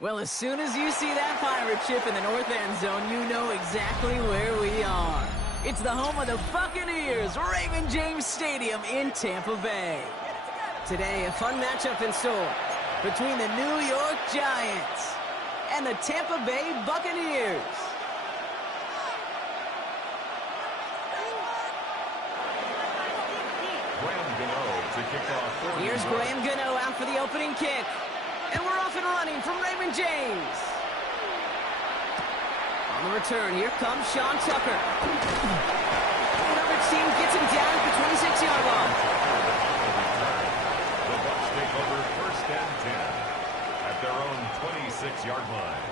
Well, as soon as you see that pirate ship in the north end zone, you know exactly where we are. It's the home of the Buccaneers, Raymond James Stadium in Tampa Bay. Today, a fun matchup in store between the New York Giants and the Tampa Bay Buccaneers. Here's Graham Gano out for the opening kick. And we're off and running from Raymond James. On the return, here comes Sean Tucker. Number team gets him down at the 26-yard line. The Bucs take over 1st and 10 at their own 26-yard line.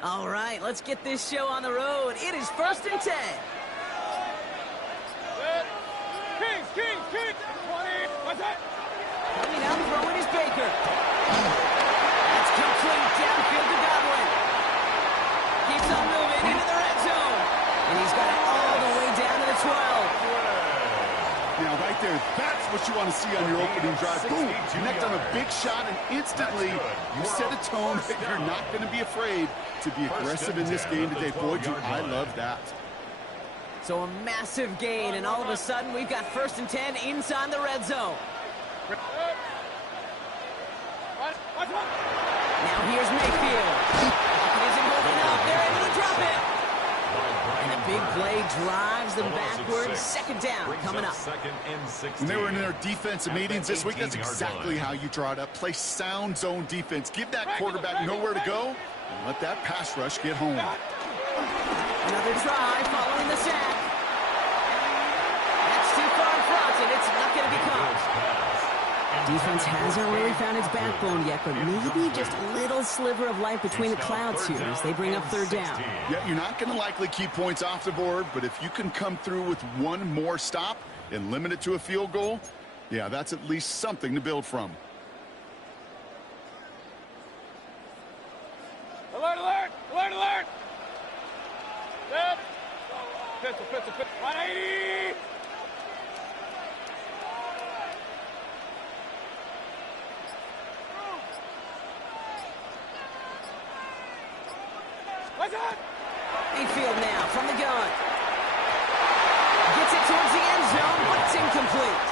All right, let's get this show on the road. It is 1st and 10. Kings, 20. What's that? Coming out throwing is Baker. That's complete downfield to Godwin. Keeps on moving into the red zone. And he's got it all the way down to the 12. Now, right there, that's what you want to see on your opening drive. Boom, connect on a big shot, and instantly you set a tone that you're not going to be afraid to be aggressive in this game today. Boy, do I love that. So a massive gain, and all of a sudden we've got 1st and 10 inside the red zone. Now here's Mayfield. Pocket isn't holding up. They're able to drop it. And a big play drives them backwards. 2nd down coming up. When they were in their defensive meetings this week, that's exactly how you draw it up. Play sound zone defense. Give that quarterback nowhere to go, and let that pass rush get home. Another try following the sack. That's too far in front, and it's not going to be caught. Defense hasn't really found its backbone yet, but maybe just a little sliver of light between the clouds here as they bring up 3rd down. Yeah, you're not going to likely keep points off the board, but if you can come through with one more stop and limit it to a field goal, yeah, that's at least something to build from. Alert! Pistol. 180! What's that? Mayfield now from the gun. Gets it towards the end zone, but it's incomplete.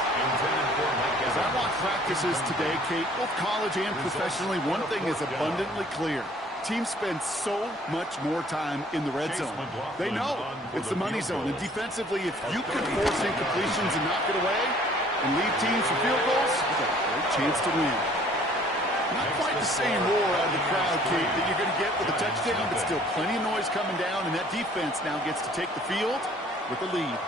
As I watch practices today, Kate, both college and professionally, one thing is abundantly clear. Teams spend so much more time in the red zone. They know it's the money zone. And defensively, if you can force incompletions and knock it away and leave teams for field goals, you've got a great chance to win. Not quite the same roar out of the crowd, Kate, that you're going to get with a touchdown, but still plenty of noise coming down, and that defense now gets to take the field with the lead.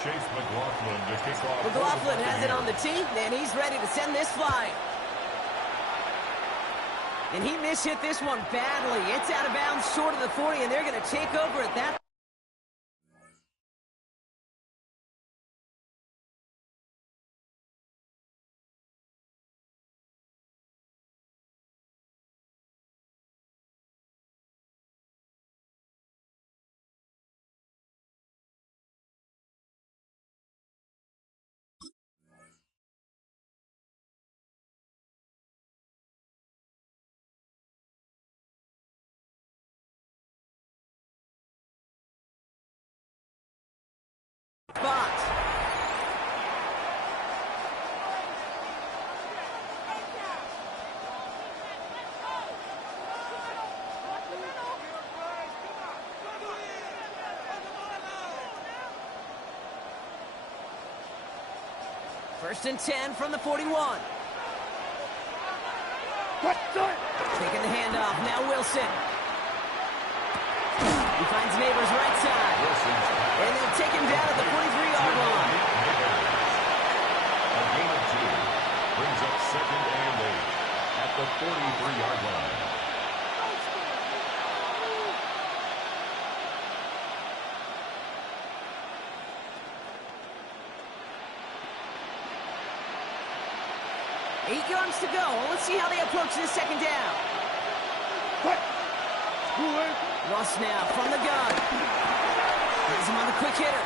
Chase McLaughlin to kick off. McLaughlin has it on the tee, and he's ready to send this flying. And he mishit this one badly. It's out of bounds short of the 40, and they're going to take over at that First and 10 from the 41. Taking the handoff. Now Wilson. He finds Neighbors right side. And they'll take him down at the 43-yard line. A gain of 2 brings up 2nd and 8 at the 43-yard line. Eight yards to go. Let's see how they approach this second down. Russ now from the gun. Has him on the quick hitter.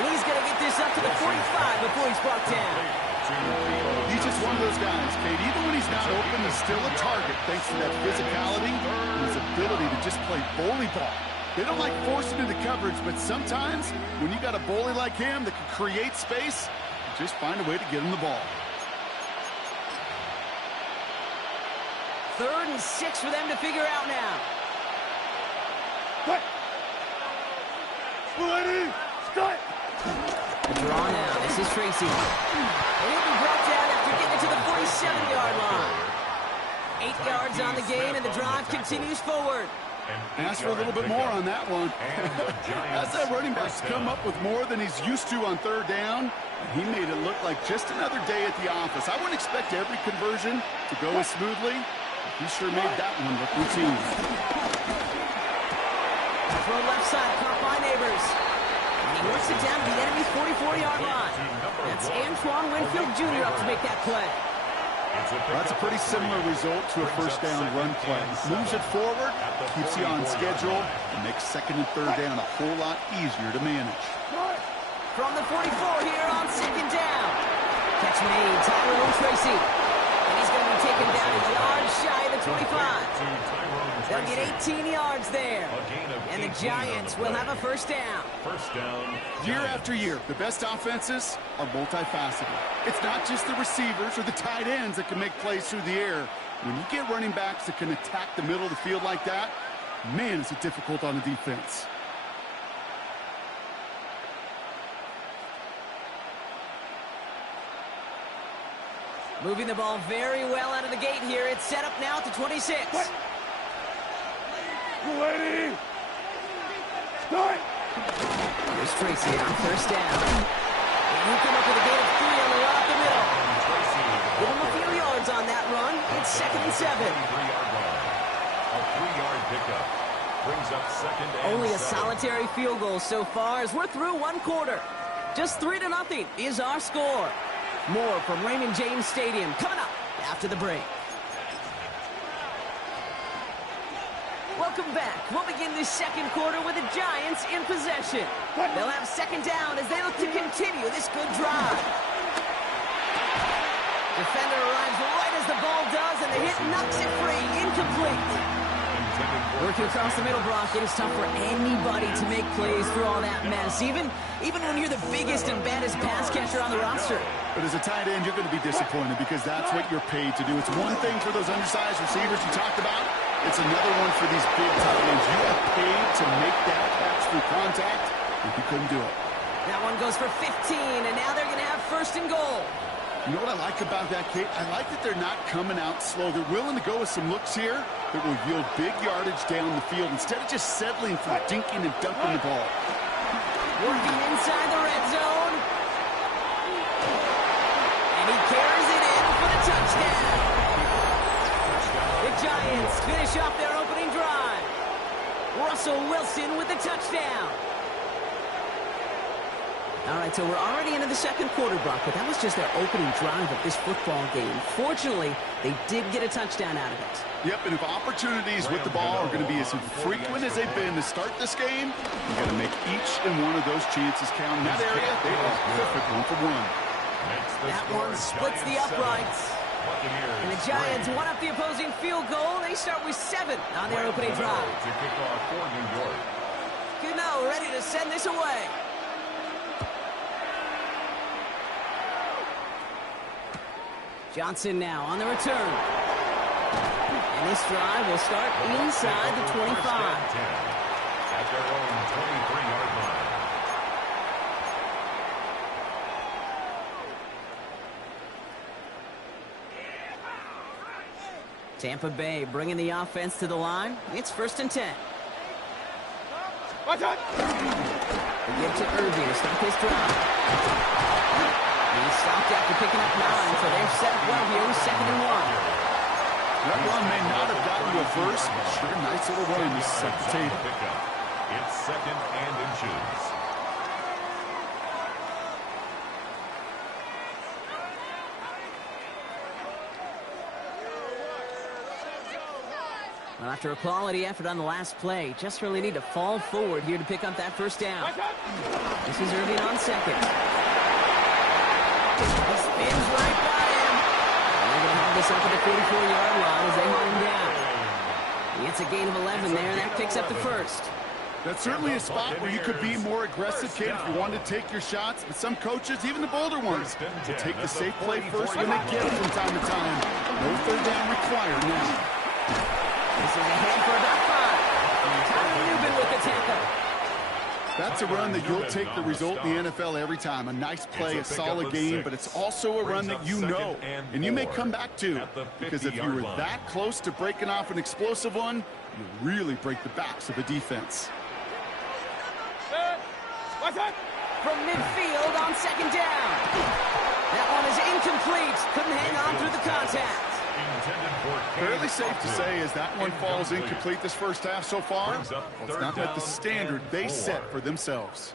And he's going to get this up to the 45 before he's brought down. He's just one of those guys, Kate. Even when he's not open, he's still a target thanks to that physicality and his ability to just play bully ball. They don't like forcing into coverage, but sometimes when you got a bully like him that can create space, just find a way to get him the ball. 3rd and 6 for them to figure out now. The draw now. This is Tracy. And he'll be brought down after getting to the 47-yard line. 8 yards on the gain, and the drive continues forward. Ask for a little bit more on that one. As that running back's come up with more than he's used to on 3rd down, he made it look like just another day at the office. I wouldn't expect every conversion to go as smoothly. He sure made that one look routine. Throw left side, caught by Neighbors. And he works it down to the enemy's 44-yard line. That's Antoine Winfield Jr. up to make that play. That's a pretty similar result to a first down run play. Moves it forward, keeps you on schedule, and makes 2nd and 3rd down a whole lot easier to manage. From the 44 here on 2nd down. Catch made, Tyrone Tracy. And he's going to be taken down a yard shy of the 25. They'll get 18 yards there. And the Giants will have a first down. Year after year, the best offenses are multifaceted. It's not just the receivers or the tight ends that can make plays through the air. When you get running backs that can attack the middle of the field like that, man, is it difficult on the defense. Moving the ball very well out of the gate here. It's set up now at the 26. Here's Tracy on first down. And he'll come up with a gain of 3 on the run up the middle. Give him a few yards on that run. It's 2nd and 7. A 3-yard pickup brings up 2nd and 7. Only a solitary field goal so far as we're through 1 quarter. Just 3-0 is our score. More from Raymond James Stadium coming up after the break. Welcome back. We'll begin this 2nd quarter with the Giants in possession. They'll have 2nd down as they look to continue this good drive. Defender arrives right as the ball does, and the hit knocks it free. Incomplete. Working across the middle, Brock, it is tough for anybody to make plays through all that mess, even when you're the biggest and baddest pass catcher on the roster. But as a tight end, you're going to be disappointed because that's what you're paid to do. It's one thing for those undersized receivers you talked about. It's another one for these big tight ends. You are paid to make that catch through contact, and you couldn't do it. That one goes for 15, and now they're going to have 1st and goal. You know what I like about that, Kate? I like that they're not coming out slow. They're willing to go with some looks here that will yield big yardage down the field instead of just settling for dinking and dunking the ball. Working inside the red zone. And he carries it in for the touchdown. The Giants finish off their opening drive. Russell Wilson with the touchdown. All right, so we're already into the 2nd quarter, Brock, but that was just their opening drive of this football game. Fortunately, they did get a touchdown out of it. Yep, and if opportunities with the ball are going to be as infrequent as they've been to start this game, you got to make each and one of those chances count. In that area, they are perfect 1 for 1. That one splits the uprights. And the Giants one up the opposing field goal. They start with 7 on their opening drive. To kick off for New York. Gano ready to send this away. Johnson now on the return. And this drive will start inside the 25. At their own 23-yard line. Tampa Bay bringing the offense to the line. It's 1st and 10. Watch out! They give to Irving to stop his drive. He's stopped after picking up 9, so they're set up well here with 2nd and 1. That run may not have gotten you a first, but sure, nice little run to set the table. It's 2nd and inches. Well, after a quality effort on the last play, just really need to fall forward here to pick up that 1st down. This is Irving on 2nd. He spins right by him. And they're going to have this up at the 44-yard line as they hunt him down. He gets a gain of 11 there, and that picks up the 1st. That's certainly a spot where you could be more aggressive, Kate, if you wanted to take your shots. But some coaches, even the bolder ones, will take the safe play first when they get it from time to time. No 3rd down required now. This is a hand for about 5. Tyler Newman with the tackle. That's a run that you'll take the result in the NFL every time. A nice play, a solid game, but it's also a run that you know, and you may come back to. Because if you were that close to breaking off an explosive one, you really break the backs of a defense. From midfield on 2nd down. That one is incomplete. Couldn't hang on through the contact. Fairly safe to say as that one falls incomplete this first half so far, it's not met the standard they set for themselves.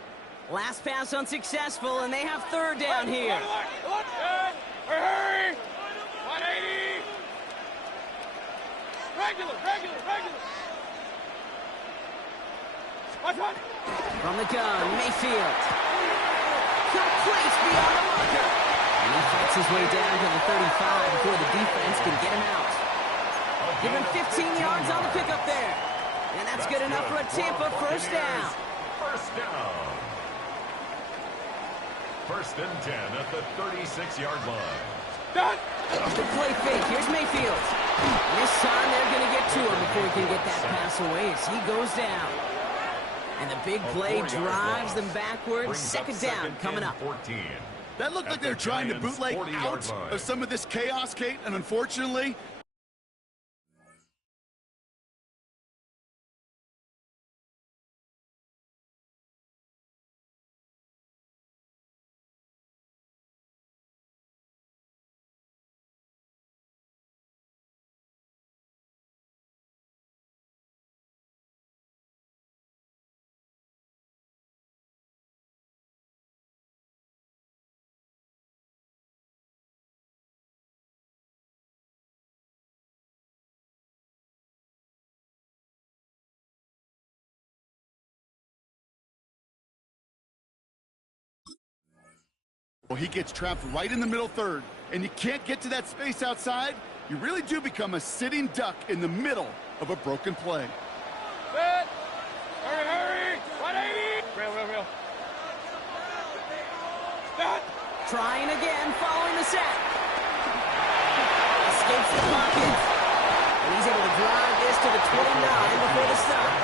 Last pass unsuccessful, and they have 3rd down here. Hurry! 180! Regular! Watch out! From the gun, Mayfield. Complete beyond the marker. And he fights his way down to the 35 before the defense can get him out. Give him 15 yards on the pickup there. And that's good enough for a Tampa 1st down. 1st down. 1st and 10 at the 36-yard line. Done! The play fake. Here's Mayfield. This time they're going to get to him before he can get that pass away as he goes down. And the big play drives them backwards. 2nd down coming up. 14. That looked like they're trying to bootleg out of some of this chaos, Kate, and unfortunately, well, he gets trapped right in the middle 3rd, and you can't get to that space outside. You really do become a sitting duck in the middle of a broken play. Set! Hurry! 180! Real. Stop! Trying again, following the sack. Escapes the pocket. And he's able to drive this to the 29 before the stop.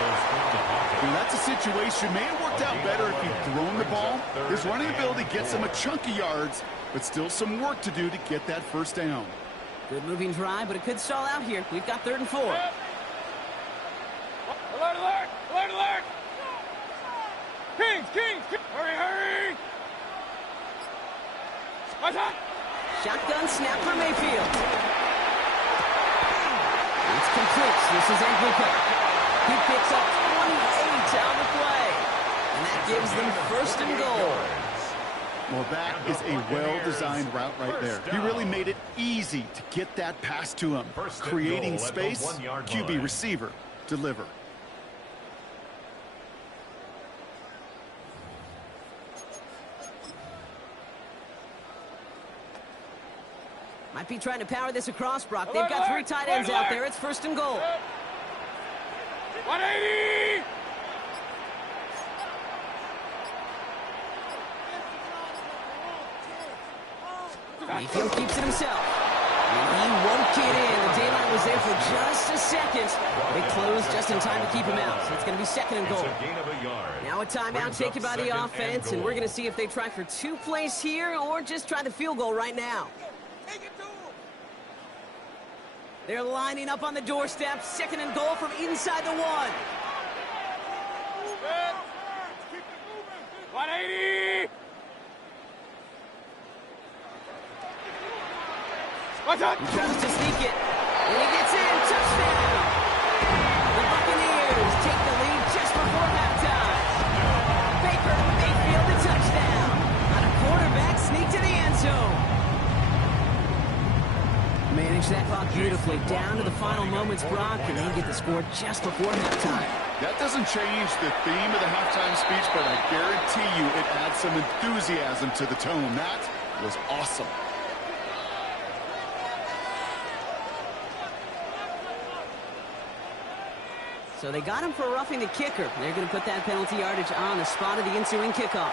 And that's a situation, may have worked out better if he'd thrown the ball. His running ability gets him a chunk of yards, but still some work to do to get that 1st down. Good moving drive, but it could stall out here. We've got 3rd and 4. Alert! Kings! Hurry! Watch out! Shotgun snap for Mayfield. It's complete. This is Anglica. He picks up 28 on the play. And that gives them 1st and goal. Well, that is a well-designed route right there. He really made it easy to get that pass to him. Creating space, QB receiver, deliver. Might be trying to power this across, Brock. They've got 3 tight ends out there. It's 1st and goal. 180! Mayfield keeps it himself. And he won't get in. The daylight was there for just a second. They closed just in time to keep him out. So it's going to be 2nd and goal. Now a timeout taken by the offense, and we're going to see if they try for 2 plays here or just try the field goal right now. They're lining up on the doorstep. 2nd and goal from inside the 1. 180. Watch out. He tries to sneak it. And he gets in. Touchdown. The Buccaneers take the lead just before halftime. Baker Mayfield a touchdown. On a quarterback sneak to the end zone. Manage that clock beautifully. Down to the final moments, Brock, and they get the score just before halftime. That doesn't change the theme of the halftime speech, but I guarantee you it adds some enthusiasm to the tone. That was awesome. So they got him for roughing the kicker. They're going to put that penalty yardage on the spot of the ensuing kickoff.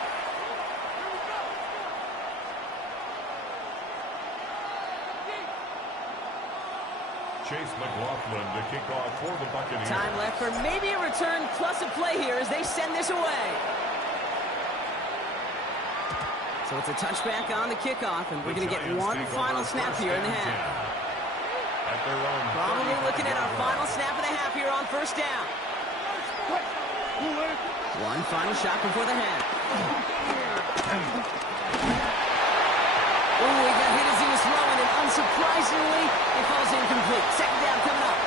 Chase McLaughlin to kick off for the Buccaneers. Time left for maybe a return plus a play here as they send this away. So it's a touchback on the kickoff, and we're going to get one final snap here in the half. Probably looking at our final snap of the half here on 1st down. One final shot before the half. Oh, he got hit as he was throwing, and unsurprisingly, it falls incomplete. 2nd down coming up.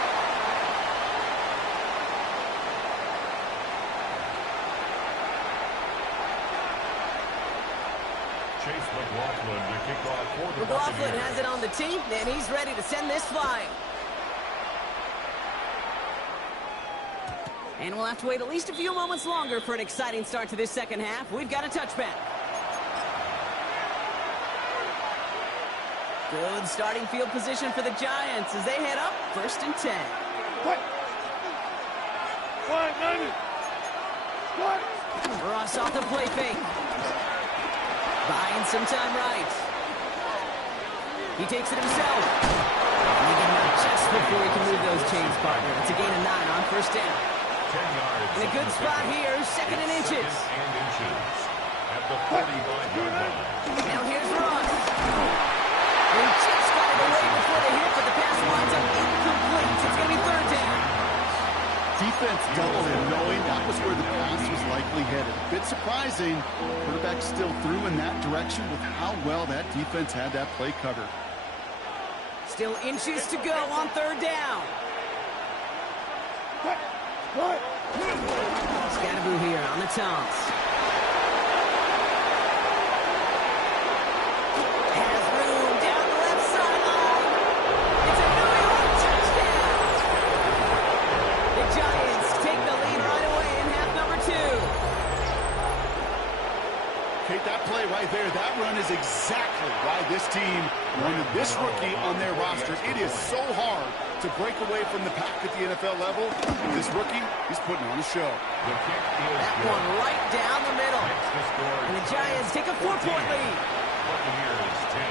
Chase McLaughlin to kick off for the McLaughlin Buccaneers. has it on the tee, and he's ready to send this flying. And we'll have to wait at least a few moments longer for an exciting start to this 2nd half. We've got a touchback. Good starting field position for the Giants as they head up 1st and 10. What? Ross off the play fake. Buying some time right. He takes it himself. And he can knock just before he can move those chains, partner. It's a gain of 9 on 1st down. 10 yards. In a good spot here, 2nd and inches. And inches at the 45-yard line. Now here's Ross. He just got it away before the hit, but the pass winds up incomplete. It's going to be 3rd down. Defense doubled in, knowing that was where the pass was likely headed. A bit surprising. Quarterback still threw in that direction with how well that defense had that play covered. Still inches to go on 3rd down. Scatterboo here on the toss. Has room down the left sideline. It's a New York touchdown. The Giants take the lead right away in half number 2. Kate, that play right there, that run is exactly why this team wanted this rookie on their roster. It is so hard to break away from the pack at the NFL level. This rookie, he's putting on a show. The kick is That good. one right down the middle. Makes the score And the Giants take a 4-point lead. Buccaneers 10.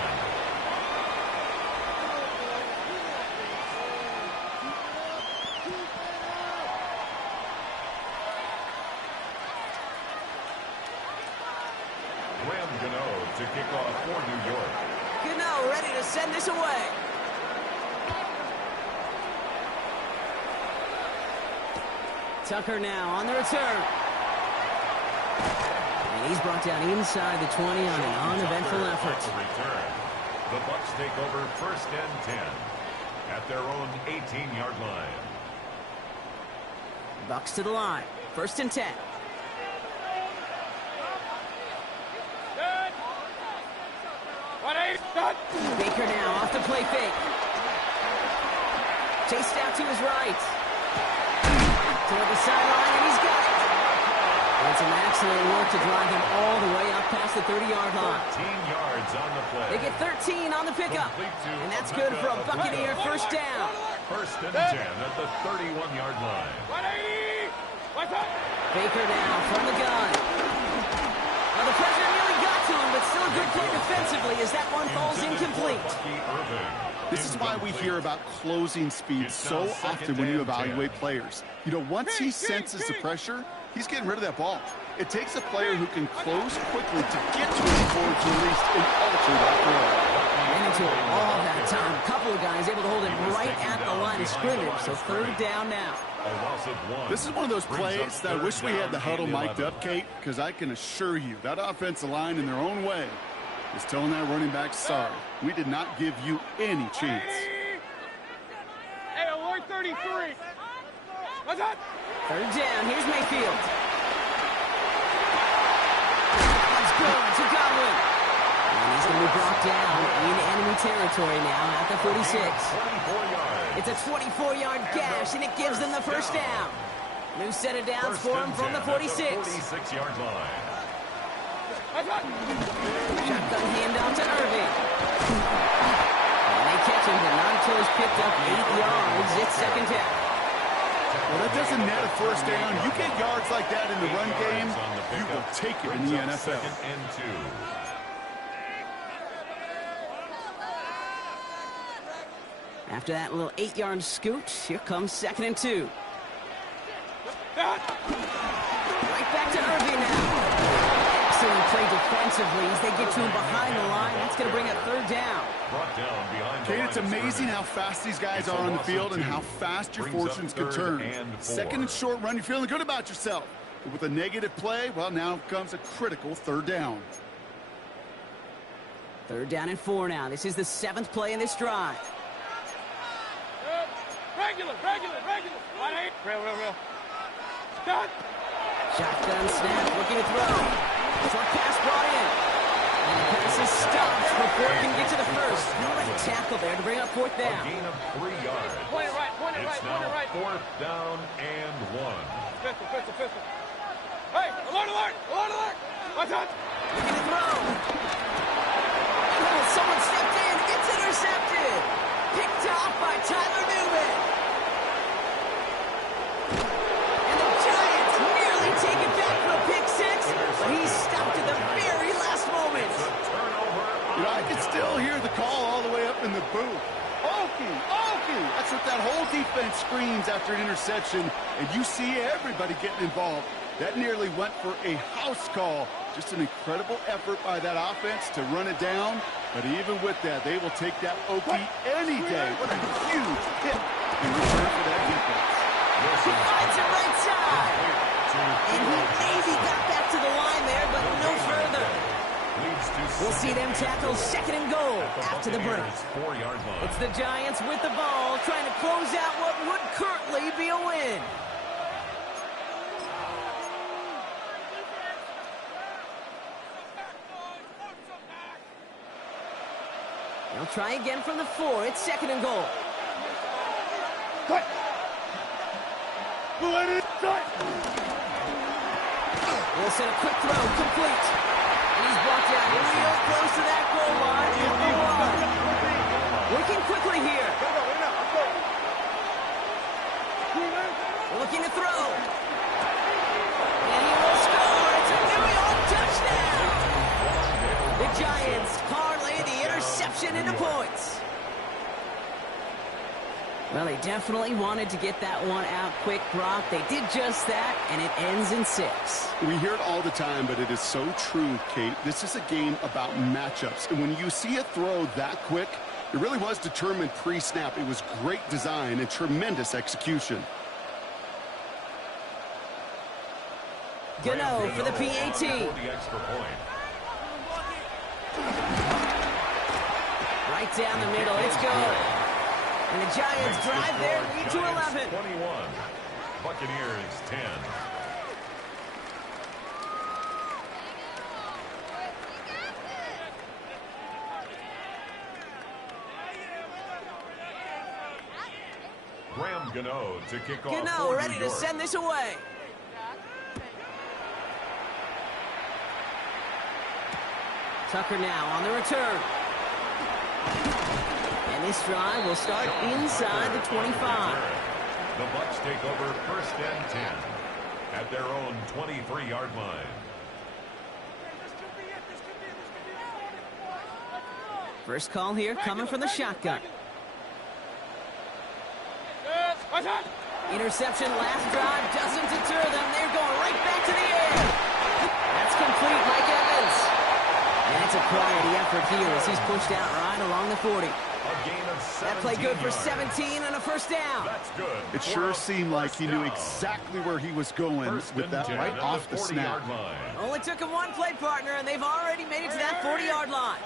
Graham Gano to kick off for New York. Gano ready to send this away. Tucker now on the return. And he's brought down inside the 20 on an uneventful effort. On the return. The Bucs take over 1st and 10 at their own 18-yard line. Bucs to the line. 1st and 10. Baker now off the play fake. Chased out to his right. Toward the sideline, and he's got it. And some excellent work to drive him all the way up past the 30-yard line. 13 yards on the play. They get 13 on the pickup. And that's good for a Buccaneer 1st down. 1st and 10 at the 31-yard line. 180. Baker now from the gun. Well, the pressure nearly got to him, but still a good play defensively as that one falls incomplete. This is why we hear about closing speed so often when you evaluate players. You know, once he senses the pressure, he's getting rid of that ball. It takes a player who can close quickly to get to his before it's released and alter that throw. And to him all that time. A couple of guys able to hold him right at the line of scrimmage, so third down now. This is one of those plays that I wish we had the huddle mic'd up, Kate, because I can assure you that offensive line in their own way is telling that running back, sorry, we did not give you any chance. Hey, alert 33. What's that? Third down, here's Mayfield. Let's go to Godwin. And he's going to be brought down in enemy territory now at the 46. It's a 24-yard gash, and it gives them the first down. New set of downs for him from the 46. 46-yard line. Shotgun handoff to Irving. And they catch him, but not until he's picked up 8 yards. It's second down. Well, that doesn't net a first down. You get yards like that in the run game, you will take it in the NFL. After that little 8-yard scoot, here comes 2nd and 2. Right back to Irving now. Excellent play defensively as they get to him behind the line. That's going to bring a third down. Kate, it's amazing how fast these guys are on the field and how fast your fortunes can turn. Second and short run, you're feeling good about yourself. But with a negative play, well, now comes a critical third down. Third down and 4 now. This is the 7th play in this drive. Regular. Real. Done. Shotgun snap, looking to throw. Short pass brought in. And the pass is stopped before it can get to the first. Great tackle there to bring up 4th down. A gain of 3 yards. Point it right. It's now 4th down and 1. Pistol. Hey, alert. What's that? Looking to throw. Oh, someone stepped in. It's intercepted. Picked off by Tyler Newman. And the Giants nearly take it back for a pick 6, but he's stopped at the very last moment. You know, I can still hear the call all the way up in the booth. Okie. That's what that whole defense screams after an interception, and you see everybody getting involved. That nearly went for a house call. Just an incredible effort by that offense to run it down. But even with that, they will take that Okie any day. What a huge hit in return for that defense. He finds it right side. And he maybe got back to the line there, but no further. We'll see them tackle 2nd and goal after the break. It's the Giants with the ball, trying to close out what would currently be a win. They'll try again from the 4. It's 2nd and goal. Wilson, a quick throw, complete. And he's brought down real close to that goal line. Working quickly here. Looking to throw. And he will score. It's a New York touchdown. The Giants parlay the interception into points. Well, they definitely wanted to get that one out quick, Brock. They did just that, and it ends in 6. We hear it all the time, but it is so true, Kate. This is a game about matchups. And when you see a throw that quick, it really was determined pre-snap. It was great design and tremendous execution. Gano for the PAT. Right down the middle. It's good. And the Giants drive their lead to 11. 21. Buccaneers 10. Graham Gano to kick off. Gano ready to send this away. Tucker now on the return. And this drive will start inside the 25. The Bucs take over 1st and 10 at their own 23-yard line. First call here coming from the shotgun. Interception last drive doesn't deter them. They're going right back to the air. That's complete, Mike Evans. And it's a quality effort here as he's pushed out right along the 40. That play good for 17 and a first down. That's good. It sure seemed like he knew exactly where he was going with that right off the snap. Only took him one play, partner, and they've already made it to that 40-yard line.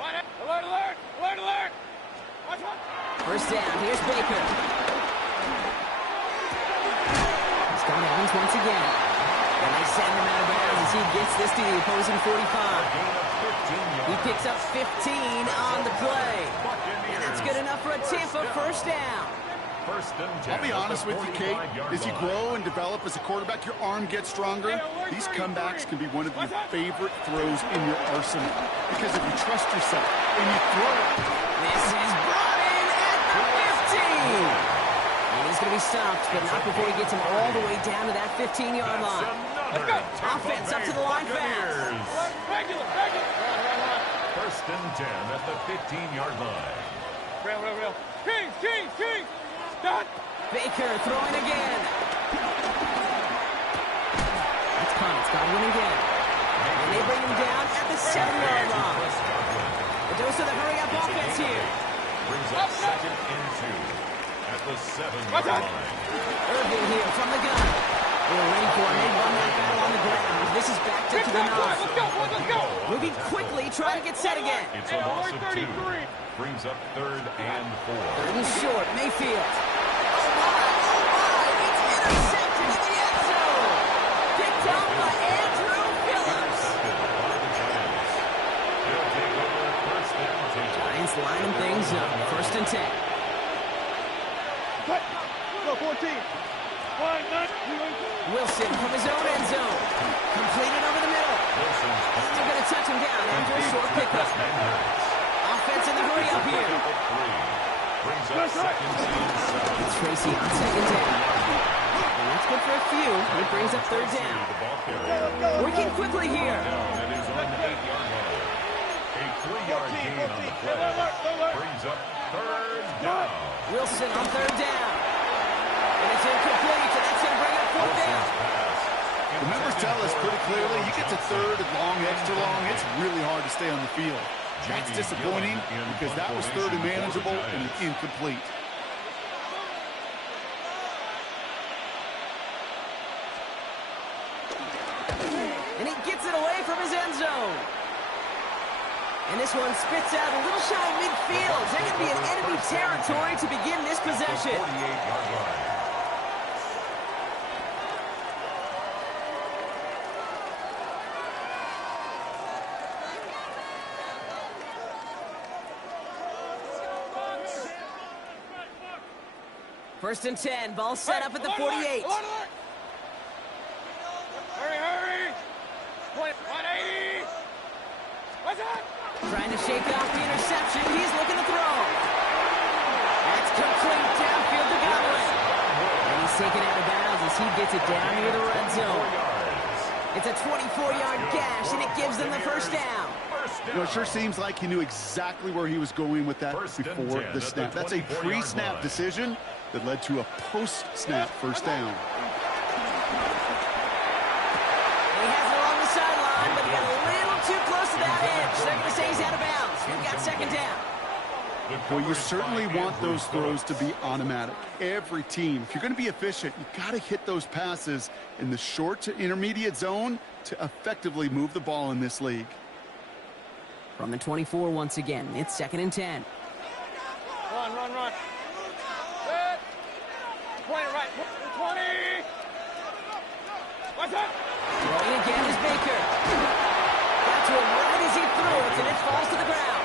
Alert, alert, alert, alert. First down, here's Baker. He's got Evans once again. And they send him out of bounds as he gets this to the opposing 45. He picks up 15 on the play. And that's good enough for a Tampa first down. I'll be honest with you, Kate. As you grow and develop as a quarterback, your arm gets stronger. These comebacks can be one of your favorite throws in your arsenal. Because if you trust yourself and you throw it. This is brought in at the 15. And he's going to be stopped, but not before he gets him all the way down to that 15-yard line. Offense up to the line fast. Regular, regular. First and 10 at the 15-yard line. Real. Kings, Kings, Kings. Done. Baker throwing again. That's Collins, Godwin again. And they bring him down at the 7-yard line. A dose of the hurry-up offense here. Brings up second and 2 at the 7-yard line. Irving here from the gun. They're ready for him. They run that battle on the ground. This is back to the 9. Let's go, boys, let's go. Moving quickly, trying to get set again. It's a loss of 2. Brings up third and 4. Third and short, Mayfield. Oh my, it's intercepted in the end zone. Picked up by Andrew Phillips. They'll take over first and 10. Giants lining things up. First and 10. Go, 14. Wilson from his own end zone. Completed over the middle. And they're going to touch him down after a short pickup. Offense in the hurry up here. Brings up second and 7. It's Tracy on second down. And that's good for a few. It brings up third down. Working quickly here. That is on the 8-yard line. A 3-yard gain on the play. Brings up third down. Wilson on third down. And it's incomplete, and that's going to bring up fourth down. The numbers tell us pretty clearly, you get to third and long, extra long, it's really hard to stay on the field. That's disappointing because that was third and manageable and incomplete. And he gets it away from his end zone. And this one spits out a little shy of midfield. They're going to be in enemy territory to begin this possession. 48-yard line. First and 10, ball set up at the 48. Hurry, hurry. 180. What's that? Trying to shake off the interception. He's looking to throw. That's complete downfield to Godwin. And he's taken out of bounds as he gets it down near the red zone. It's a 24-yard gash, and it gives them the first down. You know, it sure seems like he knew exactly where he was going with that before the snap. That's a pre-snap decision that led to a post-snap first down. He has it along the sideline, but he got a little too close to that edge. They're going to say he's out of bounds. We've got second down. Well, you certainly want those throws to be automatic. Every team, if you're going to be efficient, you've got to hit those passes in the short to intermediate zone to effectively move the ball in this league. From the 24 once again, it's second and 10. Run. Good. 20 right. 20. What's that? Throwing again is Baker. Got to him right as he threw it, and it falls to the ground.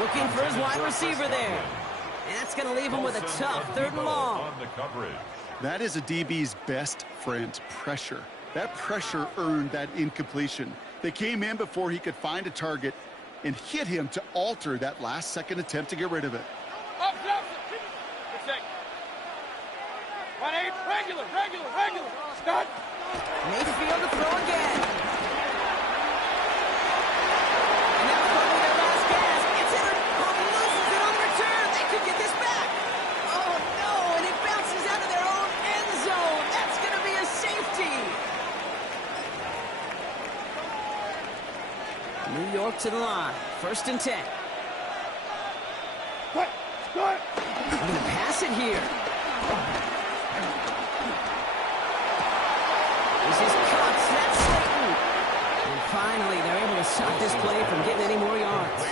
Looking for his wide receiver there. And that's going to leave him with a tough third and long. That is a DB's best friend, pressure. That pressure earned that incompletion. They came in before he could find a target and hit him to alter that last-second attempt to get rid of it. Up. Good check. 1-8. Regular. Start. Mayfield to throw again. And that's probably their last gasp. It's in it. Oh, he loses it on the return. They could get this back. Oh, no, and it bounces out of their own end zone. That's going to be a safety. to the line. 1st and 10. I'm going to pass it here. This is Cox. That's Slayton. And finally, they're able to stop this play from getting any more yards.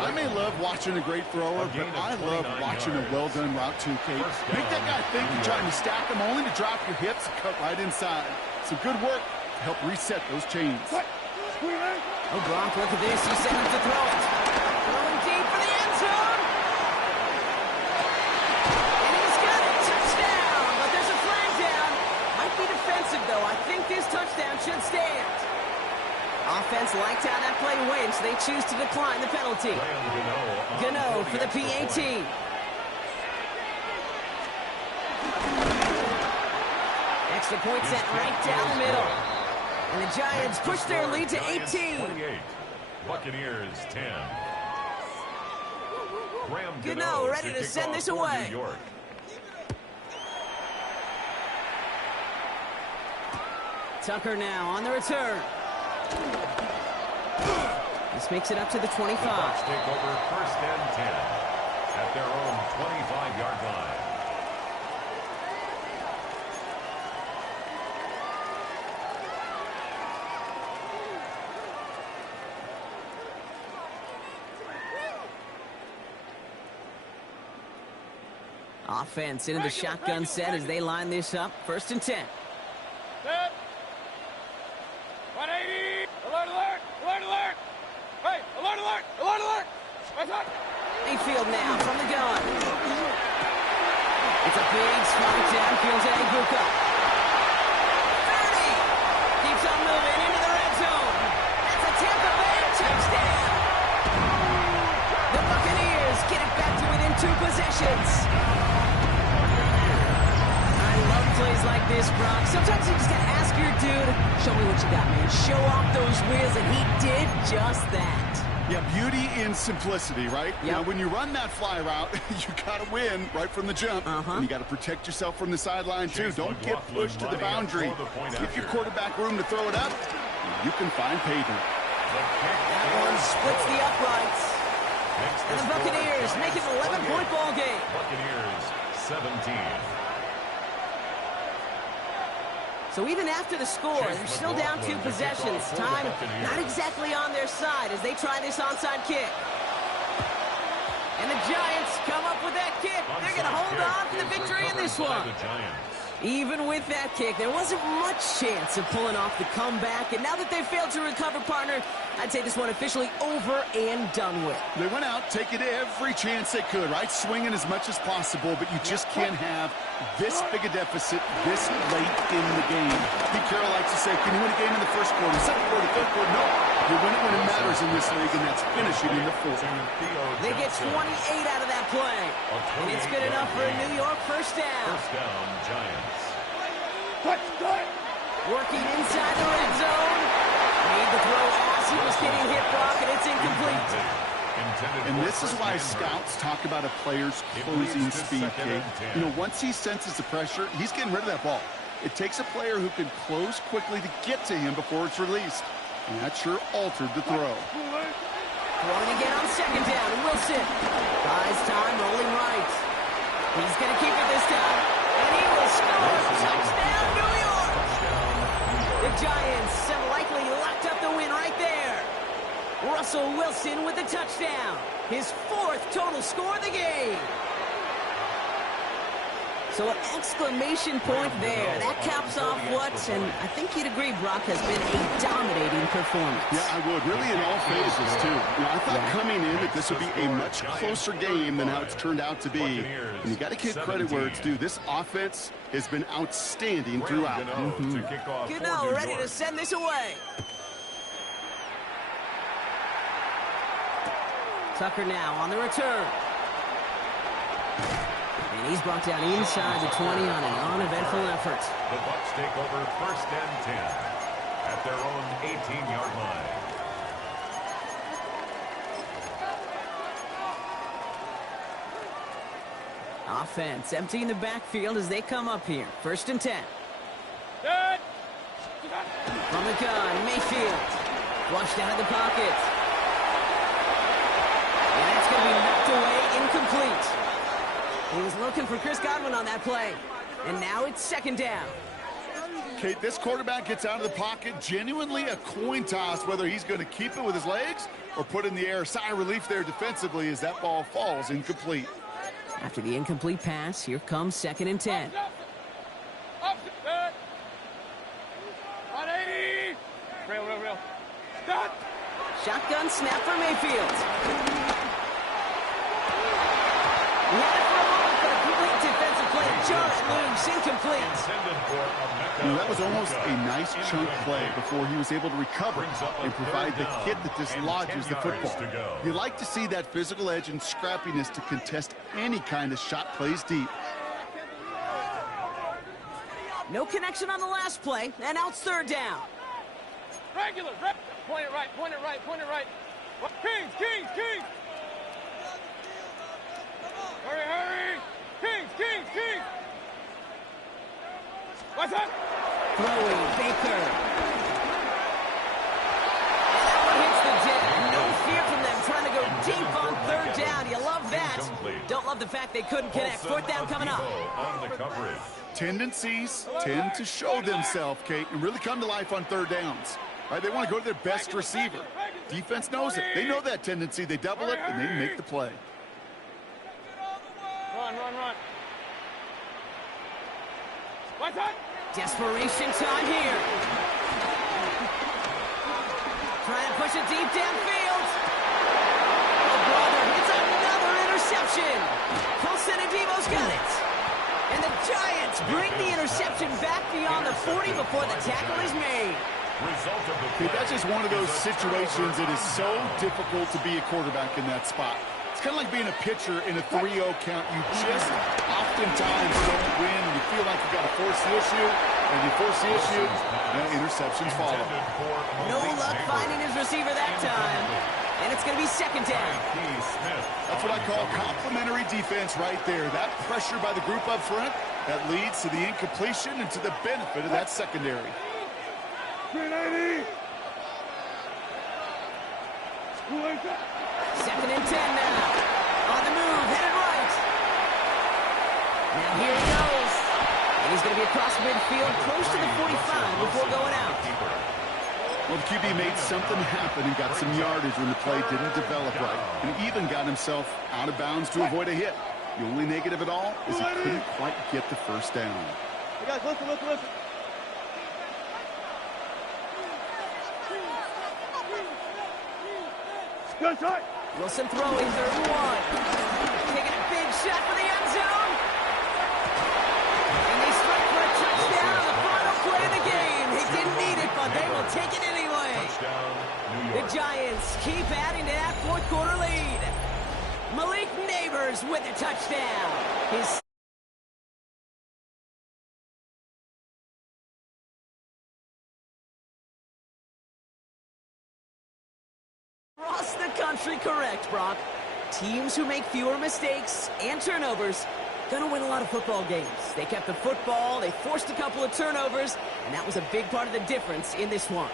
I may love watching a great thrower, but I love watching a well-done route too, Kate. Make that guy think you're trying to stack him only to drop your hips and cut right inside. Some good work to help reset those chains. Oh, Brock, look at this. He sent him to throw it. Throwing deep for the end zone. And he's got it. Touchdown. But there's a flag down. Might be defensive, though. I think this touchdown should stand. Offense liked how that play went, so they choose to decline the penalty. Gano for the PAT. Extra point set right down the middle. And the Giants push their lead to 18. Buccaneers 10. Gano ready to send this away. Tucker now on the return. This makes it up to the 25. The Bucs take over 1st and 10 at their own 25-yard line. Offense into the shotgun set as they line this up. 1st and 10. Set. 180. Alert, alert, alert, alert. Hey, alert, alert, alert, alert. What's up? Mayfield now from the gun. It's a big spike downfield to Aguka. 30. Keeps on moving into the red zone. That's a Tampa Bay touchdown. The Buccaneers get it back to within 2 possessions. I love plays like this, Brock. Sometimes you just gotta ask your dude, show me what you got, man. Show off those wheels, and he did just that. Yeah, beauty in simplicity, right? Yep. Now, when you run that fly route, you got to win right from the jump. And you got to protect yourself from the sideline, too. Don't get pushed to the boundary. Give your quarterback room to throw it up. You can find pavement. That one splits the uprights. And the Buccaneers make it an 11-point ball game. Buccaneers 17. So even after the score, they're still down 2 possessions. Time not exactly on their side as they try this onside kick. And the Giants come up with that kick. They're going to hold on for the victory in this one. Even with that kick, there wasn't much chance of pulling off the comeback. And now that they've failed to recover, partner, I'd say this one officially over and done with. They went out taking every chance they could, right? Swinging as much as possible, but you just can't have this big a deficit this late in the game. Pete Carroll likes to say, can you win a game in the 1st quarter, 2nd quarter, 3rd quarter? No. You win it when it matters in this league, and that's finishing in the 4th. They get 28 out of that play. And it's good enough for a New York 1st down. 1st down, Giants. Working inside the red zone. Made the throw as he was getting hit, Brock, and it's incomplete. And this is why scouts talk about a player's closing speed, Kate. You know, once he senses the pressure, he's getting rid of that ball. It takes a player who can close quickly to get to him before it's released. And that sure altered the throw. Throwing again on 2nd down, and Wilson buys time, rolling right. He's going to keep it this time, and he will score. Touchdown, New York! The Giants have likely locked up the win right there. Russell Wilson with the touchdown. His 4th total score of the game. So an exclamation point there. That caps off what, and I think you'd agree, Brock, has been a dominating performance. Yeah, I would. Really in all phases, too. You know, I thought coming in that this would be a much closer game than how it's turned out to be. And you got to give credit where it's due. This offense has been outstanding throughout. Gano ready to send this away. Tucker now on the return. And he's brought down inside the 20 on an uneventful effort. The Bucs take over 1st and 10 at their own 18-yard line. Offense emptying the backfield as they come up here. 1st and 10. From the gun, Mayfield. Flushed out of the pocket. And that's going to be knocked away, incomplete. He was looking for Chris Godwin on that play. And now it's second down. Kate, this quarterback gets out of the pocket, genuinely a coin toss whether he's going to keep it with his legs or put it in the air. Sigh of relief there defensively as that ball falls incomplete. After the incomplete pass, here comes 2nd and 10. Opposite, good. 180. Real. Done. Shotgun snap for Mayfield. He had it for a moment, but a complete defensive play just moves incomplete. That was almost a nice chunk play before he was able to recover and provide the hit that dislodges the football. You like to see that physical edge and scrappiness to contest any kind of shot plays deep. No connection on the last play, and now it's 3rd down. Regular. Point it right. Kings. Hurry. Kings. What's up? Throwing, Baker. And that one hits the jet. No fear from them trying to go deep on 3rd down. You love that. Don't love the fact they couldn't connect. 4th down coming up. Tendencies tend to show themselves, Kate, and really come to life on 3rd downs. Right? They want to go to their best receiver. Defense knows it. They know that tendency. They double it, and they make the play. Run. What's up? Desperation time here. Trying to push it deep downfield. Oh, brother, it's another interception. Colson and Devo's got it. And the Giants bring the interception back beyond the 40 before the tackle is made. That's just one of those situations that is so difficult to be a quarterback in that spot. It's kind of like being a pitcher in a 3-0 count. You just oftentimes don't win. You feel like you've got to force the issue, and you force the issue, and interceptions follow. No luck finding his receiver that time. And it's going to be 2nd down. That's what I call complimentary defense right there. That pressure by the group up front, that leads to the incompletion and to the benefit of that secondary. 380. 2nd and 10 now. On the move, headed right. Now here he goes. And he's going to be across midfield, close to the 45 before going out. Well, the QB made something happen and got some yardage when the play didn't develop right. And even got himself out of bounds to avoid a hit. The only negative at all is he couldn't quite get the 1st down. Hey guys, listen. Good shot. Wilson throwing, 3rd and 1. Taking a big shot for the end zone. And they strike for a touchdown on the final play of the game. They didn't need it, but they will take it anyway. The Giants keep adding to that 4th quarter lead. Malik Neighbors with a touchdown. His across the country correct, Brock. Teams who make fewer mistakes and turnovers gonna win a lot of football games. They kept the football, they forced a couple of turnovers, and that was a big part of the difference in this one.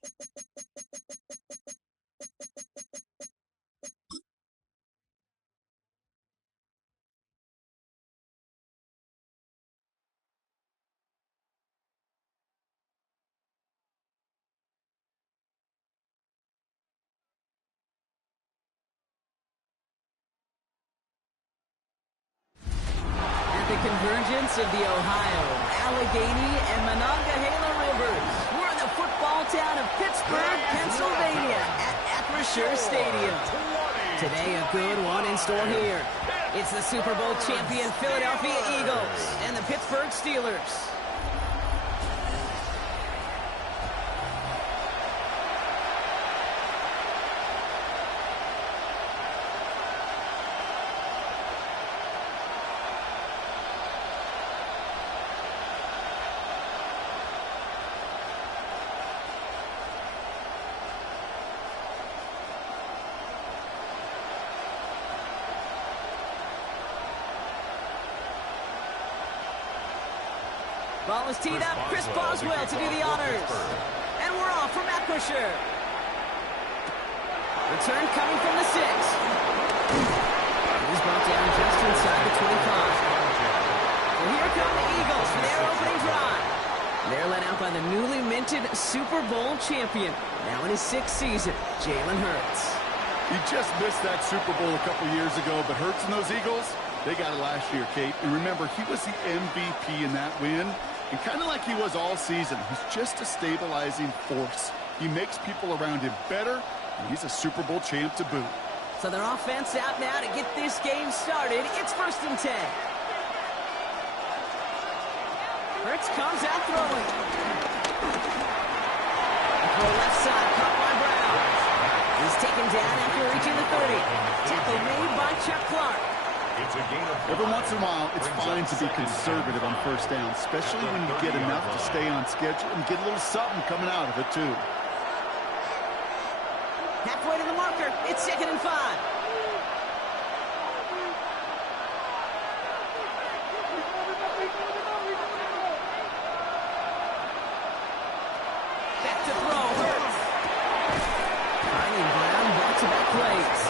The convergence of the Ohio, Allegheny, and Monongahela rivers. We're in the football town of Pittsburgh, Pennsylvania at Acrisure Stadium. Today, a good one in store here. It's the Super Bowl champion Philadelphia Eagles and the Pittsburgh Steelers. Ball is teed up. Chris Boswell to do the honors. And we're off from Acrisure. Return coming from the 6. He's brought down just inside the 25. Well, here come the Eagles for their opening drive. They're led out by the newly minted Super Bowl champion, now in his 6th season, Jalen Hurts. He just missed that Super Bowl a couple years ago, but Hurts and those Eagles, they got it last year, Kate. And remember, he was the MVP in that win. And kind of like he was all season, he's just a stabilizing force. He makes people around him better, and he's a Super Bowl champ to boot. So their offense out now to get this game started. It's 1st and 10. Hurts comes out throwing. Throw left side, caught by Brown. He's taken down after reaching the 30. Tackle made by Chuck Clark. Every once in a while, it's fine to be conservative on 1st down, especially when you get enough to stay on schedule and get a little something coming out of it, too. Halfway to the marker. It's 2nd and 5. Back to throw. Hurts. Finding Brown back-to-back plays.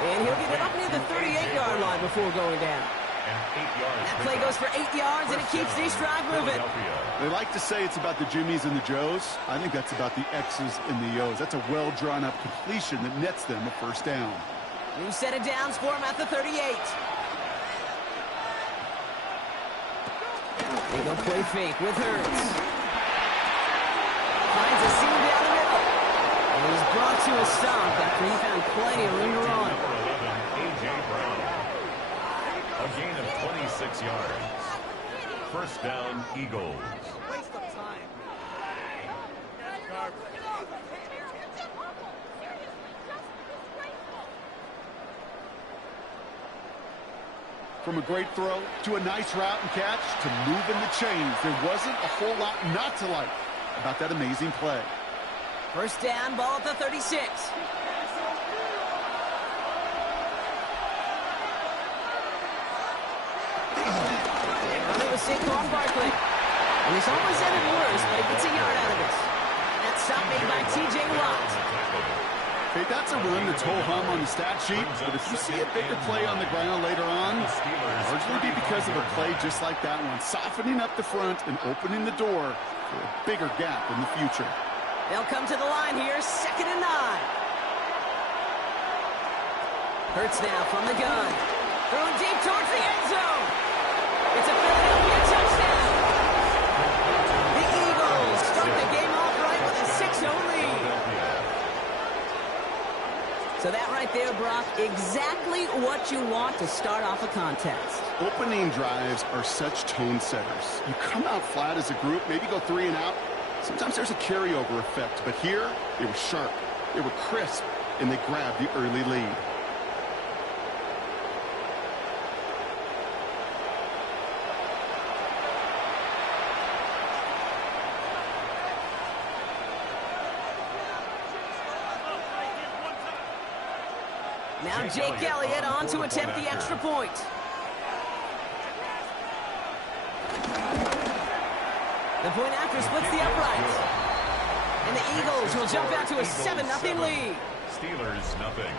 And he'll get it up near the 38-yard line before going down. That play goes for 8 yards, and it keeps this drive moving. They like to say it's about the Jimmies and the Joes. I think that's about the X's and the O's. That's a well-drawn-up completion that nets them a 1st down. New set of downs for him at the 38. They go play fake with Hurts. Finds a seam down the middle. And he's brought to a stop after he found plenty of room to run. A gain of 26 yards. 1st down, Eagles. Waste of time. From a great throw to a nice route and catch to moving the chains, there wasn't a whole lot not to like about that amazing play. 1st down, ball at the 36. Saquon Barkley. And it's almost ended worse, but he gets a yard out of this. That stop made by T.J. Watt. Hey, that's a run that's ho-hum on the stat sheet, but if you see a bigger play on the ground later on, it'll largely be because of a play just like that one, softening up the front and opening the door for a bigger gap in the future. They'll come to the line here, 2nd and 9. Hurts now from the gun. Throwing deep towards the end zone. It's a Philadelphia touchdown. The Eagles start the game off right with a 6-0 lead. So that right there, Brock, exactly what you want to start off a contest. Opening drives are such tone setters. You come out flat as a group, maybe go 3 and out. Sometimes there's a carryover effect, but here, they were sharp, they were crisp, and they grabbed the early lead. Now Jake Elliott on to attempt the extra point. The point after splits the uprights. And the Eagles will jump out to a 7-0 lead. Steelers, nothing.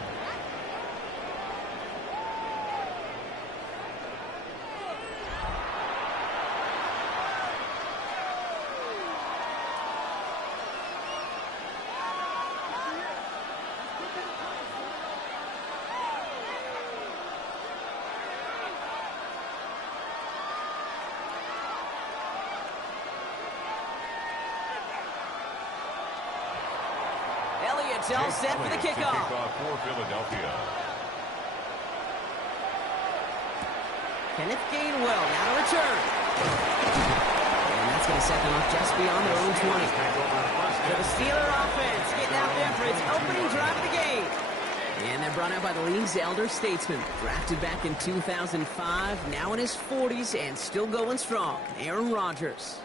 Elliott's all set for the kickoff. For Philadelphia. Kenneth Gainwell now to return. And that's going to set them up just beyond their own 20. So the Steeler offense getting out there for its opening drive of the game. And they're brought out by the league's elder statesman. Drafted back in 2005, now in his 40s and still going strong. Aaron Rodgers.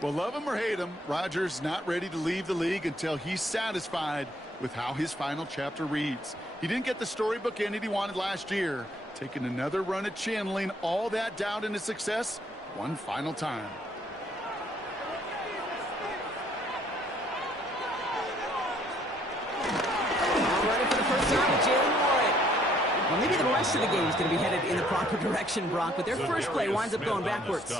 Well, love him or hate him, Rodgers not ready to leave the league until he's satisfied with how his final chapter reads. He didn't get the storybook ending he wanted last year, taking another run at channeling all that doubt into success one final time. All ready for the first time with Jalen Warren. Well, maybe the rest of the game is going to be headed in the proper direction, Brock, but their first play winds up going backwards.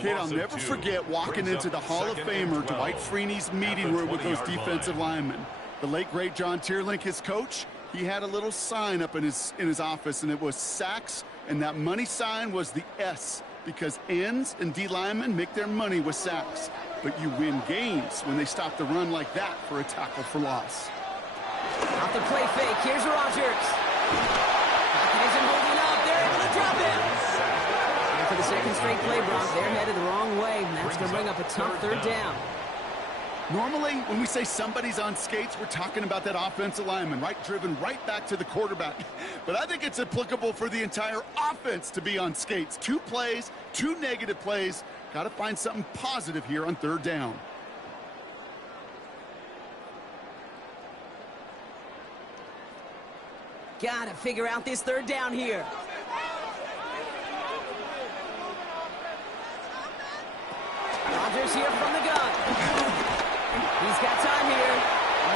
Kid, I'll never forget walking into the Hall of Famer Dwight Freeney's meeting room with those defensive linemen. The late, great John Tierlink, his coach, he had a little sign up in his office, and it was sacks, and that money sign was the S, because ends and D linemen make their money with sacks. But you win games when they stop the run like that for a tackle for loss. Off the play fake, here's Rodgers. Pocket isn't holding up, they're able to drop him. For the second straight play, Brock, they're headed the wrong way, and that's going to bring up a tough third down. Normally, when we say somebody's on skates, we're talking about that offensive lineman, right? Driven right back to the quarterback. But I think it's applicable for the entire offense to be on skates. 2 plays, 2 negative plays. Got to find something positive here on third down. Got to figure out this third down here. Rodgers here from the gun. He's got time here.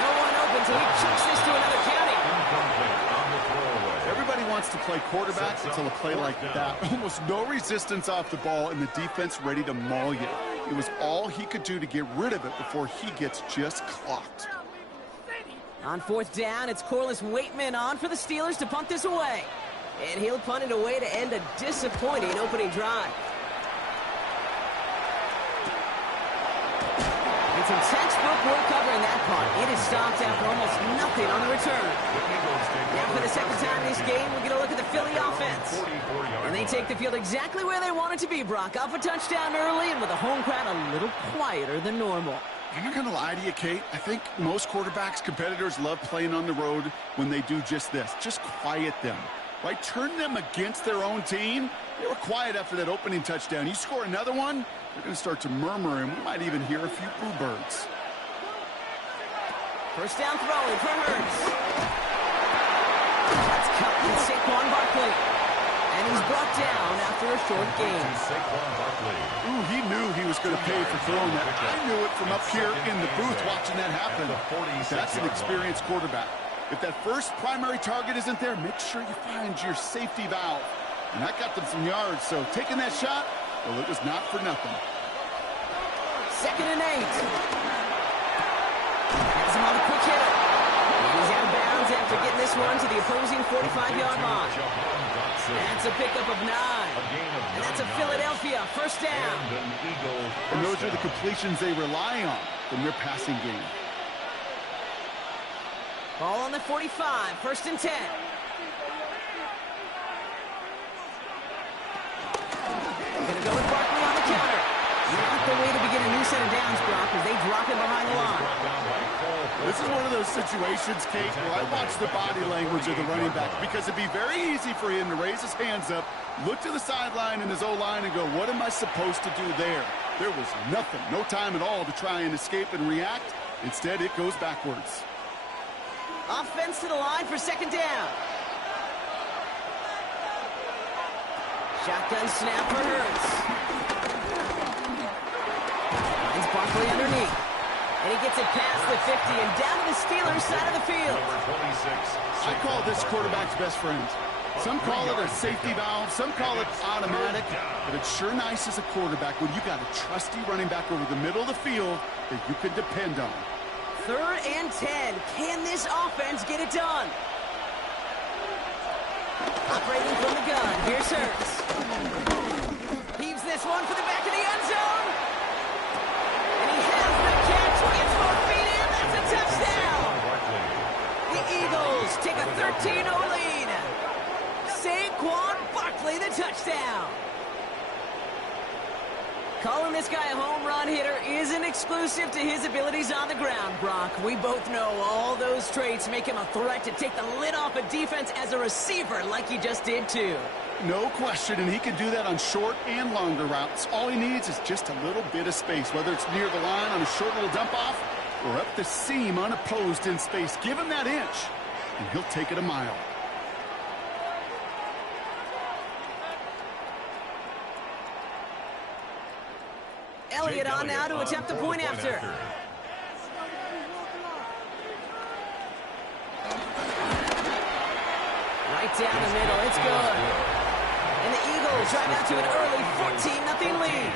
No one open, so he chucks this to another county. Everybody wants to play quarterback until a play like that. Almost no resistance off the ball and the defense ready to maul you. It was all he could do to get rid of it before he gets just clocked. On fourth down, it's Corliss Waitman on for the Steelers to punt this away. And he'll punt it away to end a disappointing opening drive. And some textbook work covering that part. It is stopped after almost nothing on the return. Now for the second time this game, we're going to look at the Philly offense. And they take the field exactly where they want it to be, Brock. Off a touchdown early and with a home crowd a little quieter than normal. I'm not going to lie to you, Kate. I think most quarterbacks, competitors love playing on the road when they do just this. Just quiet them. Right? Turn them against their own team. They were quiet after that opening touchdown. You score another one, they're going to start to murmur, and we might even hear a few boo birds. First down throwing for Hurts. That's cut with Saquon Barkley. And he's brought down after a short gain. Ooh, he knew he was going to pay for throwing that. I knew it from up here in the booth watching that happen. That's an experienced quarterback. If that first primary target isn't there, make sure you find your safety valve. And that got them some yards, so taking that shot, well, it was not for nothing. 2nd and 8. Has him on a quick hitter. And he's out of bounds after getting this one to the opposing 45-yard line. That's a pickup of 9. And that's a Philadelphia first down. And those are the completions they rely on from their passing game. Ball on the 45, 1st and 10. Going to go with Barkley on the counter. Not the way to begin a new set of downs, Brock, as they drop him behind the line. This is one of those situations, Kate, where I watch the body language of the running back, because it'd be very easy for him to raise his hands up, look to the sideline in his O-line and go, what am I supposed to do there? There was nothing, no time at all to try and escape and react. Instead, it goes backwards. Offense to the line for 2nd down. Shotgun snap for Hurts. Finds Barkley underneath. And he gets it past the 50 and down to the Steelers' side of the field. I call this quarterback's best friend. Some call it a safety valve, some call it automatic, but it's sure nice as a quarterback when you got a trusty running back over the middle of the field that you can depend on. 3rd and 10. Can this offense get it done? Operating from the gun. Here's Hurts. Heaves this one for the back of the end zone. And he has the catch. Gets 4 feet in. That's a touchdown. The Eagles take a 13-0 lead. Saquon Barkley, the touchdown. Calling this guy a home run hitter isn't exclusive to his abilities on the ground, Brock. We both know all those traits make him a threat to take the lid off a defense as a receiver like he just did too. No question, and he can do that on short and longer routes. All he needs is just a little bit of space, whether it's near the line on a short little dump-off or up the seam unopposed in space. Give him that inch, and he'll take it a mile. Elliott on now to attempt the point after. Right down the middle, it's good. And the Eagles drive out to an early 14-0 lead.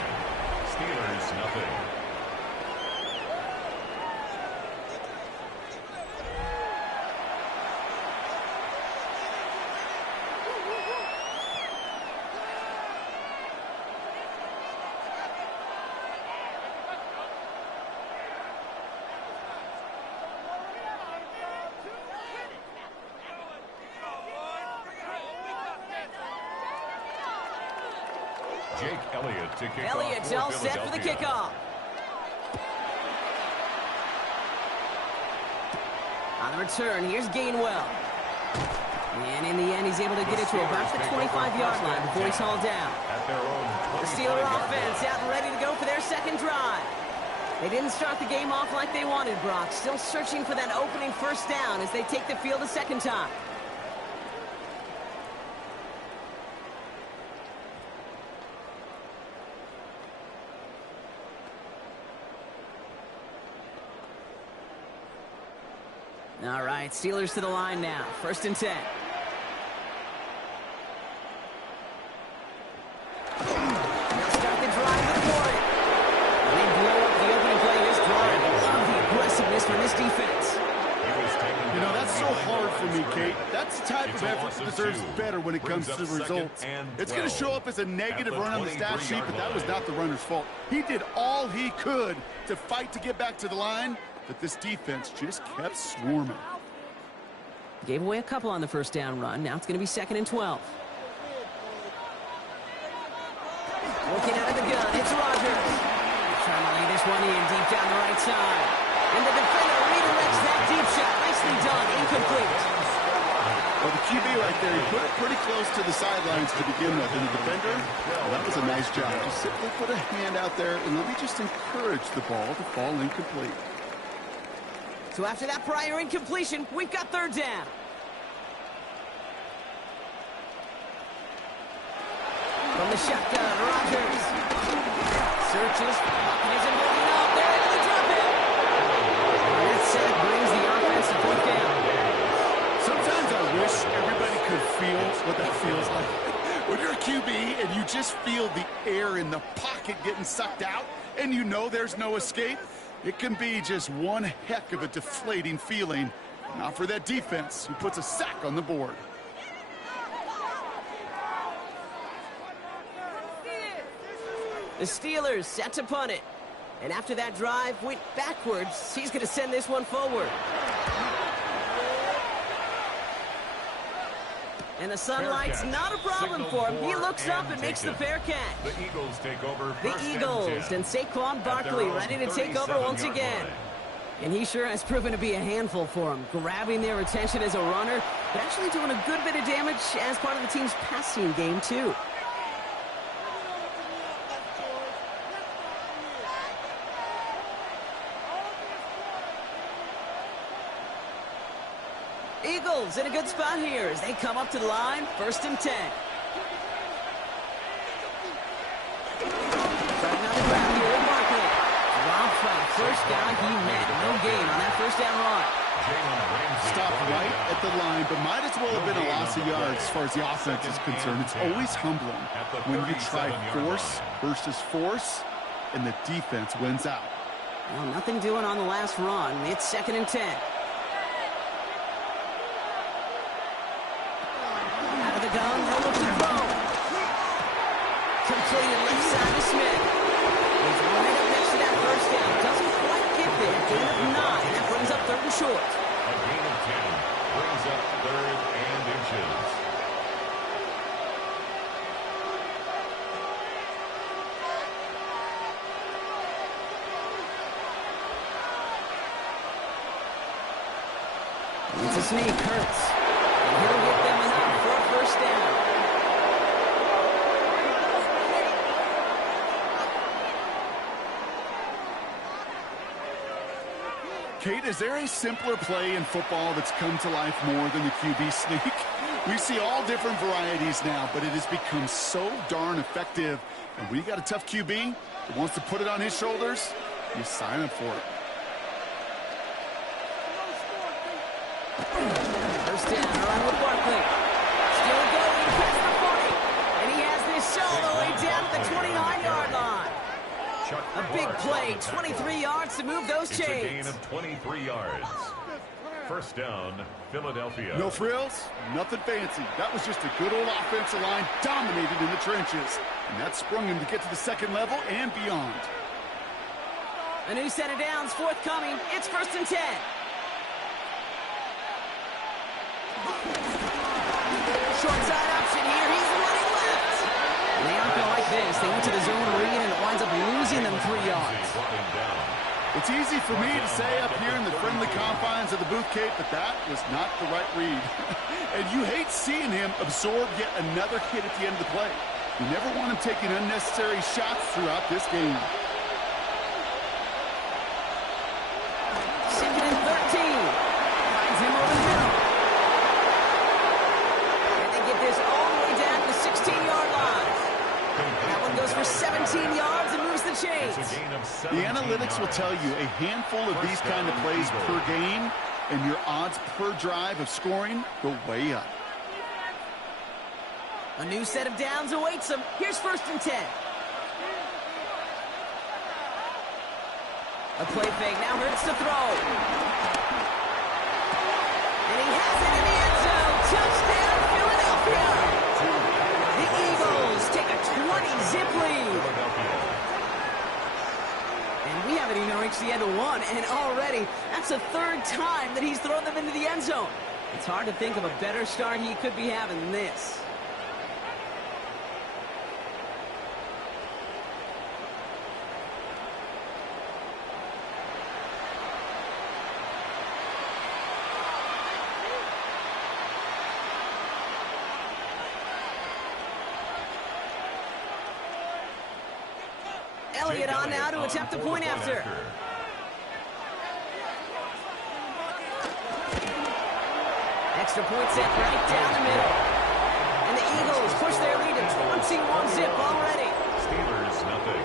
Steelers, nothing. Jake Elliott to kick Elliott's off all set for the kickoff. On the return, here's Gainwell. And in the end, he's able to get it to about the 25-yard line before he's hauled down. At their own The Steeler offense out and ready to go for their second drive. They didn't start the game off like they wanted, Brock. Still searching for that opening first down as they take the field a second time. All right, Steelers to the line now. 1st and 10. They'll start the drive with Warren. And they blow up the opening play of this drive. I love the aggressiveness from this defense. You know, that's so hard for me, Kate. That's the type of effort that deserves better when it comes to the results. It's going to show up as a negative run on the stat sheet, but that was not the runner's fault. He did all he could to fight to get back to the line, but this defense just kept swarming. Gave away a couple on the first down run. Now it's going to be 2nd and 12. Looking out of the gun, it's Rodgers. Trying to lay this one in deep down the right side. And the defender redirects that deep shot. Nicely done, incomplete. Well, the QB right there, he put it pretty close to the sidelines to begin with. And the defender, well, that was a nice job. Just simply put a hand out there and let me just encourage the ball to fall incomplete. So after that prior incompletion, we've got 3rd down. From the shotgun, Rodgers. Searches, isn't holding up. They're able to drop it. And that sack brings the offense to 4th down. Sometimes I wish everybody could feel what that feels like. When you're a QB and you just feel the air in the pocket getting sucked out and you know there's no escape, it can be just one heck of a deflating feeling. Not for that defense who puts a sack on the board. The Steelers set to punt it. And after that drive went backwards, he's going to send this one forward. And the sunlight's not a problem for him. He looks up and makes the fair catch. The Eagles take over. The Eagles and Saquon Barkley ready to take over once again. And he sure has proven to be a handful for him, grabbing their attention as a runner, but actually doing a good bit of damage as part of the team's passing game, too. Eagles in a good spot here as they come up to the line, 1st and 10. Starting on the ground here with Barkley. Drops by 1st down, he at the line, but might as well have been a loss of yards as far as the offense is concerned. It's always humbling when you try force versus force, and the defense wins out. Well, nothing doing on the last run. It's 2nd and 10. Out of the gun, no look to throw. Completed left side to Smith. He's right up next to that first down. Doesn't quite get there. Gain of 9. That brings up 3rd and short. A gain of 10 brings up 3rd and inches. It's a sneak, Hurts. And he'll get them enough for a first down. Kate, is there a simpler play in football that's come to life more than the QB sneak? We see all different varieties now, but it has become so darn effective. And when you got a tough QB that wants to put it on his shoulders, you sign up for it. First down, around with Barkley. Still going past the 40. And he has this all the way down to the 29-yard line. A big play, 23 yards to move those chains. It's a gain of 23 yards. First down, Philadelphia. No frills, nothing fancy. That was just a good old offensive line dominated in the trenches. And that sprung him to get to the second level and beyond. A new set of downs forthcoming. It's 1st and 10. Short side option here. He's running left. And they aren't going to like this. They went to the zone read, and it winds up losing them 3 yards. It's easy for me to say up here in the friendly confines of the booth, Kate, but that was not the right read. And you hate seeing him absorb yet another hit at the end of the play. You never want him taking unnecessary shots throughout this game. 2nd and 13. Finds him over the middle. And they get this all the way down to the 16-yard line. That one goes for 17 yards and moves the chains. The analytics will tell you a handful of these kind of plays per game, and your odds per drive of scoring go way up. A new set of downs awaits them. Here's 1st and 10. A play fake. Now Hurts to throw. And he has it in the end zone. Touchdown, Philadelphia. The Eagles take a 20-zip lead. And we haven't even reached the end of one, and already that's the 3rd time that he's thrown them into the end zone. It's hard to think of a better start he could be having than this. Elliott on now to attempt the point after. Extra point set right down the middle. And the Eagles push their lead to 21-zip already. Steelers, nothing.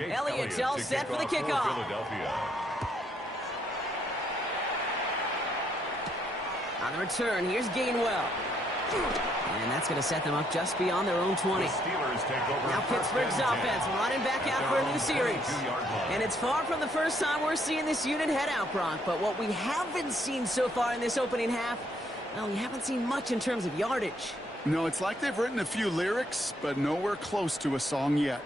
Elliott's all set for the kickoff. On the return, here's Gainwell. And that's going to set them up just beyond their own 20. Now Pittsburgh's offense running back out for a new series. And it's far from the first time we're seeing this unit head out, Brock. But what we haven't seen so far in this opening half, well, we haven't seen much in terms of yardage. No, it's like they've written a few lyrics, but nowhere close to a song yet.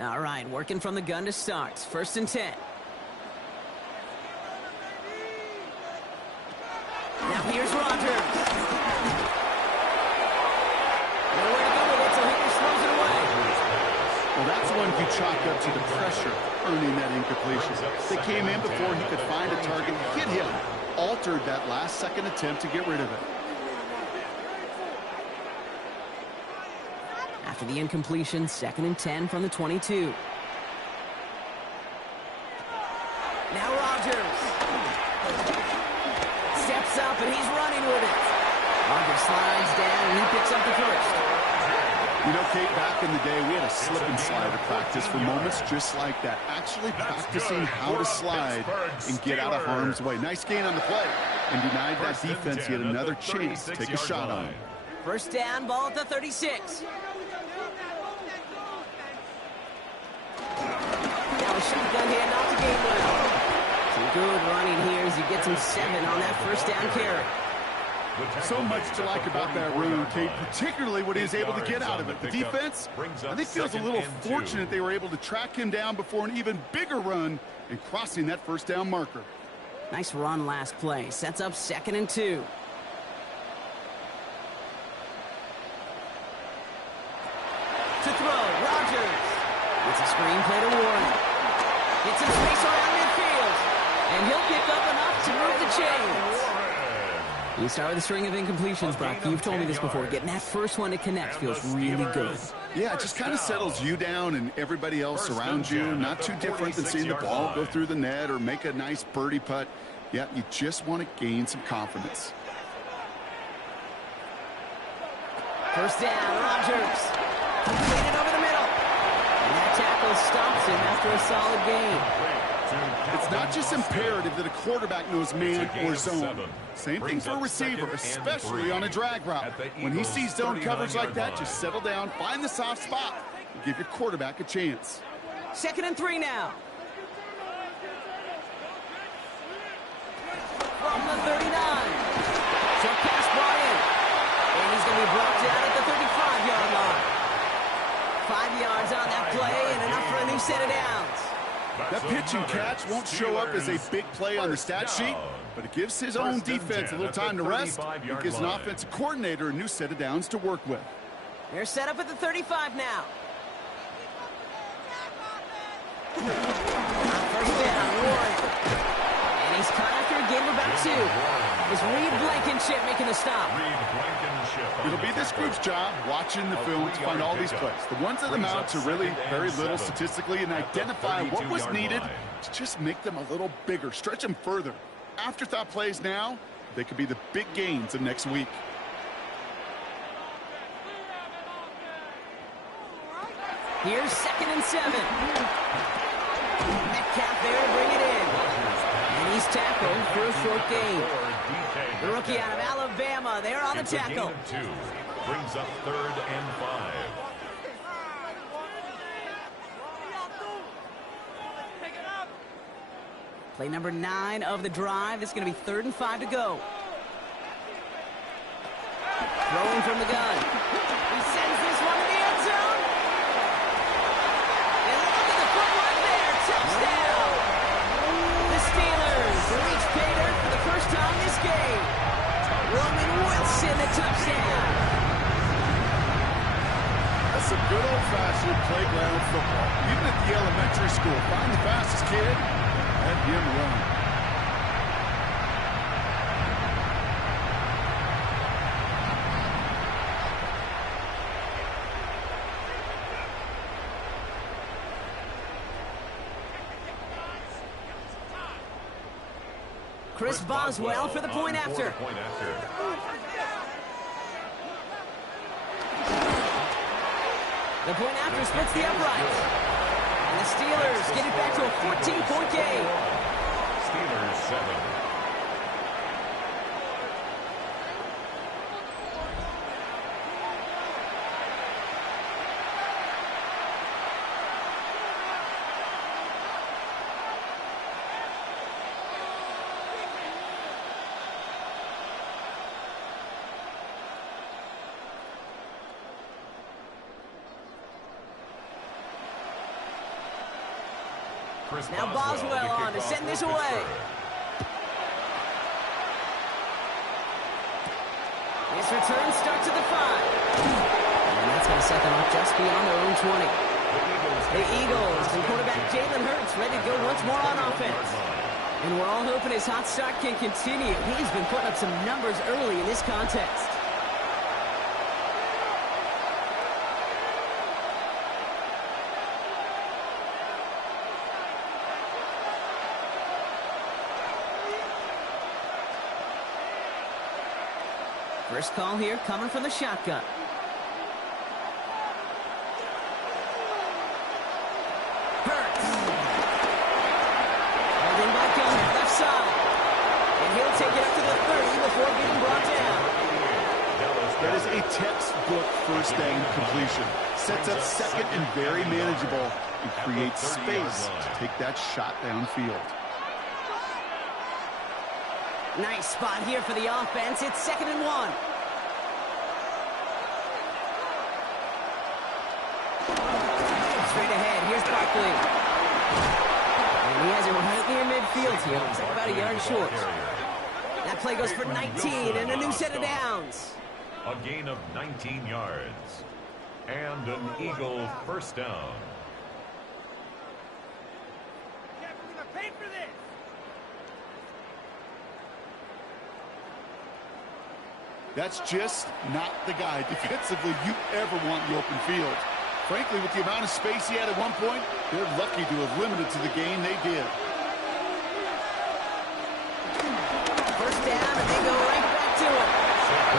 All right, working from the gun to start. 1st and 10. Now here's Rodgers. Nowhere to go with it, so Hickers throws it away. Well, that's one you chalk up to the pressure earning that incompletion. They came in before he could find a target, hit him. All faltered that last-second attempt to get rid of it. After the incompletion, 2nd and 10 from the 22. Now Rodgers steps up, and he's running with it. Rodgers slides down, and he picks up the first. You know, Kate, back in the day, we had a slip and slide to practice for moments just like that. Actually practicing how to slide and get out of harm's way. Nice gain on the play. And denied that defense yet another chance to take a shot on him. First down, ball at the 36. Now a shotgun handoff to Gainwell. Some good running here as he gets him 7 on that first down carry. So much to like about that run, Kate, particularly what he was able to get out of it. The defense, I think, feels a little fortunate they were able to track him down before an even bigger run and crossing that first down marker. Nice run last play. Sets up 2nd and 2. To throw, Rodgers. It's a screen play to Warren. Gets some space around midfield. And he'll pick up enough to move the chains. You start with a string of incompletions, Brock. You've told me this before. Getting that first one to connect feels really good. Yeah, it just kind of settles you down and everybody else around you. Not too different than seeing the ball go through the net or make a nice birdie putt. Yeah, you just want to gain some confidence. First down, Rodgers. Completed over the middle. And that tackle stops him after a solid gain. It's not just imperative that a quarterback knows man or zone. Same thing for a receiver, especially on a drag route. When he sees zone coverage like that, just settle down, find the soft spot, and give your quarterback a chance. 2nd and 3 now. From the 39. Short pass Bryant. And he's going to be brought down at the 35-yard line. 5 yards on that play and enough for a new set of downs. That pitch and catch won't show up as a big play on the stat sheet, but it gives his own defense a little time to rest. It gives an offensive coordinator a new set of downs to work with. They're set up at the 35 now. First down, Warren. And he's caught after a game of about 2. Is Reed Blankenship making the stop? It'll be this group's job watching the film to find all these plays. The ones that amount to really very little statistically and identify what was needed to just make them a little bigger, stretch them further. Afterthought plays now, they could be the big gains of next week. Here's 2nd and 7. Metcalf there to bring it in. And he's tackled for a short gain. The rookie out of Alabama, they're on the tackle. Brings up 3rd and 5. Play number 9 of the drive. It's going to be 3rd and 5 to go. Throwing from the gun. He sends this one to the end zone. And look at the footwork there. Touchdown. The Steelers reach pay dirt for the first time this game. Roman Wilson, the touchdown. That's some good old-fashioned playground football. Even at the elementary school, find the fastest kid and him run. Chris Boswell for the point after. The point after splits the uprights. And the Steelers get it back to a 14-point game. Steelers 7. Now Boswell on to send this away. This return starts at the 5. And that's going to set them up just beyond their own 20. The Eagles and quarterback Jalen Hurts ready to go once more on offense. And we're all hoping his hot start can continue. He's been putting up some numbers early in this contest. First call here coming from the shotgun. Hurts. Holding back on that left side. And he'll take it up to the 30 before being brought down. That is a textbook first down completion. Sets up second and very manageable and creates space to take that shot downfield. Nice spot here for the offense. It's 2nd and 1. Straight ahead. Here's Barkley. And he has it right near midfield here. Looks like about a yard short. That play goes for 19 and a new set of downs. A gain of 19 yards. And an Eagle first down. Pay for this. That's just not the guy defensively you ever want in the open field. Frankly, with the amount of space he had at one point, they're lucky to have limited to the gain they did. First down, and they go right back to it.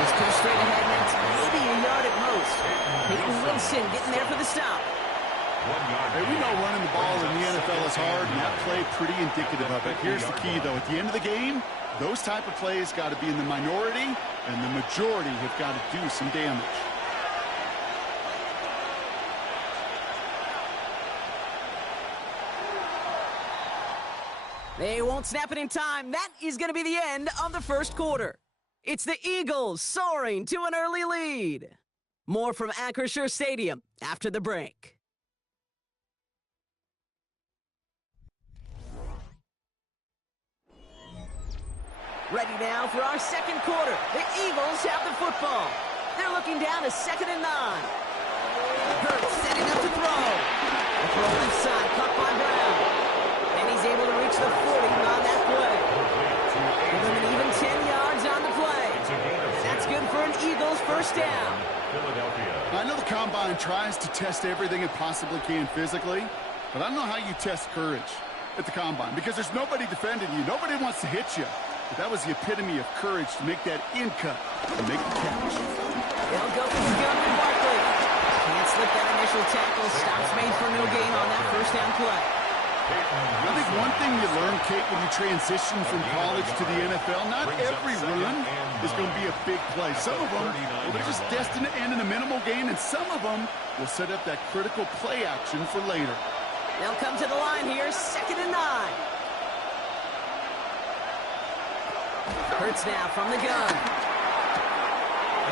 He's pushed straight ahead, and that's maybe a yard at most. Peyton Wilson getting there for the stop. Hey, we know running the ball in the NFL is hard, and that play pretty indicative of it. Here's the key, though. At the end of the game, those type of plays got to be in the minority, and the majority have got to do some damage. They won't snap it in time. That is going to be the end of the first quarter. It's the Eagles soaring to an early lead. More from Acrisure Stadium after the break. Ready now for our second quarter. The Eagles have the football. They're looking down to 2nd and 9. Hurts setting up to throw. The throw left side, caught by Brown. And he's able to reach the 40 on that play. Give him an even 10 yards on the play. And that's good for an Eagles first down. I know the Combine tries to test everything it possibly can physically, but I don't know how you test courage at the Combine because there's nobody defending you. Nobody wants to hit you. But that was the epitome of courage to make that in cut and make the catch. They'll go for the gun from Barkley. Can't slip that initial tackle. Stops made for no gain on that first down play. I think one thing you learn, Kate, when you transition from college to the NFL, not every run is going to be a big play. Some of them, well, they're just destined to end in a minimal gain, and some of them will set up that critical play action for later. They'll come to the line here, 2nd and 9. Hurts now from the gun.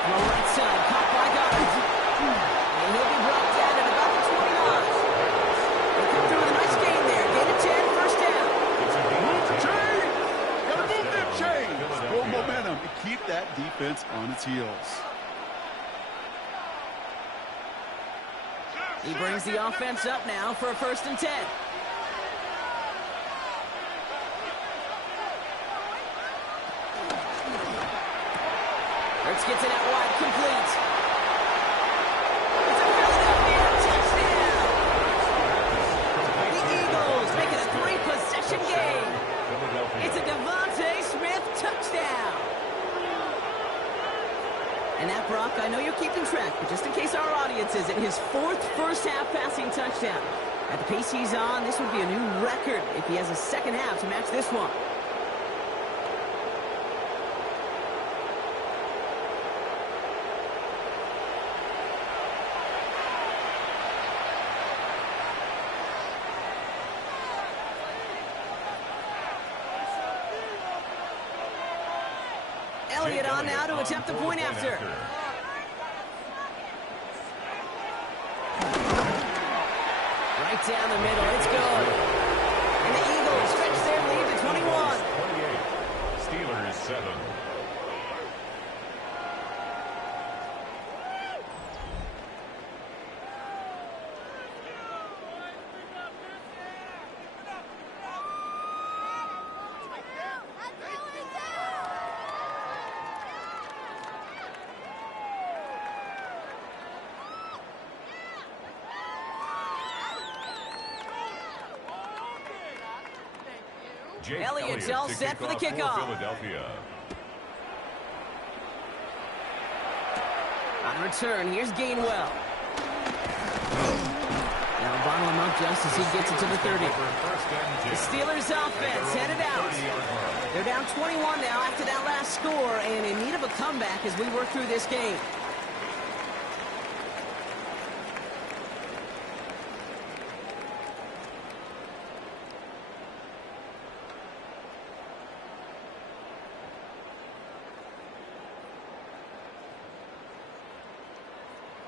Throw right side, caught by Goddard. And he'll be brought down at about the 20 line. They come through with a nice gain there. Gain of 10, first down. Move the chain! Gotta move them chains! Build momentum and keep that defense on its heels. He brings the offense up now for a 1st and 10. Hurts gets it out wide, complete. It's a Philadelphia touchdown! The Eagles make it a 3-possession game. It's a Devontae Smith touchdown. And that, Brock, I know you're keeping track, but just in case our audience isn't, his 4th first-half passing touchdown. At the pace he's on, this would be a new record if he has a second half to match this one. Elliott on now to attempt the point after. Right down the middle, it's good. And the Eagles stretch their lead to 21. 28. Steelers 7. Elliott's all set for the kickoff. Philadelphia. On return, here's Gainwell. Now bottle him up just as he gets it to the 30. The Steelers offense headed out. They're down 21 now after that last score and in need of a comeback as we work through this game.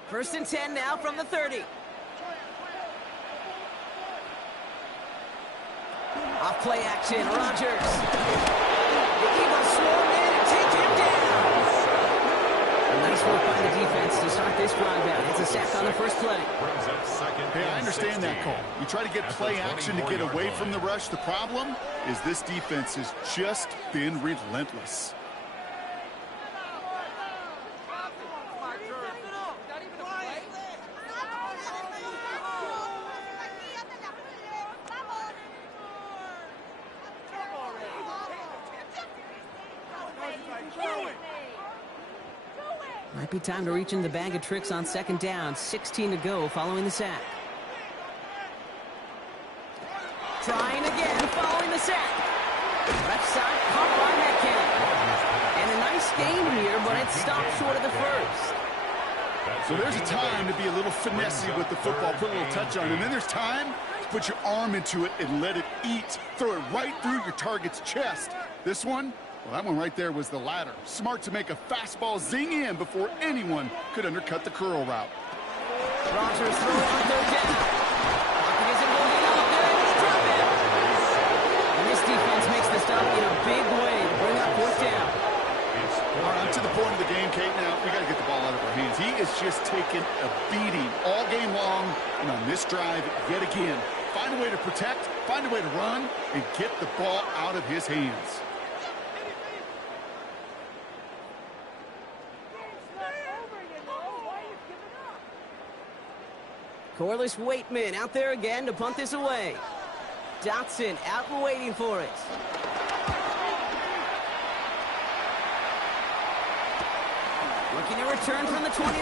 First and 10 now from the 30. Off play action, Rodgers. The Eagles swarm in and take him down. A nice work by the defense to start this drive out. It's a sack on the first play. Hey, I understand that call. You try to get play action to get away from the rush. The problem is this defense has just been relentless. Might be time to reach in the bag of tricks on second down. 16 to go following the sack. Trying again following the sack. Left side caught by Metcalf. And a nice game here, but it stopped short of the first. So there's a time to be a little finessey with the football, put a little touch on it. And then there's time to put your arm into it and let it eat. Throw it right through your target's chest. This one, well, that one right there was the latter. Smart to make a fastball zing in before anyone could undercut the curl route. Rodgers throwing on third down. Pocket isn't holding up there, and he's dropped it. And this defense makes the stop in a big way to bring up fourth down. All right, I'm to the point of the game, Kate. Now, we got to get the ball out of our hands. He is just taking a beating all game long, and on this drive, yet again. Find a way to protect, find a way to run, and get the ball out of his hands. Corliss Waitman out there again to punt this away. Dotson out and waiting for it. Looking to return from the 29.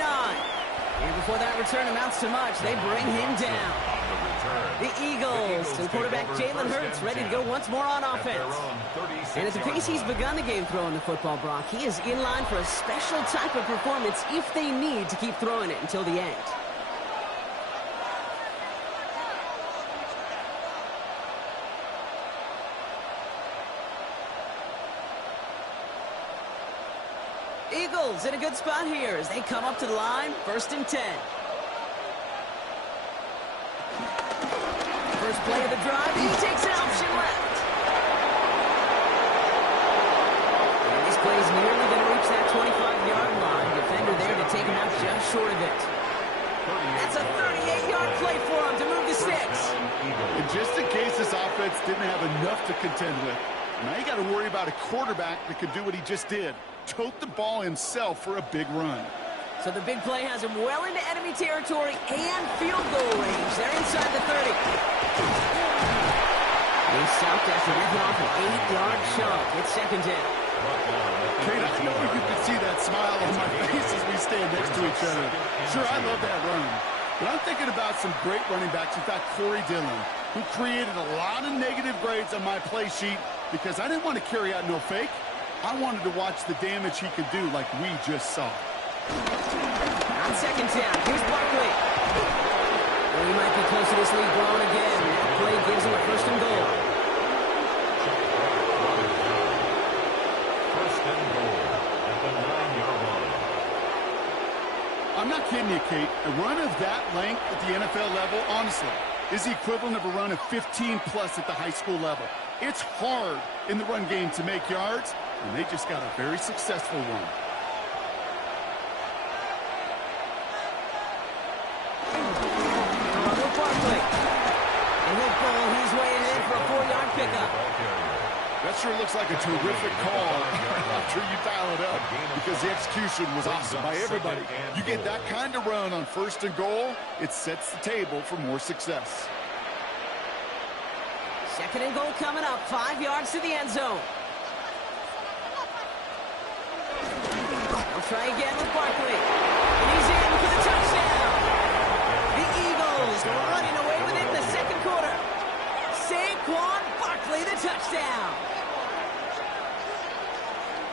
And before that return amounts to much, they bring him down. The Eagles and quarterback Jalen Hurts ready to go once more on offense. And at the pace he's begun the game throwing the football, Brock, he is in line for a special type of performance if they need to keep throwing it until the end. Eagles in a good spot here as they come up to the line, first and 10. First play of the drive, he takes an option left. And this play is nearly going to reach that 25-yard line. Defender there to take him out just short of it. That's a 38-yard play for him to move the sticks. And just in case this offense didn't have enough to contend with, now you got to worry about a quarterback that could do what he just did. Tote the ball himself for a big run. So the big play has him well into enemy territory and field goal range. They're inside the 30. They stopped after ripping off an 8-yard chunk. It's second down. Kate, I know you can see that smile on my face as we stand next to each other. Sure, I love that run. But I'm thinking about some great running backs. In fact, Corey Dillon, who created a lot of negative grades on my play sheet because I didn't want to carry out no fake. I wanted to watch the damage he could do like we just saw. On second down, here's Barkley. Well, he might be close to this lead blown again. That play gives him a first and goal. First and goal at the 9-yard line. I'm not kidding you, Kate. A run of that length at the NFL level, honestly, is the equivalent of a run of 15-plus at the high school level. It's hard in the run game to make yards, and they just got a very successful one. Barkley. And he'll pull his way in for a 4-yard pickup. That sure looks like a terrific call after you dial it up because the execution was awesome by everybody. You get that kind of run on first and goal, it sets the table for more success. Second and goal coming up, 5 yards to the end zone. They'll try again with Barkley. And he's in for the touchdown. The Eagles running away with it in the second quarter. Saquon Barkley, the touchdown.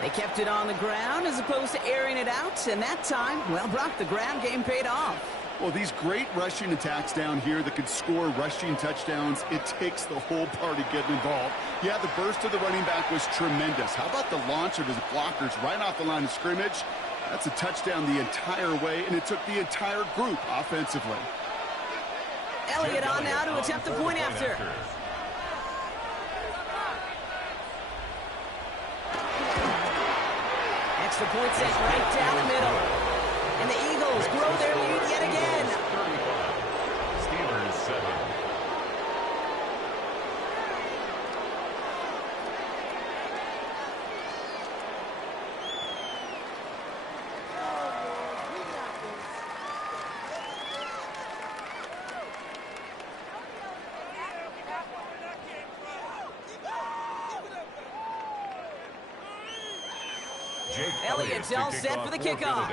They kept it on the ground as opposed to airing it out, and that time, well, Brock, the ground game paid off. Well, these great rushing attacks down here that could score rushing touchdowns, it takes the whole party getting involved. Yeah, the burst of the running back was tremendous. How about the launch of his blockers right off the line of scrimmage? That's a touchdown the entire way, and it took the entire group offensively. Elliott on now to attempt the point after. Extra point set right down the middle. And the Eagles grow their lead yet again. Steelers 7. Elliott's all set for the kickoff.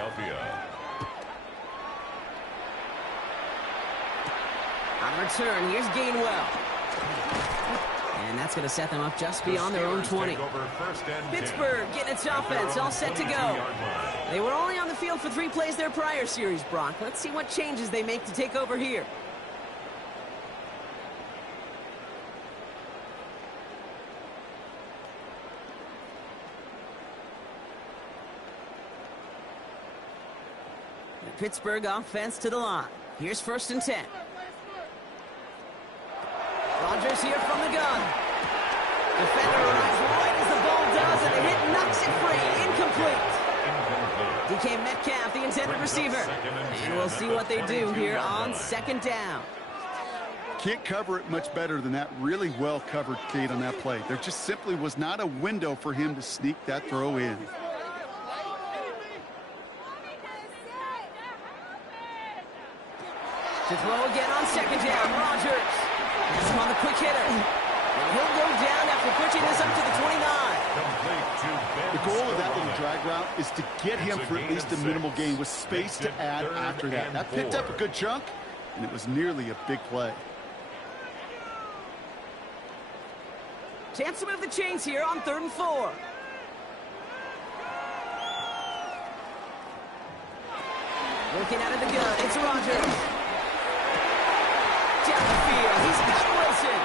On return, here's Gainwell. And that's going to set them up just beyond their own 20. Pittsburgh getting its offense all set to go. They were only on the field for 3 plays their prior series, Brock. Let's see what changes they make to take over here. The Pittsburgh offense to the line. Here's 1st and 10. Rodgers here from the gun. Defender arrives right as the ball does, and the hit knocks it free. Incomplete. DK Metcalf, the intended receiver. And we'll see what they do here on 2nd down. Can't cover it much better than that. Really well covered, Kate, on that play. There just simply was not a window for him to sneak that throw in. To throw again on 2nd down, Rodgers. Has him on the quick hitter. And he'll go down after pushing this up to the 29. The goal of that little drag route is to get him for at least a minimal gain with space to add after that. That picked up a good chunk, and it was nearly a big play. Chance to move the chains here on 3rd and 4. Looking out of the gun, it's Rodgers. Down the field, he's got Wilson.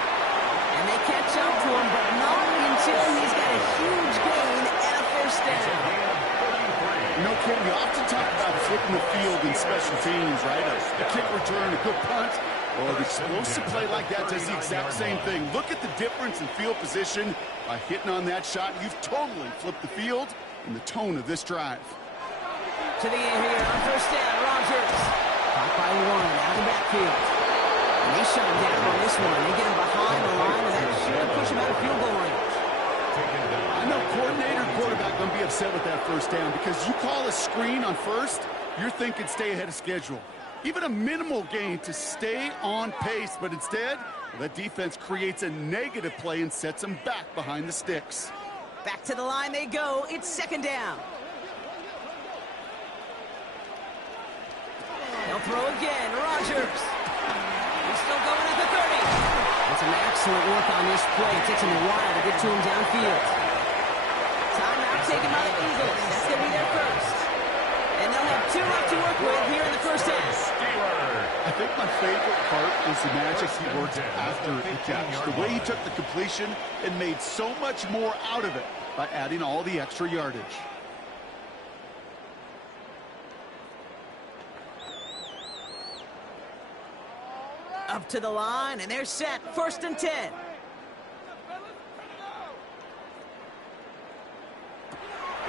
And they catch up to him, but not until he's got a huge gain and a 1st down. You know, Ken, we often talk about flipping the field in special teams, right? A kick return, a good punt. Well, an explosive play like that does the exact same thing. Look at the difference in field position. By hitting on that shot, you've totally flipped the field and the tone of this drive. To the end here on 1st down, Rodgers. Caught by 1 out of the backfield. And they shut him down on this one. They get him behind the line, and that should push him out of field goal range. I know coordinator and quarterback going to be upset with that 1st down because you call a screen on 1st, you're thinking stay ahead of schedule. Even a minimal gain to stay on pace, but instead, that defense creates a negative play and sets them back behind the sticks. Back to the line they go. It's 2nd down. They'll throw again. Rodgers. He's still going at the 30. That's some excellent work on this play. It takes him a while to get to him downfield. Timeout taken by the Eagles. That's going to be their 1st. And they'll have 2 left to work with here in the 1st half. I think my favorite part was the magic he worked after the catch. The way he took the completion and made so much more out of it by adding all the extra yardage. Up to the line, and they're set. 1st and 10.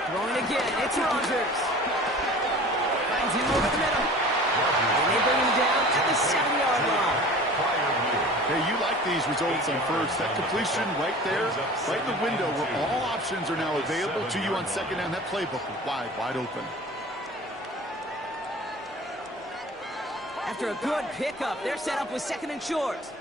Throwing again. It's Rodgers. Finds him over the middle. And they bring him down at the 7-yard line. Hey, you like these results on 1st. That completion right there, right in the window where all options are now available to you on 2nd down. That playbook is wide open. After a good pickup, they're set up with 2nd and short.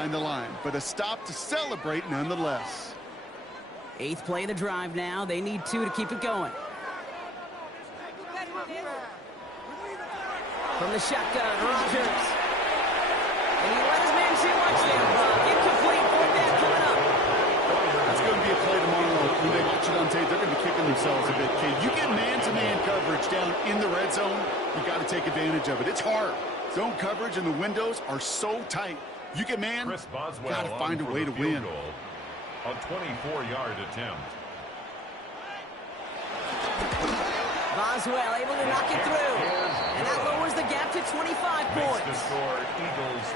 behind the line, but a stop to celebrate nonetheless. 8th play of the drive now. They need 2 to keep it going. From the shotgun, Rodgers. And he let his man too much there, Brock. Incomplete, 4th down coming up. That's going to be a play tomorrow. When they watch it on tape, they're going to be kicking themselves a bit, kid. You get man-to-man coverage down in the red zone, you got to take advantage of it. It's hard. Zone coverage and the windows are so tight. You get man, got to find a way to win. A 24-yard attempt. Boswell able to knock it through. And that lowers the gap to 25 points.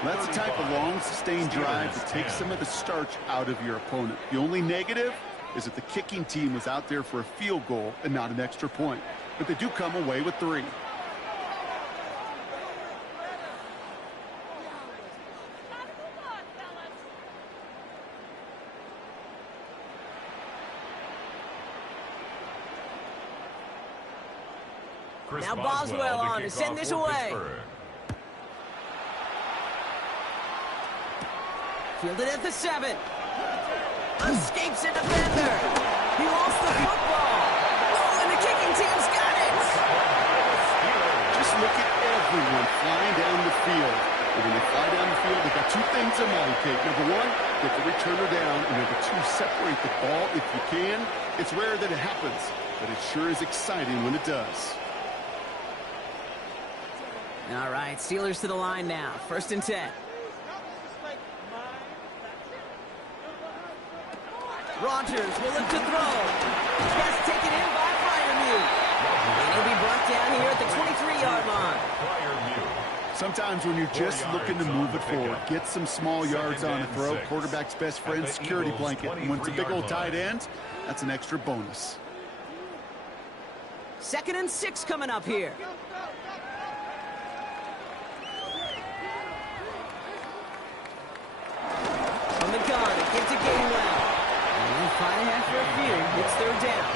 That's the type of long, sustained drive that takes some of the starch out of your opponent. The only negative is that the kicking team was out there for a field goal and not an extra point. But they do come away with 3. Now Boswell on to send this away. Fielded at the 7. Escapes a defender. He lost the football. Oh, and the kicking team's got it. Just look at everyone flying down the field. And when they fly down the field, they've got 2 things in mind, Kate. Number 1, get the returner down. And number 2, separate the ball if you can. It's rare that it happens, but it sure is exciting when it does. All right, Steelers to the line now. 1st and 10. Rodgers will look to throw. That's taken in by Freiermuth. And he'll be brought down here at the 23-yard line. Sometimes when you're just looking to move it forward, get some small yards on a throw, quarterback's best friend, security blanket. And when it's a big old tight end, that's an extra bonus. 2nd and 6 coming up here. From the gun, it gives to Gainwell. And 5.5 for a few. It's 3rd down.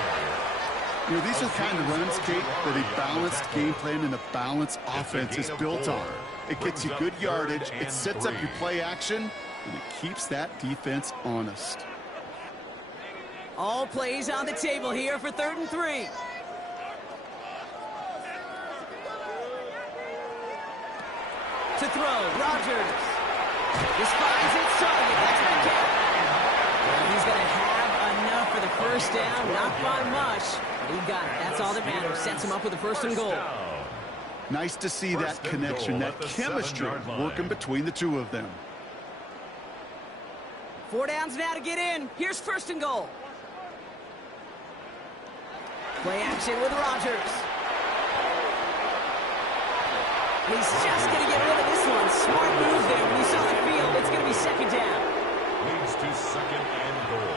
You know, these are the kind of runs, Kate, that a balanced game plan and a balanced offense is built on. It gets you good yardage, it sets up your play action, and it keeps that defense honest. All plays on the table here for 3rd and 3. To throw, Rodgers. This finds its target. That's Metcalf. Well, he's going to have enough for the 1st down, not by much. He got it. That's all that matters. Sets him up with the 1st and goal. Nice to see that connection, that chemistry working between the 2 of them. 4 downs now to get in. Here's 1st and goal. Play action with Rodgers. He's just going to get rid of this one. Smart move there. When you saw the field, it's going to be 2nd down. Leads to 2nd and goal.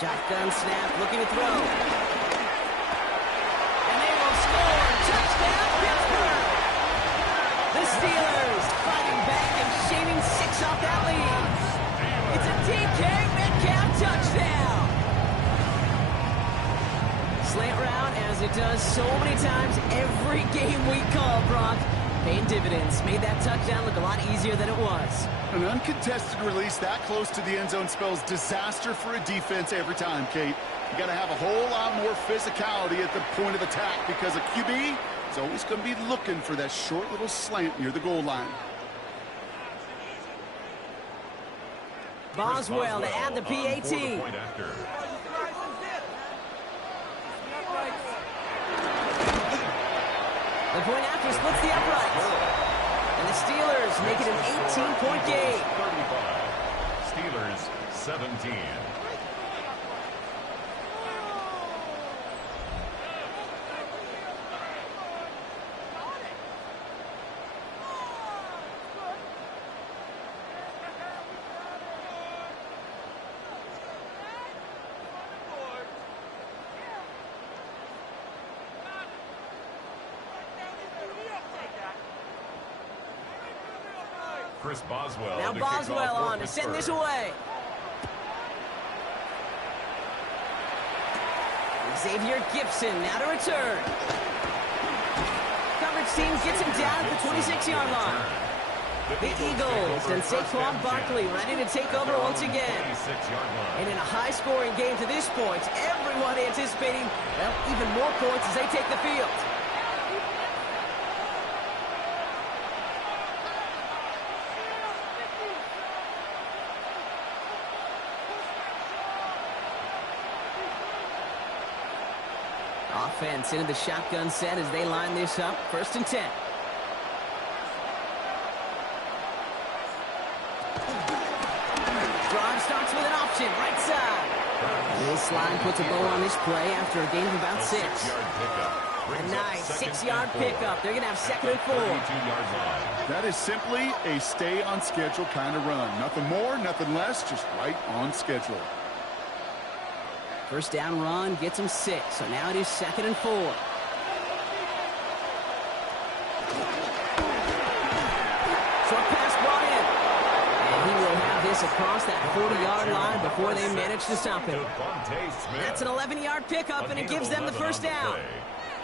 Shotgun snap, looking to throw. And they will score. Touchdown, Pittsburgh. The Steelers fighting back and shaving 6 off that lead. It's a DK Metcalf touchdown. Slant route, as it does so many times every game we call, Brock. Paying dividends. Made that touchdown look a lot easier than it was. An uncontested release that close to the end zone spells disaster for a defense every time, Kate. You got to have a whole lot more physicality at the point of attack because a QB is always going to be looking for that short little slant near the goal line. Boswell to add the PAT. The point after splits the uprights. And the Steelers make it an 18-point game. 35. Steelers 17. Chris Boswell. Now Boswell on to send this away. Xavier Gibson now to return. Coverage team gets him down at the 26-yard line. The Eagles and Saquon Barkley ready to take over once again. And in a high-scoring game to this point, everyone anticipating, well, even more points as they take the field. Offense into the shotgun set as they line this up. 1st and 10. Drive starts with an option, right side. This line puts a bow on this play after a gain of about 6. A nice 6-yard pickup. They're going to have 2nd and 4. That is simply a stay-on-schedule kind of run. Nothing more, nothing less, just right on schedule. 1st down run gets him 6, so now it is 2nd and 4. Short pass brought in. And he will have this across that 40-yard line before they manage to stop him. That's an 11-yard pickup, and it gives them the 1st down.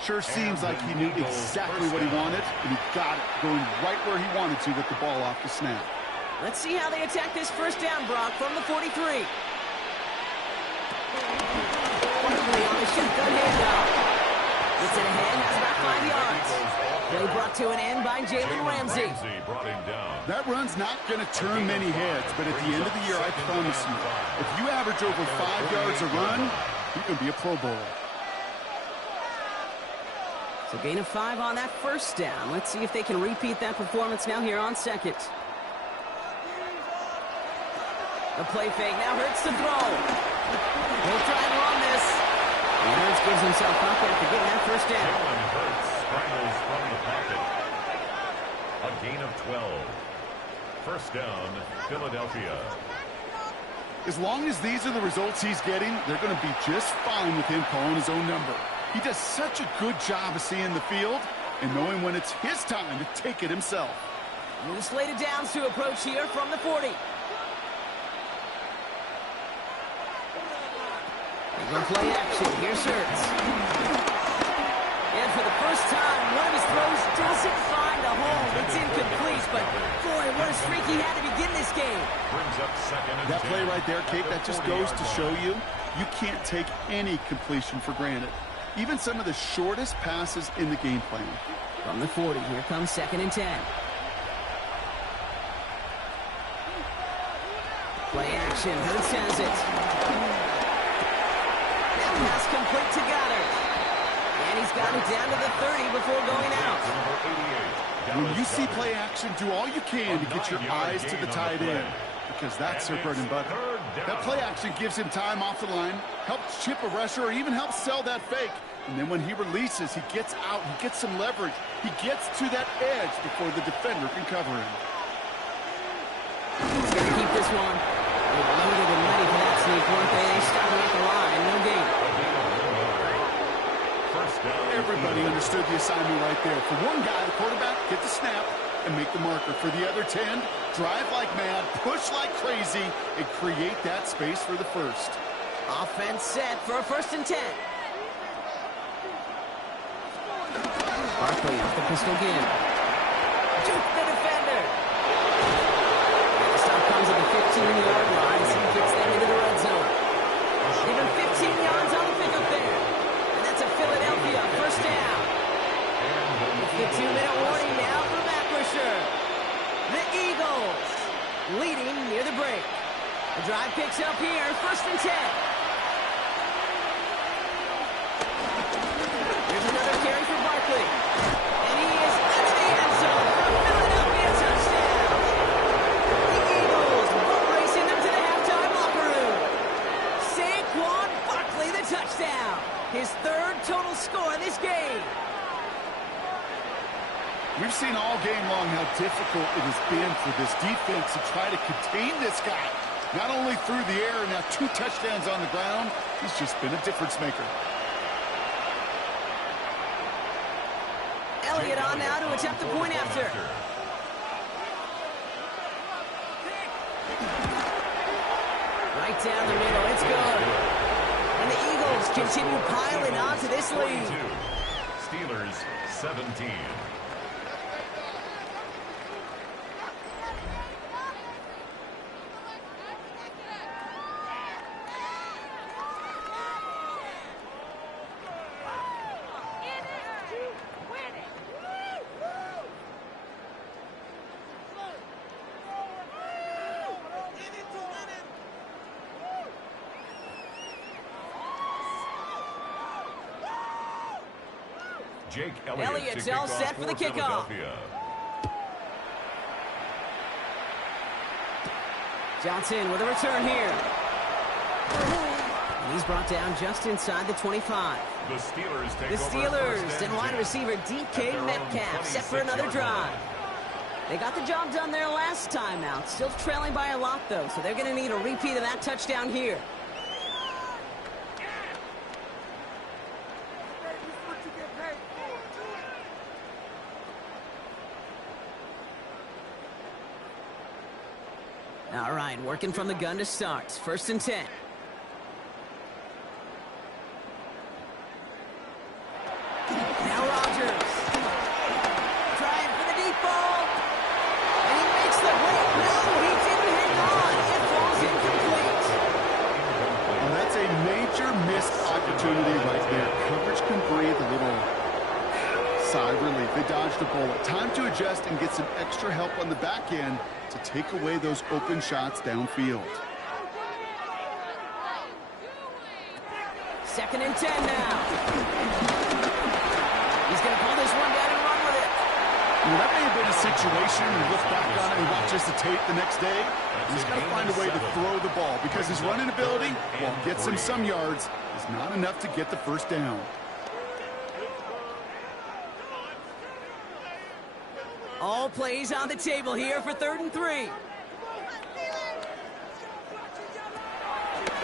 Sure seems like he knew exactly what he wanted, and he got it, going right where he wanted to with the ball off the snap. Let's see how they attack this 1st down, Brock, from the 43. On the shotgun handoff. Gets it ahead, has about 5 yards. Play brought to an end by Jalen Ramsey. That run's not going to turn many heads, but at the end of the year, I promise you, if you average over 5 yards a run, you're going to be a Pro Bowler. So gain of 5 on that 1st down. Let's see if they can repeat that performance now here on 2nd. The play fake now hurts to throw. He'll try to run this. And Hurts gives himself up after getting that 1st down. Hurts scrambles from the pocket. A gain of 12. 1st down, Philadelphia. As long as these are the results he's getting, they're going to be just fine with him calling his own number. He does such a good job of seeing the field and knowing when it's his time to take it himself. New slated downs to approach here from the 40. They're going to play action. Here's Hurts. And for the first time, one of his throws doesn't find a home. It's incomplete, but boy, what a streak he had to begin this game. That play right there, Kate, that just goes to show you, you can't take any completion for granted. Even some of the shortest passes in the game plan. From the 40, here comes 2nd and 10. Play action. Hurts has it. That pass complete to Goddard. And he's got it down to the 30 before going out. When you see play action, do all you can to get your eyes to the tight end, because that's their bread and butter. That play action gives him time off the line, helps chip a rusher, or even helps sell that fake. And then when he releases, he gets out, he gets some leverage. He gets to that edge before the defender can cover him. He's going to keep this one. They're loaded and ready for that sneak, weren't they? They started at the line, no gain. Everybody understood the assignment right there. For one guy, the quarterback, get the snap and make the marker. For the other 10, drive like mad, push like crazy, and create that space for the 1st. Offense set for a 1st and 10. Barkley off the pistol again. Juke the defender. And the stop comes at the 15-yard line as he gets them into the red zone. Give him 15 yards on the pickup there. And that's a Philadelphia 1st down. It's the 2-minute warning now for Macrisher. The Eagles leading near the break. The drive picks up here, 1st and 10. Here's another carry for Barkley. And he is into the end zone for a Philadelphia touchdown. The Eagles boat racing them to the halftime locker room. Saquon Barkley the touchdown. His 3rd total score in this game. We've seen all game long how difficult it has been for this defense to try to contain this guy. Not only through the air, now 2 touchdowns on the ground. He's just been a difference maker. Elliott on now to attempt the point after. Right down the middle. It's good. And the Eagles continue piling on to this lead. Steelers 17. Jake Elliott's all set for the kickoff. Johnson with a return here. And he's brought down just inside the 25. The Steelers take Steelers and wide receiver DK Metcalf set for another drive. They got the job done there last time out. Still trailing by a lot, though, so they're going to need a repeat of that touchdown here. All right, working from the gun to start. 1st and 10. Now Rodgers. Trying for the deep ball. And he makes the wait. No, he didn't hang on. It falls incomplete. Well, that's a major missed opportunity right there. Coverage can breathe a little sigh of relief. They dodged a bullet. Time to adjust and get some extra help on the back end to take away those open shots downfield. 2nd and 10 now. He's going to pull this one down and run with it. Well, that may have been a situation you look back on it and watch just the tape the next day. He's got to find a way to throw the ball because his running ability, while it gets him some yards, is not enough to get the first down. All plays on the table here for 3rd and 3.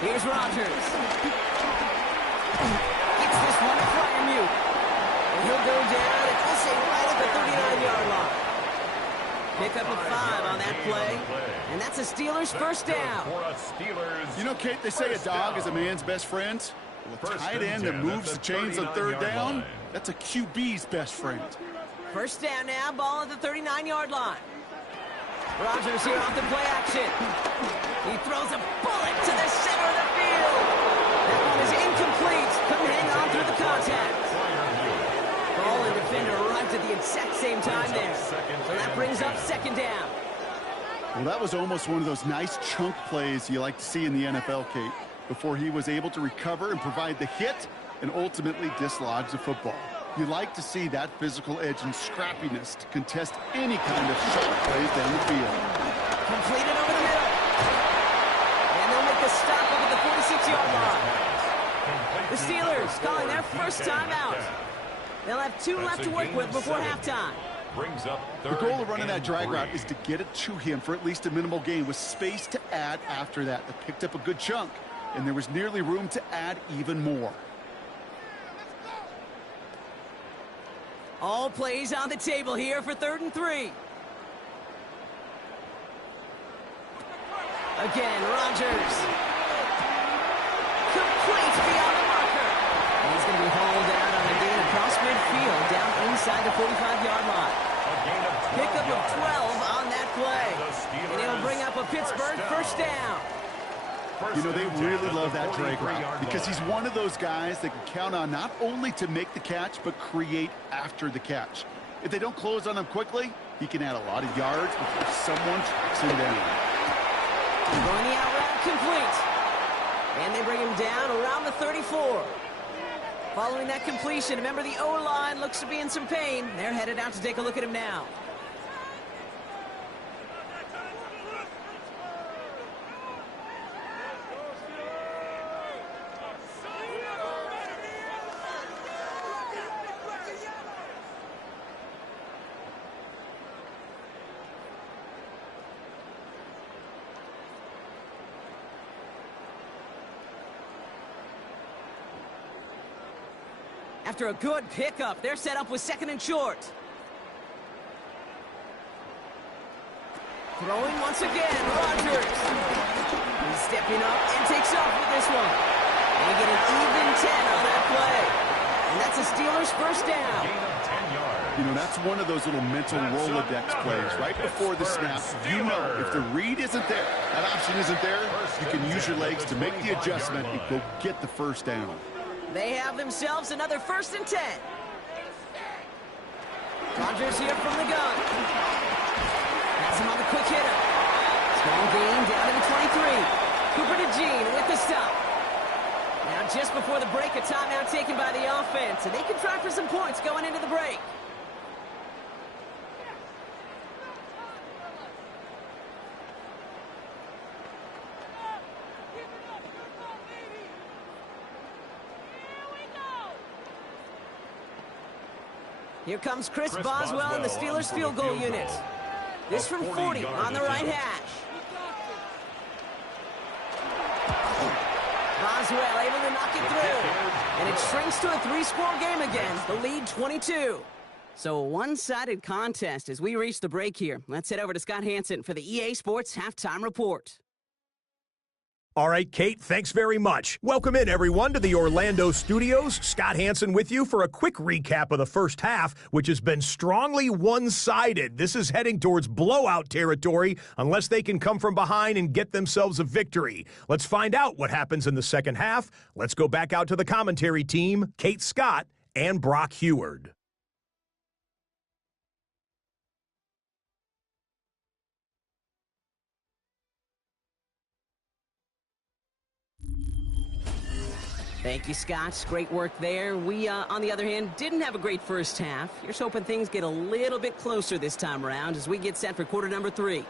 Here's Rodgers. Gets this one to Freiermuth. And he'll go down and we'll say right at the 39-yard line. Pick up a 5 on that play. And that's a Steelers first down. You know, Kate, they say a dog is a man's best friend. Well, a tight end that moves the chains on 3rd down, that's a QB's best friend. 1st down now, ball at the 39-yard line. Rodgers here off the play action. He throws a bullet to the center of the field. That one is incomplete. Couldn't hang on through the contact. Ball and defender arrived at the exact same time there. So that brings up 2nd down. Well, that was almost one of those nice chunk plays you like to see in the NFL, Kate, before he was able to recover and provide the hit and ultimately dislodge the football. You like to see that physical edge and scrappiness to contest any kind of shot plays down the field. Completed over the middle. And they'll make the stop over the 46-yard line. The Steelers calling their first time out. They'll have 2 left to work with before halftime. The goal of running that drag route is to get it to him for at least a minimal gain with space to add after that. They picked up a good chunk, and there was nearly room to add even more. All plays on the table here for 3rd and 3. Again, Rodgers. Complete beyond the marker. And he's going to be hauled out on a gain across midfield down inside the 45-yard line. Pickup of 12 on that play. And it'll bring up a Pittsburgh first down. You know, they really love that drag route because he's one of those guys that can count on not only to make the catch, but create after the catch. If they don't close on him quickly, he can add a lot of yards before someone tracks him down. Going the out route complete. And they bring him down around the 34. Following that completion, remember the O-line looks to be in some pain. They're headed out to take a look at him now. After a good pickup, they're set up with 2nd and short. Throwing once again, Rodgers. He's stepping up and takes off with this one. They get an even 10 on that play. And that's the Steelers' first down. Gain of 10 yards. You know, that's one of those little mental Rolodex plays. Right before the snap, you know if the read isn't there, that option isn't there, you can use your legs to make the adjustment and go get the first down. They have themselves another 1st and 10. Rodgers here from the gun. Pass him on the quick hitter. Small gain down to the 23. Cooper to Jean with the stop. Now just before the break, a timeout taken by the offense, and they can try for some points going into the break. Here comes Chris Boswell and the Steelers field goal unit. This from 40 on the right hash. Boswell able to knock it through. And it shrinks to a 3-score game again. The lead 22. So a one-sided contest as we reach the break here. Let's head over to Scott Hansen for the EA Sports Halftime Report. All right, Kate, thanks very much. Welcome in, everyone, to the Orlando studios. Scott Hansen with you for a quick recap of the first half, which has been strongly one-sided. This is heading towards blowout territory unless they can come from behind and get themselves a victory. Let's find out what happens in the second half. Let's go back out to the commentary team, Kate Scott and Brock Heward. Thank you, Scott. Great work there. We, on the other hand, didn't have a great first half. Here's hoping things get a little bit closer this time around as we get set for quarter number 3.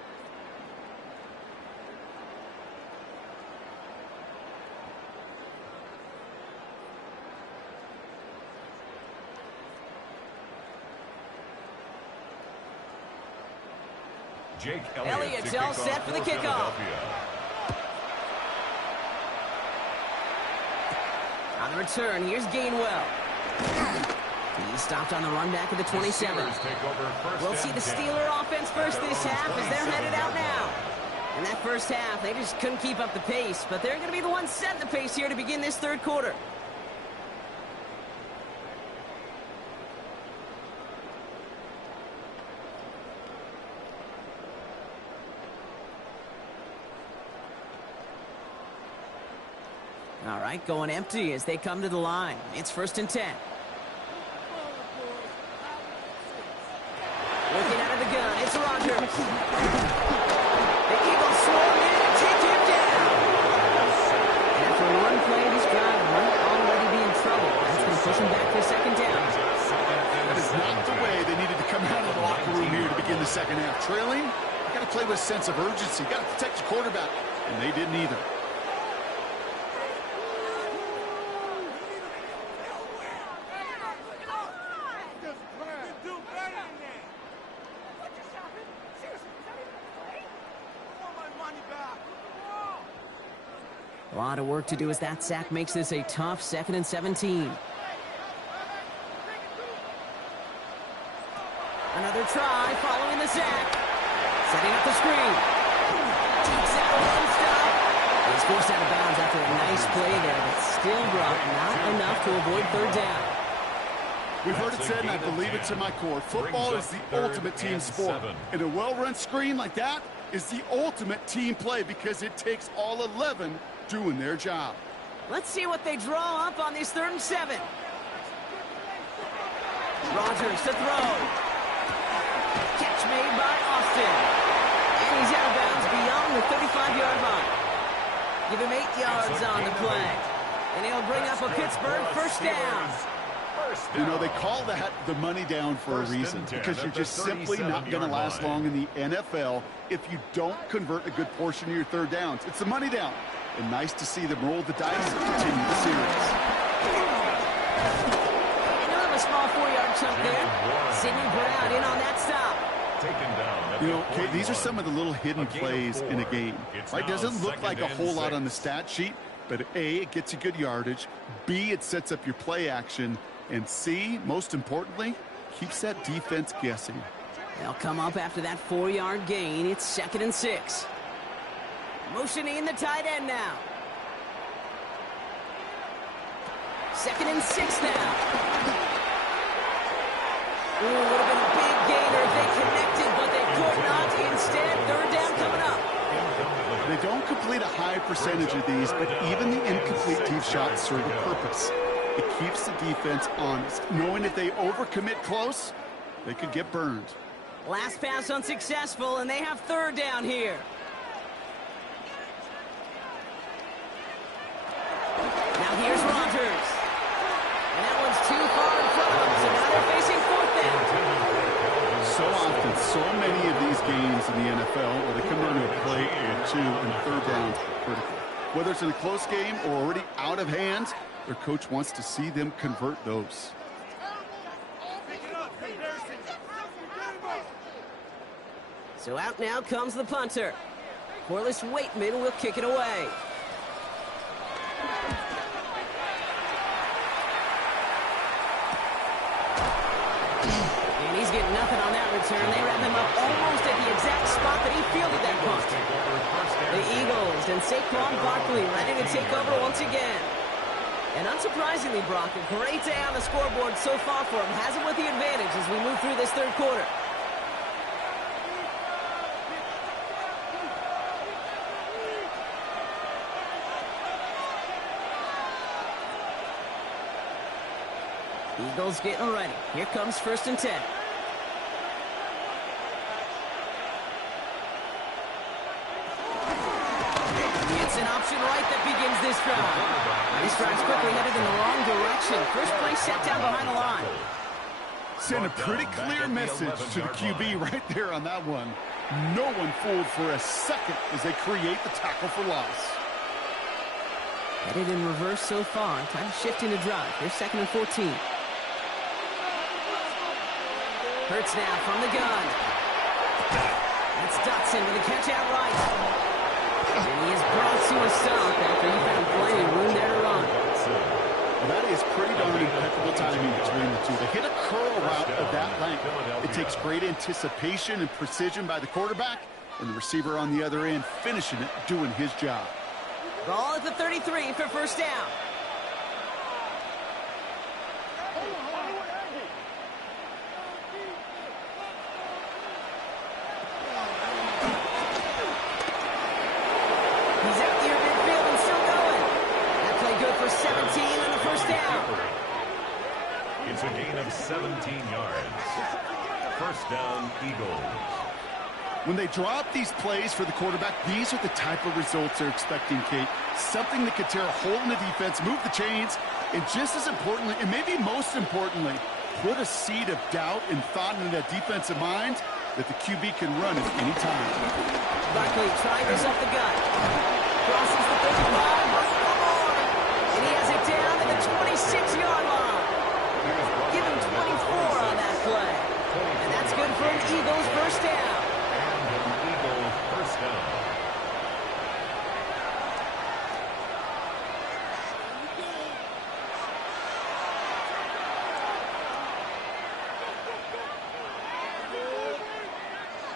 Jake Elliott's all set for the kickoff. On the return, here's Gainwell. He stopped on the run back of the 27. We'll see the Steeler offense first this half as they're headed out now. In that first half, they just couldn't keep up the pace, but they're going to be the ones setting the pace here to begin this third quarter. All right, going empty as they come to the line. It's 1st and 10. Looking out of the gun, it's Rodgers. The Eagles swarm in and take him down. And after one play, this drive might already be in trouble. That's going to push him back to 2nd down. That is not the way they needed to come out of the locker room here to begin the second half. Trailing, you got to play with a sense of urgency. You got to protect your quarterback, and they didn't either. A lot of work to do as that sack makes this a tough 2nd and 17. Another try following the sack. Setting up the screen. Takes out one stop. He's forced out of bounds after a nice play there, but still brought not enough to avoid 3rd down. We've heard it said, and I believe it to my core, football is the ultimate team sport. And a well-run screen like that is the ultimate team play because it takes all 11 doing their job. Let's see what they draw up on this 3rd and 7. Rodgers to throw. Catch made by Austin. And he's out of bounds beyond the 35-yard line. Give him 8 yards on the play. And he'll bring up a Pittsburgh 1st down. You know, they call that the money down for a reason because you're just simply not going to last long in the NFL if you don't convert a good portion of your 3rd downs. It's the money down. And nice to see them roll the dice and continue the series. And you'll have a small 4-yard chunk there. Sidney Brown in on that stop. You know, Kate, these are some of the little hidden plays in a game. Right? Doesn't look like a whole lot on the stat sheet, but A, it gets you good yardage. B, it sets up your play action. And C, most importantly, keeps that defense guessing. They'll come up after that 4-yard gain. It's 2nd and 6. Motioning the tight end now. 2nd and 6 now. Ooh, would have been a big gainer if they connected, but they could not. Instead, 3rd down coming up. They don't complete a high percentage of these, but even the incomplete deep shots serve a purpose. It keeps the defense honest, knowing if they overcommit close, they could get burned. Last pass unsuccessful, and they have 3rd down here. Now here's Rodgers. And that one's too far in front of them, so now they're facing 4th down. So often, so many of these games in the NFL where they come down to a play or 2 and 3rd down critical. Whether it's in a close game or already out of hand, their coach wants to see them convert those. So out now comes the punter. Corliss Waitman will kick it away. And he's getting nothing on that return. They wrap him up almost at the exact spot that he fielded that punt. The Eagles and Saquon Barkley ready to take over once again. And unsurprisingly, Brock, a great day on the scoreboard so far for him. Has him with the advantage as we move through this 3rd quarter. Eagles getting ready. Here comes 1st and 10. It's an option right that begins this drive. These drives quickly headed in the wrong direction. First play set down behind the line. Send a pretty clear message to the QB right there on that one. No one fooled for a second as they create the tackle for loss. Headed in reverse so far. Time to shift into drive. Here's 2nd and 14. Hurts now from the gun. That's Dotson with a catch out right. And he is brought to a stop after he found plenty of room there to run. Well, that is pretty darn impeccable timing between the two. They hit a curl route of that length. It takes great anticipation and precision by the quarterback, and the receiver on the other end finishing it, doing his job. Ball at the 33 for 1st down. He's out near midfield and still going. That play good for 17 on the 1st down. It's a gain of 17 yards. 1st down, Eagles. When they drop these plays for the quarterback, these are the type of results they're expecting, Kate. Something that could tear a hole in the defense, move the chains, and just as importantly, and maybe most importantly, put a seed of doubt and thought into that defensive mind that the QB can run at any time. Barkley trying this up the gut. Crosses the 35, running for more. And he has it down at the 26-yard line. Give him 24 on that play. And that's good for an Eagles 1st down. And an Eagles 1st down.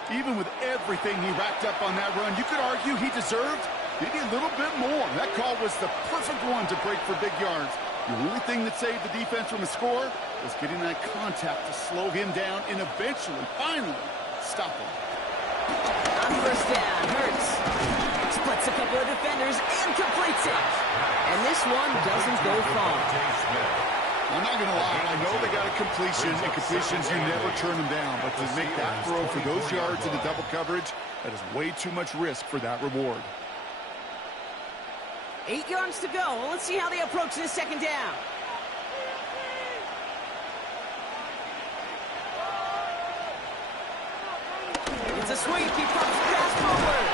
Even with everything he racked up on that run, you could argue he deserved maybe a little bit more. That call was the perfect one to break for big yards. The only thing that saved the defense from a score was getting that contact to slow him down and eventually, finally, stop him. On 1st down, Hurts splits a couple of defenders and completes it. And this one doesn't go far. I'm not going to lie, I know they got a completion, and completions, you never turn them down. But to make that throw for those yards into double coverage, that is way too much risk for that reward. 8 yards to go. Well, let's see how they approach this 2nd down. It's a sweep. He pops the pass forward.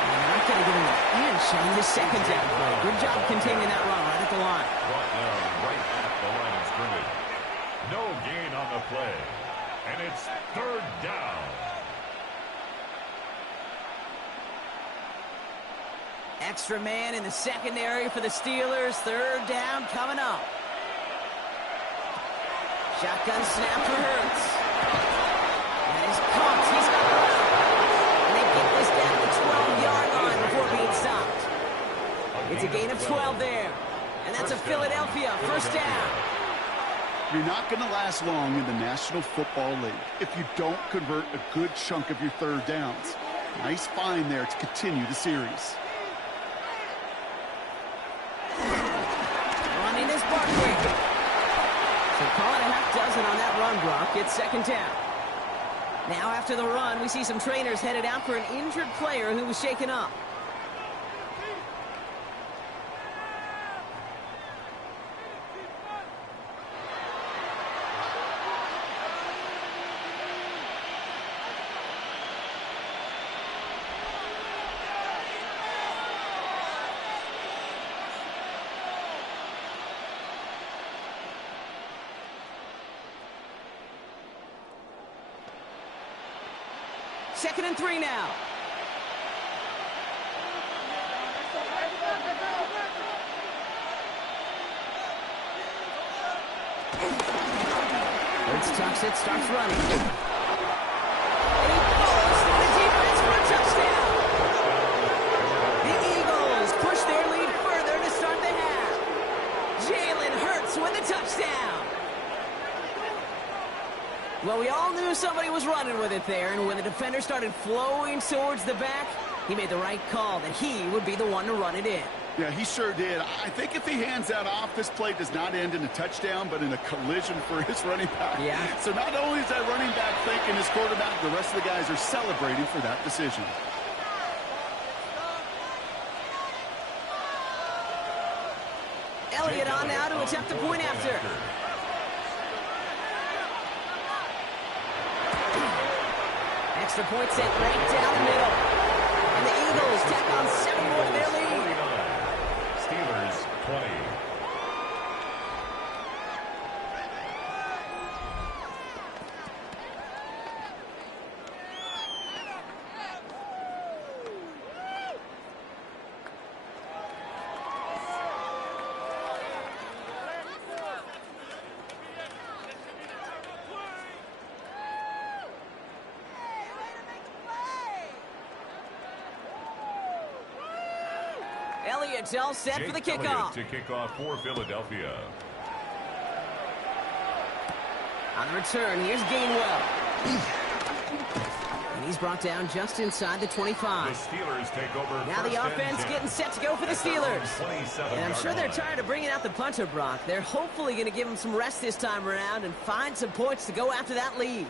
And not going to get an inch on this 2nd down. Good job containing that run right at the line. Brought down right at the line of scrimmage. No gain on the play. And it's 3rd down. Extra man in the secondary for the Steelers. 3rd down coming up. Shotgun snap for Hurts. And he's pumped. He's got the route. And they get this down to the 12-yard line before being It's a gain of 12 there. And that's a Philadelphia first down. You're not going to last long in the National Football League if you don't convert a good chunk of your third downs. Nice find there to continue the series. Running is Barkley. So call it a half dozen on that run block. It's second down. Now after the run, we see some trainers headed out for an injured player who was shaken up. Second and 3 now. Woods tucks it, starts running. And he falls through the defense for a touchdown. The Eagles push their lead further to start the half. Jalen Hurts with a touchdown. Well, we all knew somebody was running with it there, and when the defender started flowing towards the back, he made the right call that he would be the one to run it in. Yeah, he sure did. I think if he hands that off, this play does not end in a touchdown, but in a collision for his running back. Yeah. So not only is that running back thinking his quarterback, the rest of the guys are celebrating for that decision. Elliott on now to attempt the point after. Extra point set right down the middle. And the Eagles tack on 7 more to their lead. Steelers 20. Elliott's all set for the kickoff. To kick off for Philadelphia. On the return, here's Gainwell. And he's brought down just inside the 25. The Steelers take over. Now the offense getting set to go for the Steelers. And I'm sure they're tired of bringing out the punter, Brock. They're hopefully going to give him some rest this time around and find some points to go after that lead.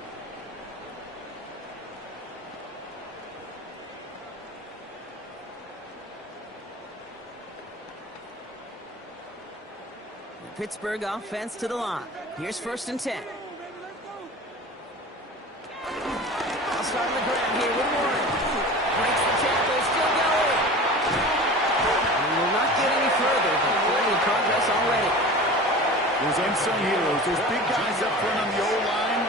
Pittsburgh offense to the line. Here's first and 10. I'll start on the ground here with Warren. Breaks the tackle, still going. And will not get any further, but plenty of progress already. Those unsung heroes, those big guys up front on the O-line,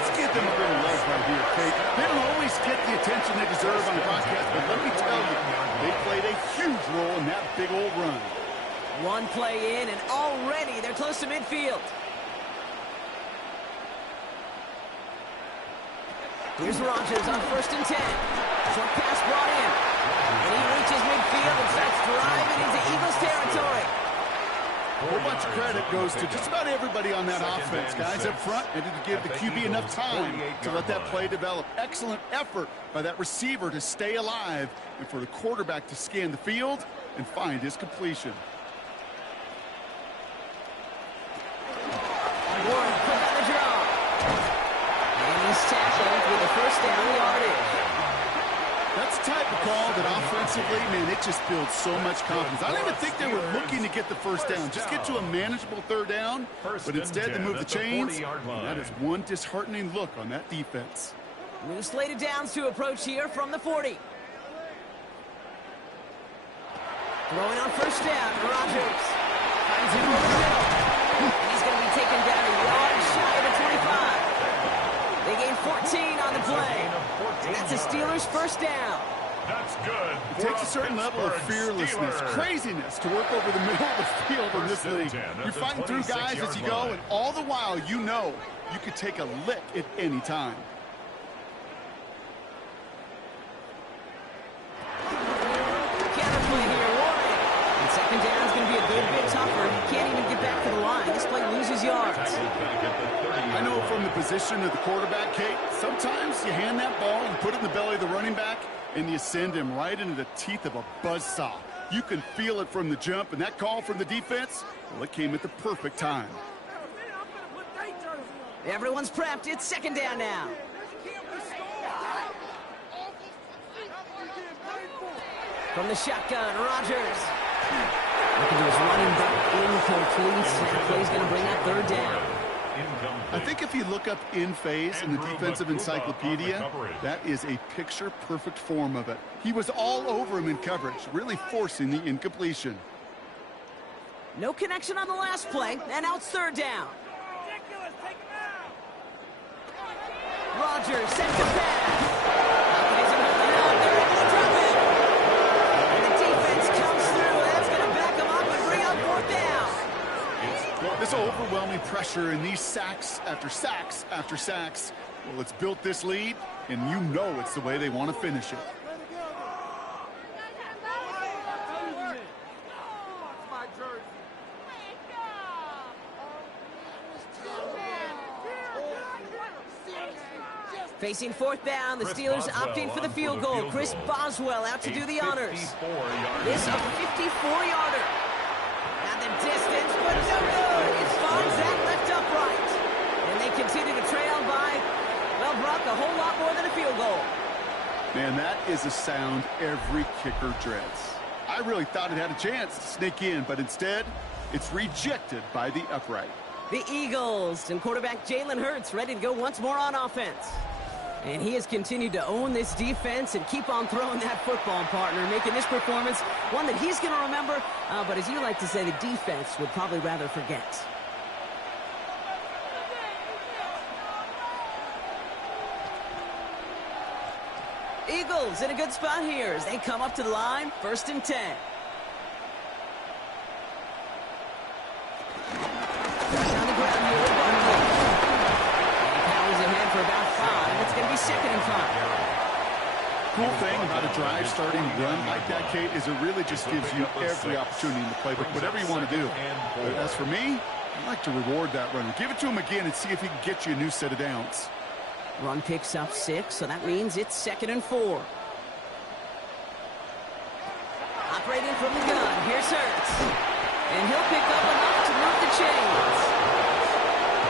let's give them a little love right here, Kate. They don't always get the attention they deserve on broadcast, but let me tell you, they played a huge role in that big old run. One play in, and already they're close to midfield. Here's Rodgers on first and 10. Short pass brought in. And he reaches midfield and starts driving into Eagles territory. A whole bunch of credit goes to just about everybody on that offense. Guys up front needed to give the QB enough time to let that play develop. Excellent effort by that receiver to stay alive and for the quarterback to scan the field and find his completion. Warren put on the draw. And he's tackled with a first down yardage. That's the type of call that offensively, man, it just builds so much confidence. I don't even think they were looking to get the first down. Just get to a manageable third down, but instead they move the chains. That is one disheartening look on that defense. New slated downs to approach here from the 40. Throwing on first down, Rodgers. Finds him over the middle. And he's going to be taken down a yard shy of the 25. They gain 14 on the play. And that's a Steelers first down. That's good. It takes a certain level of fearlessness, craziness to work over the middle of the field in this league. You're fighting through guys as you go, and all the while you know you could take a lick at any time. Counterplay here, Warren. And second loses yards. I know from the position of the quarterback, Kate, sometimes you hand that ball, you put it in the belly of the running back, and you send him right into the teeth of a buzzsaw. You can feel it from the jump, and that call from the defense, well, it came at the perfect time. Everyone's prepped. It's second down now. From the shotgun, Rodgers. Looking to his running back, incomplete. Snap play's going to bring that third down. I think if you look up in phase in the defensive encyclopedia, that is a picture-perfect form of it. He was all over him in coverage, really forcing the incompletion. No connection on the last play, and now it's third down. Rodgers sent to pass. Falcons are holding up. They're able to drop it. And the defense comes through. That's going to back them up and bring up fourth down. This overwhelming pressure and these sacks after sacks after sacks, well, it's built this lead, and you know it's the way they want to finish it. Facing fourth down, the Steelers opting for the field goal. Chris Boswell out to do the honors. This a 54-yarder. Now the distance, but no good. It finds that left upright. And they continue to trail by, well, Brock, a whole lot more than a field goal. Man, that is a sound every kicker dreads. I really thought it had a chance to sneak in, but instead, it's rejected by the upright. The Eagles and quarterback Jalen Hurts ready to go once more on offense. And he has continued to own this defense and keep on throwing that football, partner, making this performance one that he's going to remember, but as you like to say, the defense would probably rather forget. Eagles in a good spot here as they come up to the line, 1st and 10. On the ground here with Barkley. And Powers ahead for about 5. It's going to be 2nd and 5. Cool thing about a drive starting run like that, Kate, is it really just gives you every opportunity in the playbook, whatever you want to do. But as for me, I like to reward that runner. Give it to him again and see if he can get you a new set of downs. Run picks up 6, so that means it's 2nd and 4. Operating from the gun, here's Hurts. And he'll pick up enough to move the chains.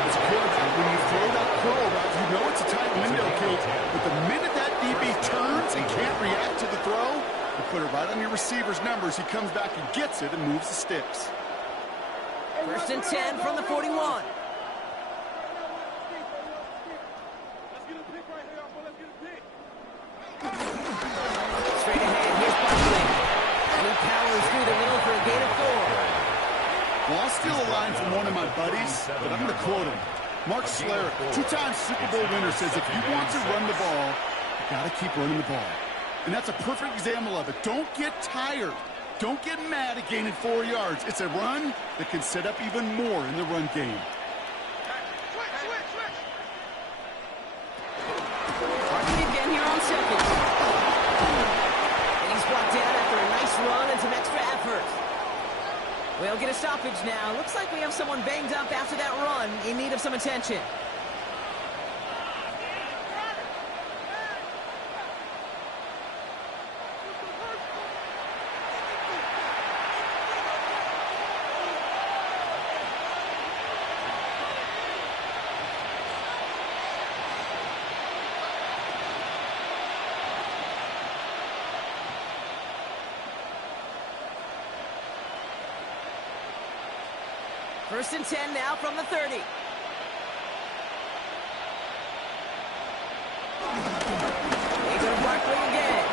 It's good. When you throw that curl route, you know it's a tight window, Kate. But the minute that DB turns and can't react to the throw, you put it right on your receiver's numbers. He comes back and gets it and moves the sticks. 1st and 10 from the 41. Straight ahead, here's Barkley. And he powers through the middle for a gain of 4. Well, I'll steal a line from one of my buddies, but I'm going to quote him. Mark Schlereth, 2-time Super Bowl winner, says if you want to run the ball, you got to keep running the ball. And that's a perfect example of it. Don't get tired. Don't get mad at gaining 4 yards. It's a run that can set up even more in the run game. Barkley again here on 2nd. And he's brought down after a nice run and some extra effort. We'll get a stoppage now. Looks like we have someone banged up after that run in need of some attention. First and 10 now from the 30. They go to Barkley again.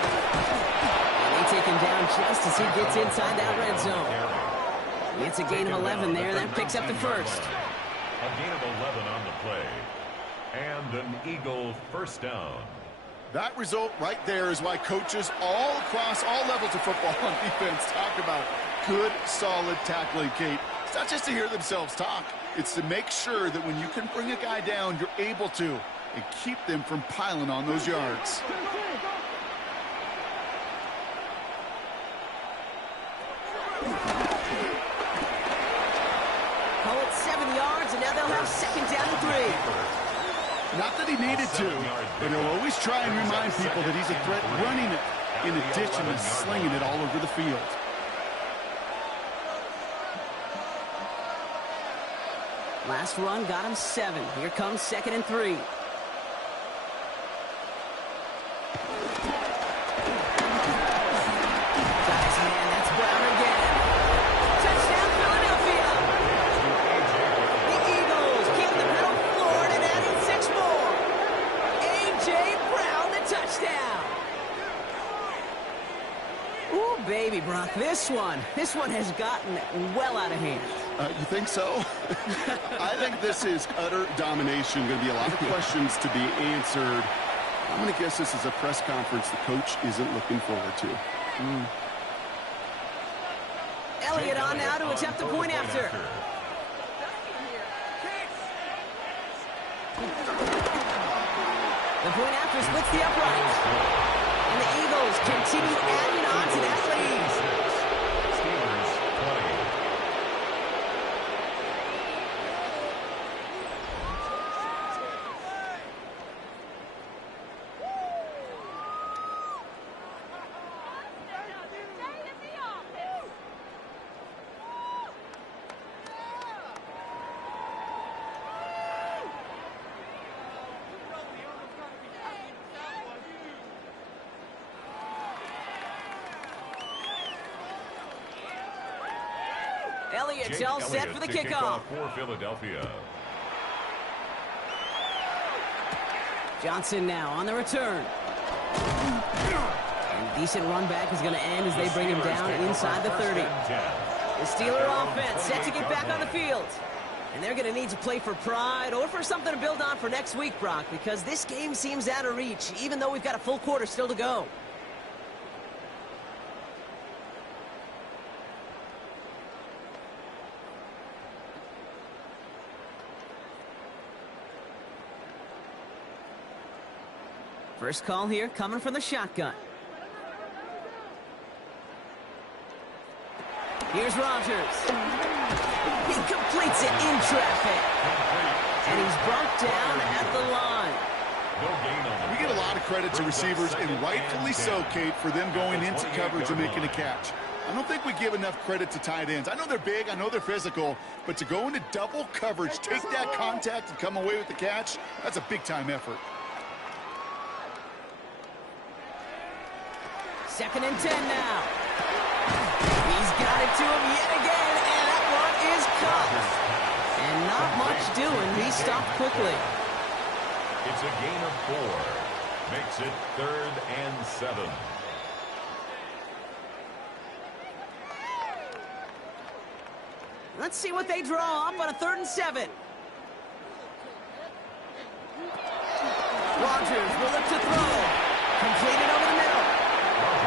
And they take him down just as he gets inside that red zone. It's a gain of 11 there. That picks up the first. A gain of 11 on the play. And an Eagle first down. That result right there is why coaches all across all levels of football and defense talk about good, solid tackling, Kate. It's not just to hear themselves talk. It's to make sure that when you can bring a guy down, you're able to, and keep them from piling on those yards. Call it 7 yards, and now they'll have second down and 3. Not that he needed to, but he'll always try and remind people that he's a threat running it, in addition to slinging it all over the field. Last run got him 7. Here comes second and 3. Got his hand. That's Brown again. Touchdown, Philadelphia. The Eagles keep the pedal floored and adding 6 more. A.J. Brown, the touchdown. Ooh, baby, Brock, this one has gotten well out of hand. You think so? I think this is utter domination. Going to be a lot of questions to be answered. I'm going to guess this is a press conference the coach isn't looking forward to. Elliott on now to attempt the point after. The point after splits the upright. And the Eagles continue adding on to that lead. Steelers 20. Elliott's all set for the kickoff. For Philadelphia. Johnson now on the return. And decent run back is going to end as they bring him down inside the 30. The Steeler offense set to get back on the field. And they're going to need to play for pride or for something to build on for next week, Brock, because this game seems out of reach, even though we've got a full quarter still to go. First call here coming from the shotgun. Here's Rodgers. He completes it in traffic. And he's brought down at the line. We get a lot of credit to receivers, and rightfully so, Kate, for them going into coverage and making a catch. I don't think we give enough credit to tight ends. I know they're big, I know they're physical, but to go into double coverage, take that contact, and come away with the catch, that's a big-time effort. Second and 10 now. He's got it to him yet again, and that one is caught. And not much doing. He stopped quickly. It's a gain of 4. Makes it 3rd and 7. Let's see what they draw up on a 3rd and 7. Rodgers will look to throw. Completed over the middle.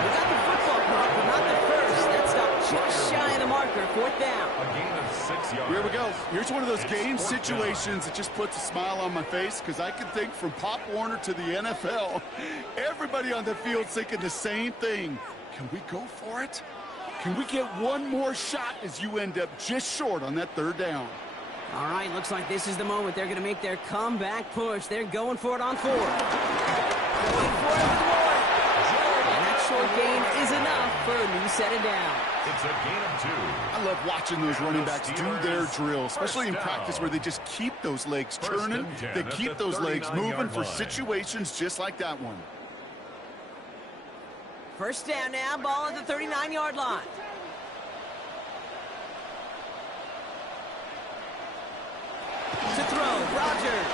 We got the football clock, but not the first. That's not just shy of the marker. 4th down. A gain of 6 yards. Here we go. Here's one of those game situations that just puts a smile on my face because I can think from Pop Warner to the NFL. Everybody on the field's thinking the same thing. Can we go for it? Can we get one more shot as you end up just short on that 3rd down? All right, looks like this is the moment they're going to make their comeback push. They're going for it on 4. Going for it with 1. Short gain is enough for a new set of down. It's a gain of 2. I love watching those running backs do their drill, especially in practice where they just keep those legs turning. They keep those legs moving for situations just like that one. First down now, ball at the 39-yard line. To throw, Rodgers.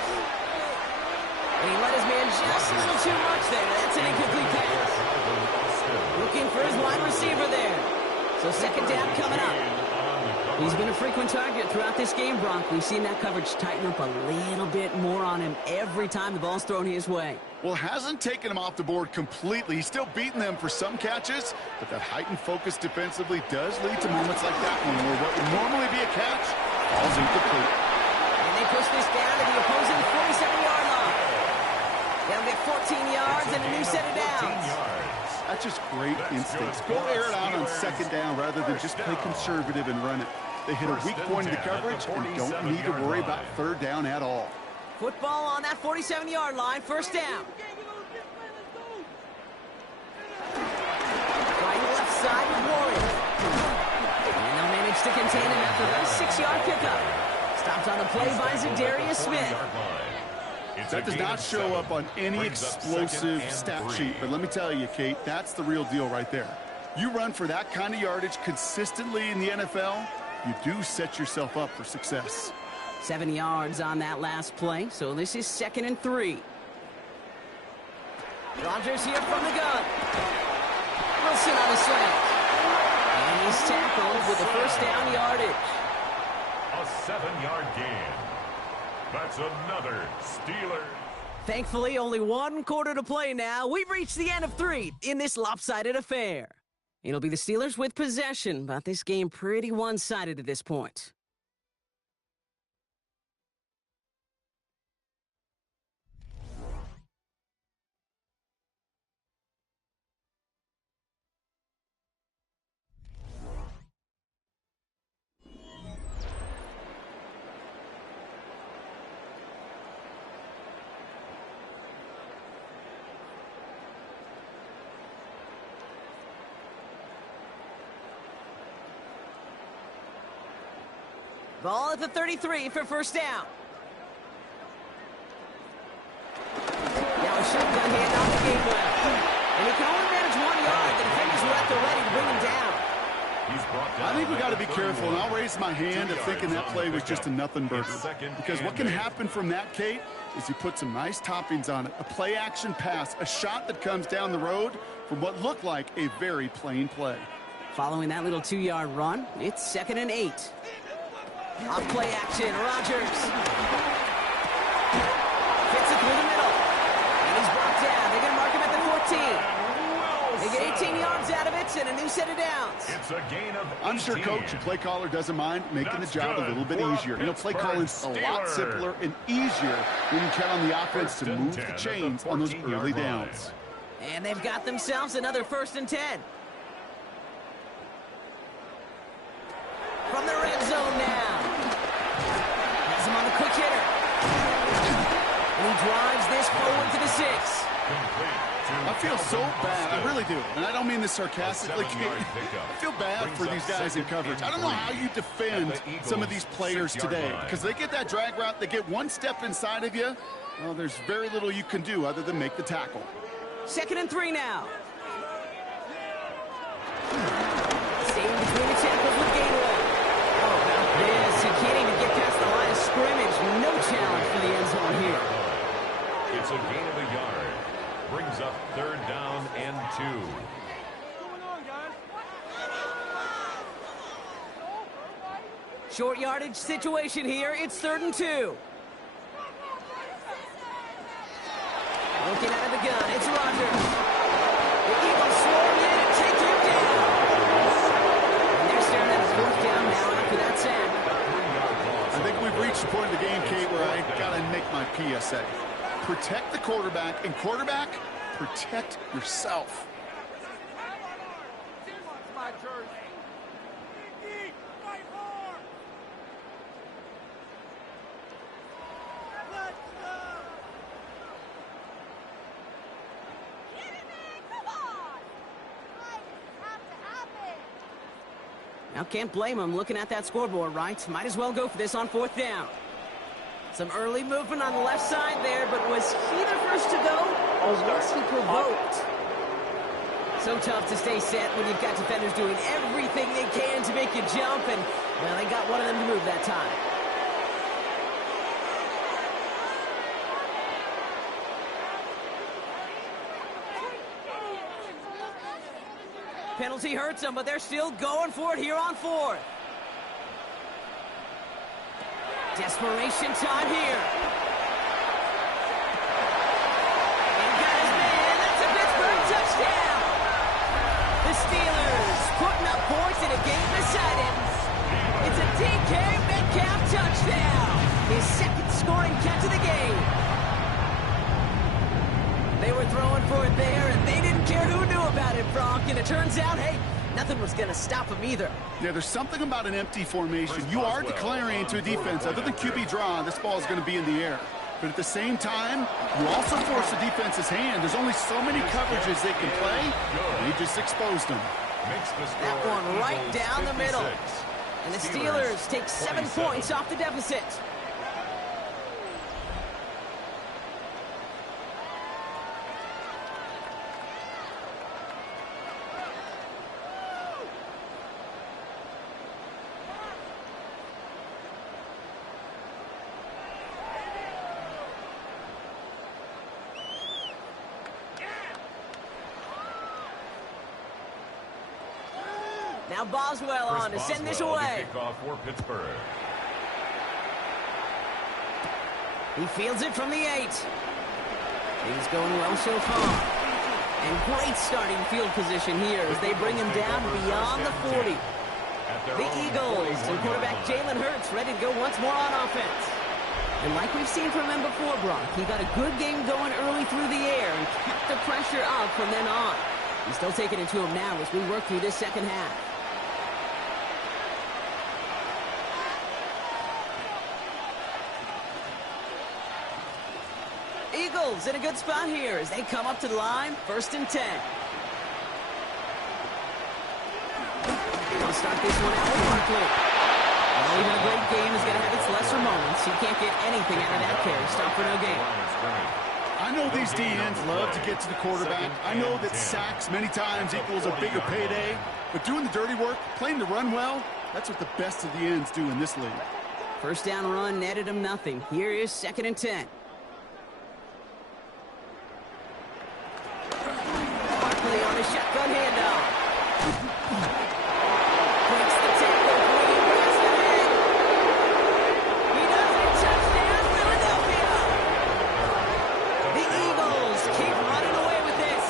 And he let his man just a little too much there. That's an incomplete pass. Looking for his wide receiver there. So second down coming up. He's been a frequent target throughout this game, Brock. We've seen that coverage tighten up a little bit more on him every time the ball's thrown his way. Well, hasn't taken him off the board completely. He's still beating them for some catches, but that heightened focus defensively does lead to moments like that one where what would normally be a catch falls incomplete. And they push this down to the opposing 47-yard line. They'll get 14 yards and a new set of downs. That's just great instincts. Go air it out on second down rather than just play conservative and run it. They hit a weak point of the coverage and don't need to worry about third down at all. Football on that 47-yard line, first down. Right left side with Warrior. And they'll manage to contain him after that 6-yard pickup. Stopped on the play by Zadarius Smith. That does not show up on any explosive stat sheet, but let me tell you, Kate, that's the real deal right there. You run for that kind of yardage consistently in the NFL, you do set yourself up for success. 7 yards on that last play, so this is 2nd and 3. Rodgers here from the gun. Wilson on the slant. And he's tackled with the first down yardage. A 7-yard gain. That's another Steelers. Thankfully, only 1 quarter to play now. We've reached the end of 3 in this lopsided affair. It'll be the Steelers with possession, but this game pretty one-sided at this point. Ball at the 33 for first down. Now a shotgun handoff to Gainwell. And he can only manage 1 yard. The defenders were at the ready to bring him down. I think we got to be careful, and I'll raise my hand of thinking that play was just a nothing burger. Because what can happen from that, Kate, is you put some nice toppings on it. A play-action pass, a shot that comes down the road from what looked like a very plain play. Following that little 2-yard run, it's 2nd and 8. Off play action, Rodgers. Fits it through the middle. And he's brought down. They're going to mark him at the 14. They get 18 yards out of it and a new set of downs. It's a gain of 18. I'm sure coach and play caller doesn't mind making the job a little bit easier. You know, play calling's a lot simpler and easier when you count on the offense to move the chains on those early downs. And they've got themselves another 1st and 10. From the red zone now. Has him on the quick hitter. And he drives this forward to the 6. I feel so bad. I really do. And I don't mean this sarcastically. I feel bad for these guys in coverage. I don't know how you defend some of these players today. Because they get that drag route, they get 1 step inside of you. Well, there's very little you can do other than make the tackle. 2nd and 3 now. Staying between the tackles with Gainwell. Yes, he can't even get past the line of scrimmage. No challenge for the end zone here. It's a gain of a yard. Brings up 3rd down and 2. Short yardage situation here. It's 3rd and 2. Looking out of the gun, it's Rodgers. The Eagles swarm in and take him down. And they're staring at a 4th down now after that sack. I think we've reached the point of the game, Kate, where I got to make my PSA. Protect the quarterback, and quarterback, protect yourself. Now, can't blame him looking at that scoreboard, right? Might as well go for this on 4th down. Some early movement on the left side there, but was he the first to go, or was he provoked? So tough to stay set when you've got defenders doing everything they can to make you jump, and, well, they got one of them to move that time. Penalty hurts them, but they're still going for it here on 4th. Desperation time here. And got his man. That's a Pittsburgh touchdown. The Steelers putting up points in a game decided. It's a DK Metcalf touchdown. His 2nd scoring catch of the game. They were throwing for it there, and they didn't care who knew about it, Frank. And it turns out, hey, nothing was going to stop him either. Yeah, there's something about an empty formation. You are declaring to a defense, other than QB draw, this ball is going to be in the air. But at the same time, you also force the defense's hand. There's only so many coverages they can play, and they just exposed them. That one right down the middle. And the Steelers take 7 points off the deficit. Now Boswell on to send this away. For Pittsburgh. He fields it from the 8. He's going well so far. And great starting field position here as they bring him down beyond the 40. The Eagles and quarterback Jalen Hurts ready to go once more on offense. And like we've seen from him before, Brock, he got a good game going early through the air and kept the pressure up from then on. He's still taking it to him now as we work through this second half. Eagles in a good spot here as they come up to the line, 1st and 10. They'll start this one out with Barkley. Well, even a great game is going to have its lesser moments. You can't get anything out of that carry. Stop for no gain. I know these DNs love to get to the quarterback. I know that sacks many times equals a bigger payday. But doing the dirty work, playing the run well, that's what the best of the ends do in this league. First down run netted him nothing. Here is 2nd and 10. Barkley on a shotgun handoff. Breaks the tackle, bringing past the head. He does it. Touchdown, Philadelphia. The Eagles keep running away with this.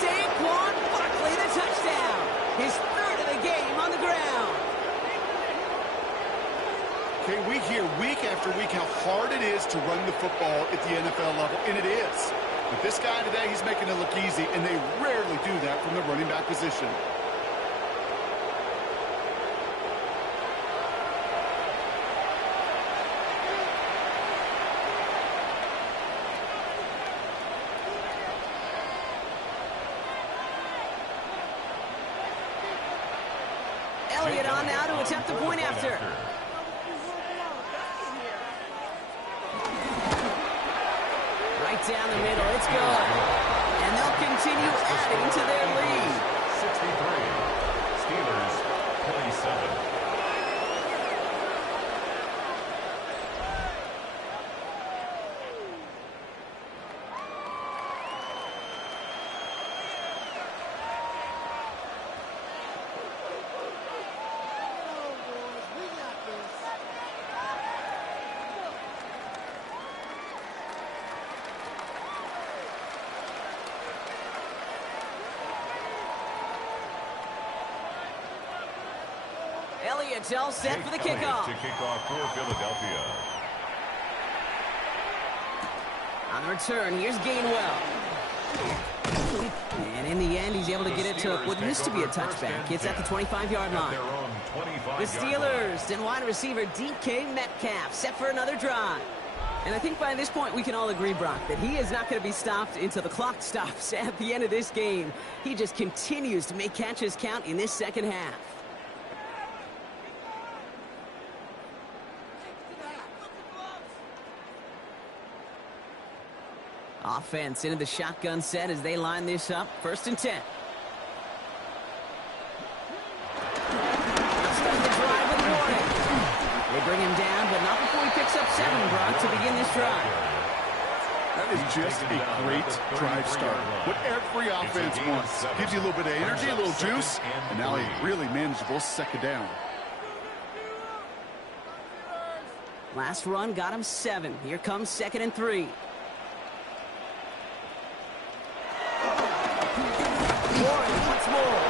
Saquon Barkley, the touchdown. His 3rd of the game on the ground. Okay, we hear week after week how hard it is to run the football at the NFL level, and it is. But this guy today, he's making it look easy, and they rarely do that from the running back position. Elliott on now to attempt the point after. Right down the middle, it's good. And they'll continue adding to their lead. 63. Steelers 27. Elliott's all set for the kickoff. To kick off for Philadelphia. On the return, here's Gainwell. And in the end, he's able to get it to what used to be a touchback. It's at the 25-yard line. The Steelers and wide receiver DK Metcalf set for another drive. And I think by this point we can all agree, Brock, that he is not going to be stopped until the clock stops at the end of this game. He just continues to make catches count in this second half. Offense into the shotgun set as they line this up. 1st and 10. Start the drive with warning. They bring him down, but not before he picks up 7, Brock, to begin this drive. That is just a great drive start. What every offense wants. Gives you a little bit of energy, a little juice, and now a really manageable 2nd down. Last run got him 7. Here comes 2nd and 3. Warren once more.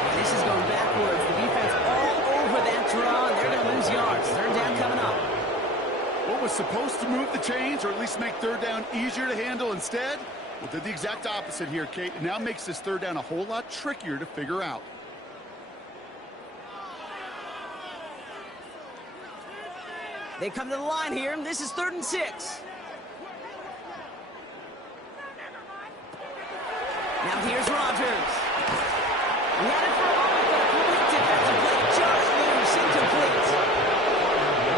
And this is going backwards. The defense all over that draw, and they're going to lose yards. 3rd down coming up. What was supposed to move the chains, or at least make 3rd down easier to handle instead? Well, did the exact opposite here, Kate. It now makes this 3rd down a whole lot trickier to figure out. They come to the line here, and this is 3rd and 6. Now here's Rodgers. He had it for a moment, but a complete defensive play just loose, incomplete.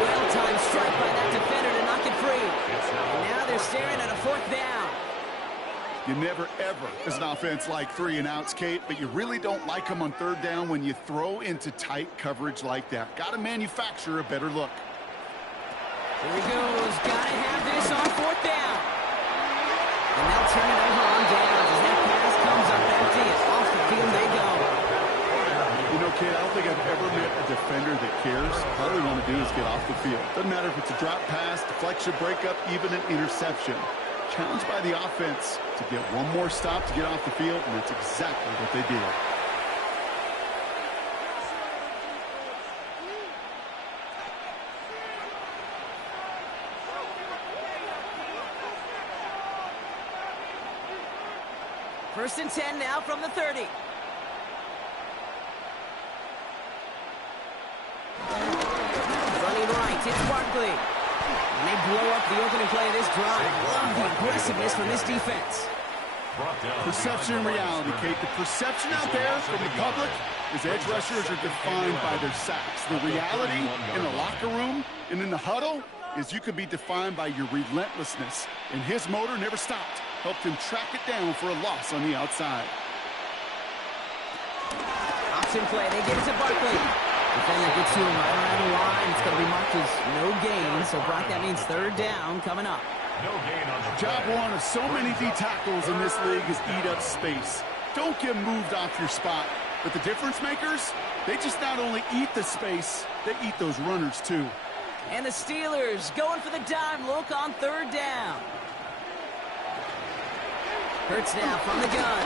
Well-timed strike by that defender to knock it free. And now they're staring at a 4th down. You never, ever, as an offense, like 3 and outs, Kate, but you really don't like them on 3rd down when you throw into tight coverage like that. Got to manufacture a better look. Here he goes. Got to have this on 4th down. And they'll turn it over on downs as that pass comes up empty and off the field they go. You know, Kate, I don't think I've ever met a defender that cares. All they want to do is get off the field. Doesn't matter if it's a drop pass, deflection, breakup, even an interception. Challenged by the offense to get one more stop to get off the field, and that's exactly what they did. First and 10 now from the 30. Running right, it's Barkley. And they blow up the opening play of this drive. Love the aggressiveness from this defense. Perception and reality, Kate. The perception out there from the public is edge rushers are defined by their sacks. The reality in the locker room and in the huddle is you can be defined by your relentlessness. And his motor never stopped. Helped him track it down for a loss on the outside. Option play, they give it to Barkley. Defender gets to him right around the line. It's going to be marked as no gain. So, Brock, that means 3rd down coming up. No gain on the Job one of so many D tackles in this league is eat up space. Don't get moved off your spot. But the difference makers, they just not only eat the space, they eat those runners too. And the Steelers going for the dime look on 3rd down. Hurts now from the gun.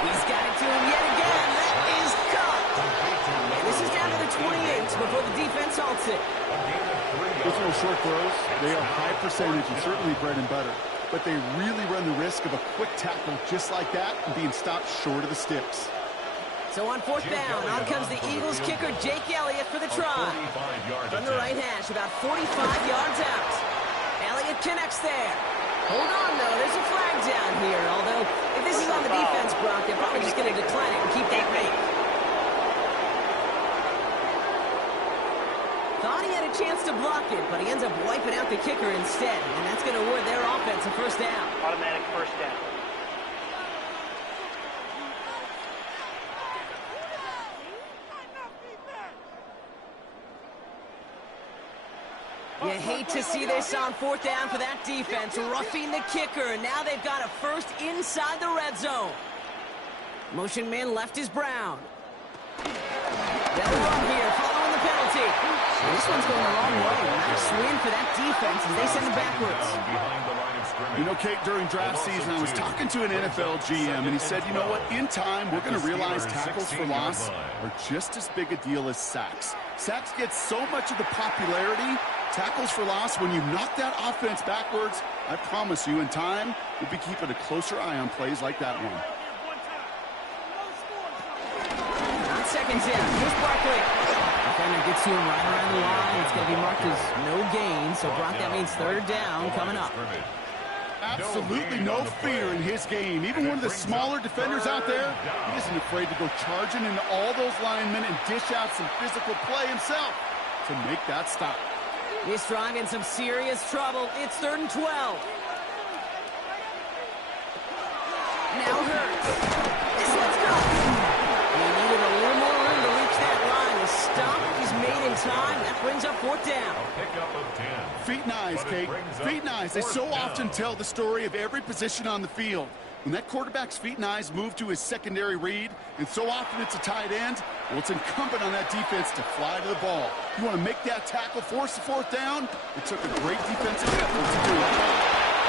He's got it to him yet again. That is caught. And this is down to the 28 before the defense halts it. Those little short throws, they are high percentage and certainly bread and butter. But they really run the risk of a quick tackle just like that and being stopped short of the sticks. So on 4th down, on comes the Eagles kicker Jake Elliott for the try. From the right hash, about 45 yards out. Elliott connects there. Hold on, though. There's a flag down here. Although, if this is on the defense, Brock, they're probably just going to decline it and keep that make. Thought he had a chance to block it, but he ends up wiping out the kicker instead. And that's going to award their offense a 1st down. Automatic 1st down. You hate to see this on 4th down for that defense, roughing the kicker. Now they've got a 1st inside the red zone. Motion man left is Brown. They'll run here, following the penalty. This one's going the wrong way. Nice win for that defense as they send it backwards. You know, Kate, during draft season, I was talking to an NFL GM, and he said, you know what, in time, we're going to realize tackles for loss are just as big a deal as sacks. Sacks get so much of the popularity. Tackles for loss, when you knock that offense backwards, I promise you, in time, we'll be keeping a closer eye on plays like that one. On 2nd down, here's Barkley. Defender gets to him right around the line. It's going to be marked as no gain, so Brock, that means 3rd down coming up. Absolutely no fear in his game. Even one of the smaller defenders out there, he isn't afraid to go charging into all those linemen and dish out some physical play himself to make that stop. This drive in some serious trouble. It's 3rd and 12. Now Hurts. This one's gone. He needed a little more room to reach that line. The stop is made in time. That brings up 4th down. Pickup of 10. Feet and eyes, Kate. Feet and eyes. They so often tell the story of every position on the field. When that quarterback's feet and eyes move to his secondary read, and so often it's a tight end, well, it's incumbent on that defense to fly to the ball. You want to make that tackle, force the 4th down? It took a great defensive effort to do it.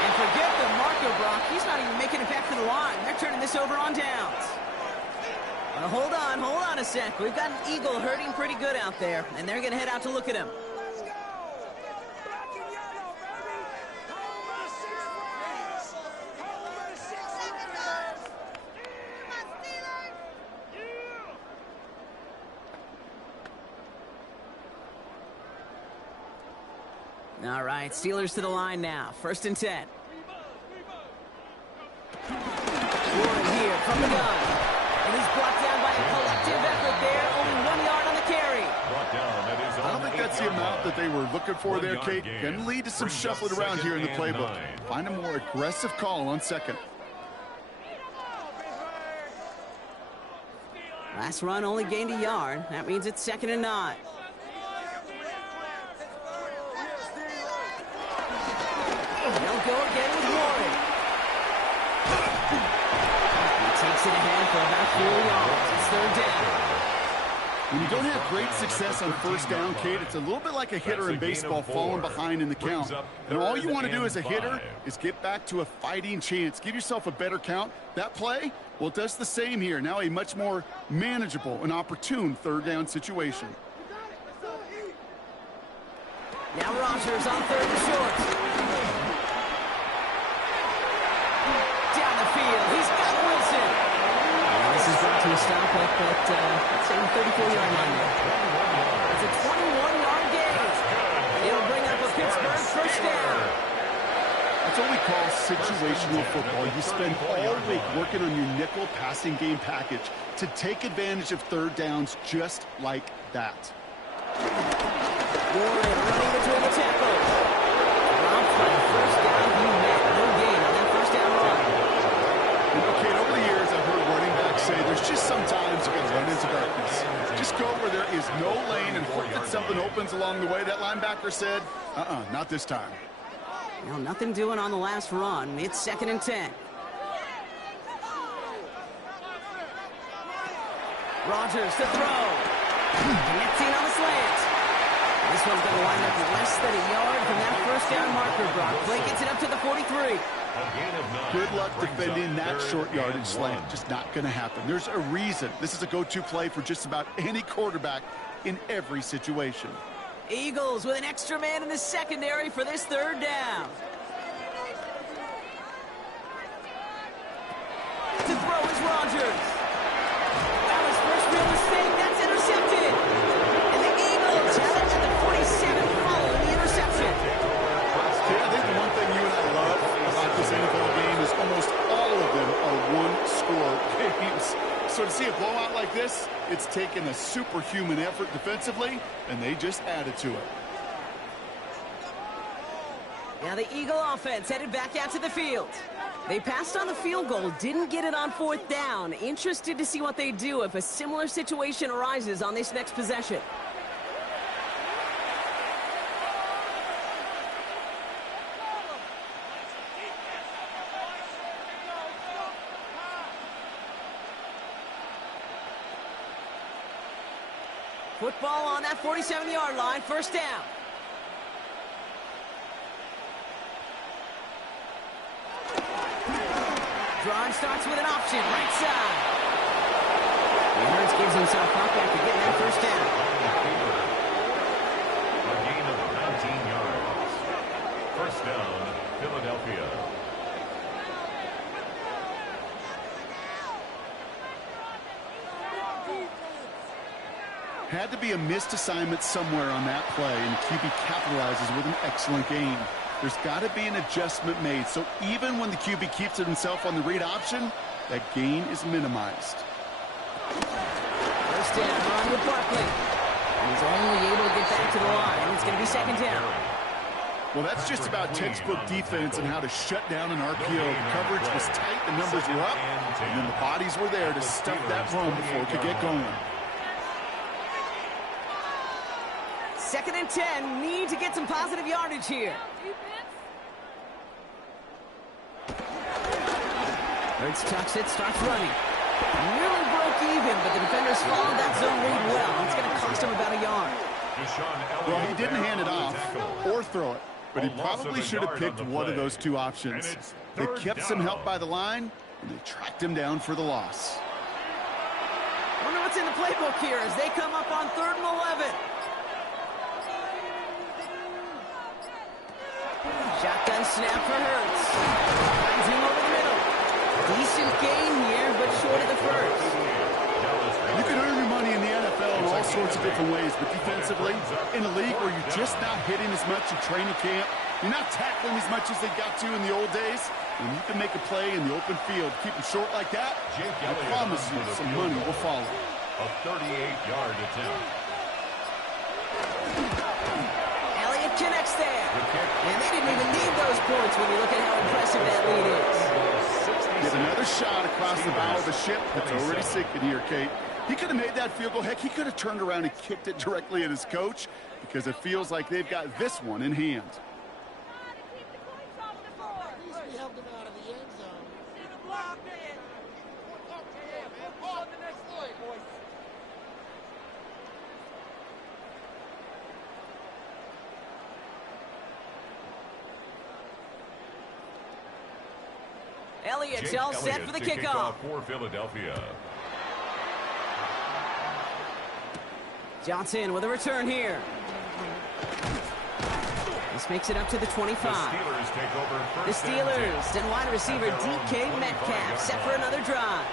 And forget the Marco, Brock. He's not even making it back to the line. They're turning this over on downs. Hold on a sec. We've got an Eagle hurting pretty good out there, and they're going to head out to look at him. All right, Steelers to the line now. 1st and 10. Warren here from the gun. And he's brought down by a collective effort there. Only 1 yard on the carry. I don't think that's the amount that they were looking for there, Kate. Can lead to some shuffling around here in the playbook. Find a more aggressive call on 2nd. Last run only gained a yard. That means it's 2nd and 9. They'll go again with Warren. He takes it ahead for about 4 yards. It's 3rd down. When you don't have great success on 1st down, Kate, it's a little bit like a hitter in baseball falling behind in the count. And all you want to do as a hitter is get back to a fighting chance. Give yourself a better count. That play, well, it does the same here. Now a much more manageable and opportune 3rd down situation. Now Rodgers on 3rd and short. Down the field. He's got Wilson. This is brought to a stop at let's say the 34-yard line there. It's a 21-yard gain. It'll bring up a Pittsburgh 1st down. That's what we call situational football. You spend all week working on your nickel passing game package to take advantage of 3rd downs just like that. Warren running between the tackles. Dropped for the 1st down. He met no gain on that 1st down run. You know, Kate, over the years, I've heard running backs say there's just sometimes you got to run into darkness. Just go where there is no lane and hope that something opens along the way. That linebacker said, not this time. Well, nothing doing on the last run. It's 2nd and 10. Rodgers to throw. Connecting on the slant. This one's going to wind up less than a yard from that 1st down marker. Brock Clay gets it up to the 43. Good luck defending that short yardage slant. Just not going to happen. There's a reason. This is a go-to play for just about any quarterback in every situation. Eagles with an extra man in the secondary for this 3rd down. To throw is Rodgers. That was first real mistake. That's intercepted. And the Eagles have it at the 47 following the interception. Yeah, I think the one thing you and I love about this NFL game is almost all of them are one-score games. So to see a blowout like this, it's taken a superhuman effort defensively, and they just added to it. Now the Eagle offense headed back out to the field. They passed on the field goal, didn't get it on 4th down. Interested to see what they do if a similar situation arises on this next possession. Football on that 47-yard line, 1st down. Drive starts with an option, right side. Hurts gives himself up after getting that 1st down. A gain of 19 yards. 1st down, Philadelphia. Had to be a missed assignment somewhere on that play, and QB capitalizes with an excellent gain. There's got to be an adjustment made, so even when the QB keeps it himself on the read option, that gain is minimized. 1st down, on with Barkley. And he's only able to get back to the line. It's going to be 2nd down. Well, that's just about textbook defense and how to shut down an RPO. The coverage was tight, the numbers were up, and then the bodies were there to stuff that run before it could get going. 2nd and 10, need to get some positive yardage here. Hurts tucks it, starts running. Nearly broke even, but the defenders followed that zone read well. It's going to cost him about a yard. Well, he didn't hand it off or throw it, but he probably should have picked one of those two options. They kept some help by the line, and they tracked him down for the loss. Wonder what's in the playbook here as they come up on 3rd and 11. Shotgun snap for Hurts. Finds him over the middle. Decent gain here, but short of the 1st. You can earn your money in the NFL in all all sorts of different ways, but defensively, in a league where you're just not hitting as much in training camp, you're not tackling as much as they got to in the old days, when you can make a play in the open field, keep them short like that, I promise you some money will follow. A 38-yard attempt. Elliott connects there. And they didn't even need those points when you look at how impressive that lead is. Get another shot across the bow of the ship that's already sinking here, Kate. He could have made that field goal. Heck, he could have turned around and kicked it directly at his coach because it feels like they've got this one in hand. Elliott's all set for the kickoff. For Philadelphia. Johnson with a return here. This makes it up to the 25. The Steelers take over first. The Steelers and wide receiver DK Metcalf set for another drive.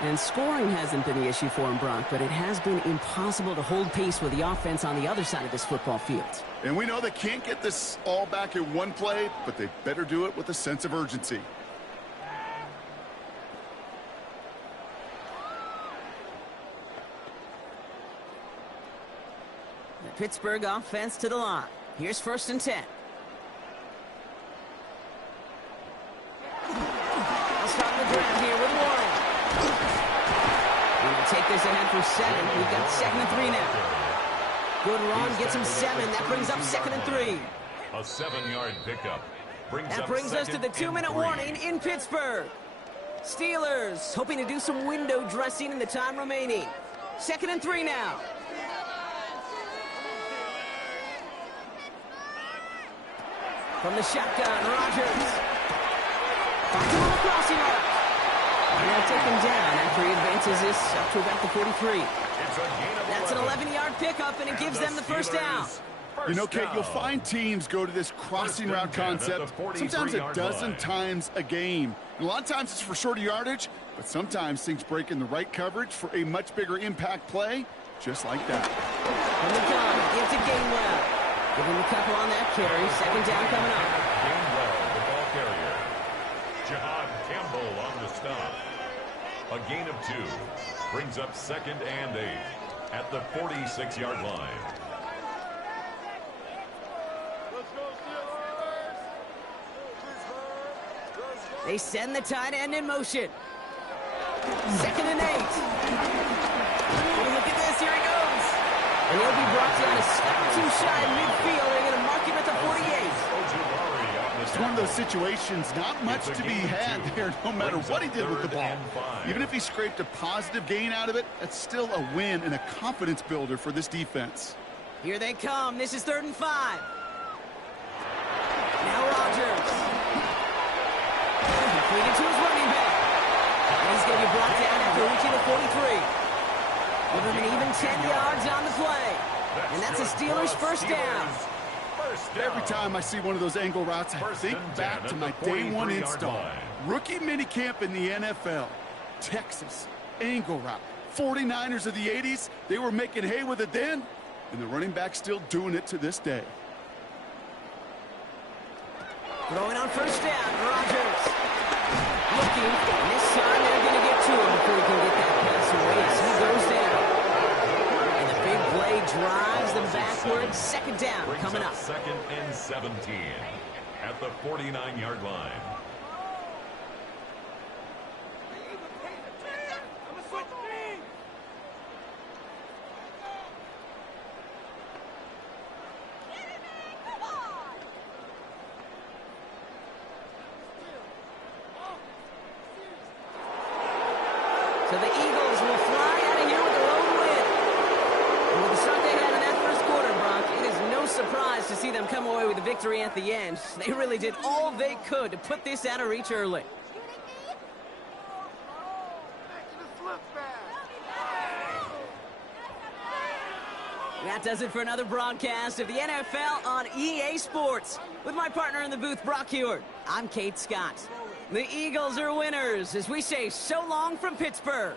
And scoring hasn't been the issue for him, Brock, but it has been impossible to hold pace with the offense on the other side of this football field. And we know they can't get this all back in one play, but they better do it with a sense of urgency. The Pittsburgh offense to the line. Here's 1st and 10. They'll start the ground here with Warren. We'll take this ahead for 7. We've got 2nd and 3 now. Good run, gets him 7. That brings up 2nd and 3. A 7-yard pickup. That brings us to the 2-minute warning in Pittsburgh. Steelers hoping to do some window dressing in the time remaining. 2nd and 3 now. From the shotgun, Rodgers. Finds him on the crossing arc. And they'll take him down after he advances this up to about the 43. That's an 11-yard pickup, and it gives them the first down. You know, Kate, you'll find teams go to this crossing route concept sometimes a dozen times a game. And a lot of times it's for shorter yardage, but sometimes things break in the right coverage for a much bigger impact play, just like that. From the gun, gives to Gainwell. Give him a couple on that carry. 2nd down coming up. Gainwell, the ball carrier. Jihad Campbell on the stop. A gain of 2. Brings up 2nd and 8 at the 46-yard line. They send the tight end in motion. 2nd and 8. Look at this. Here he goes. And he'll be brought down a step or two shy of midfield. They're going to mark him at the 48. It's one of those situations, not much to be had there, no matter what he did with the ball. Even if he scraped a positive gain out of it, that's still a win and a confidence builder for this defense. Here they come. This is 3rd and 5. Now Rodgers. Completed to his running back. And he's going to be brought down after reaching the 43. Give him an even 10 yards on the play. And that's a Steelers first down. Every time I see one of those angle routes, I think back to my day 1 install. Rookie minicamp in the NFL. Texas, angle route. 49ers of the 80s, they were making hay with it then, and the running back's still doing it to this day. Throwing on 1st down, Rodgers. Looking, and this time they're going to get to him before he can get that pass away as he goes down. And the big play drives them backwards. 2nd down coming up. 2nd and 17 at the 49-yard line. So the Eagles will fly out of here with a lone win. And with the start they had in that first quarter, Brock, it is no surprise to see them come away with a victory at the end. They really did all they could to put this out of reach early. That does it for another broadcast of the NFL on EA Sports. With my partner in the booth, Brock Hewitt, I'm Kate Scott. The Eagles are winners as we say so long from Pittsburgh.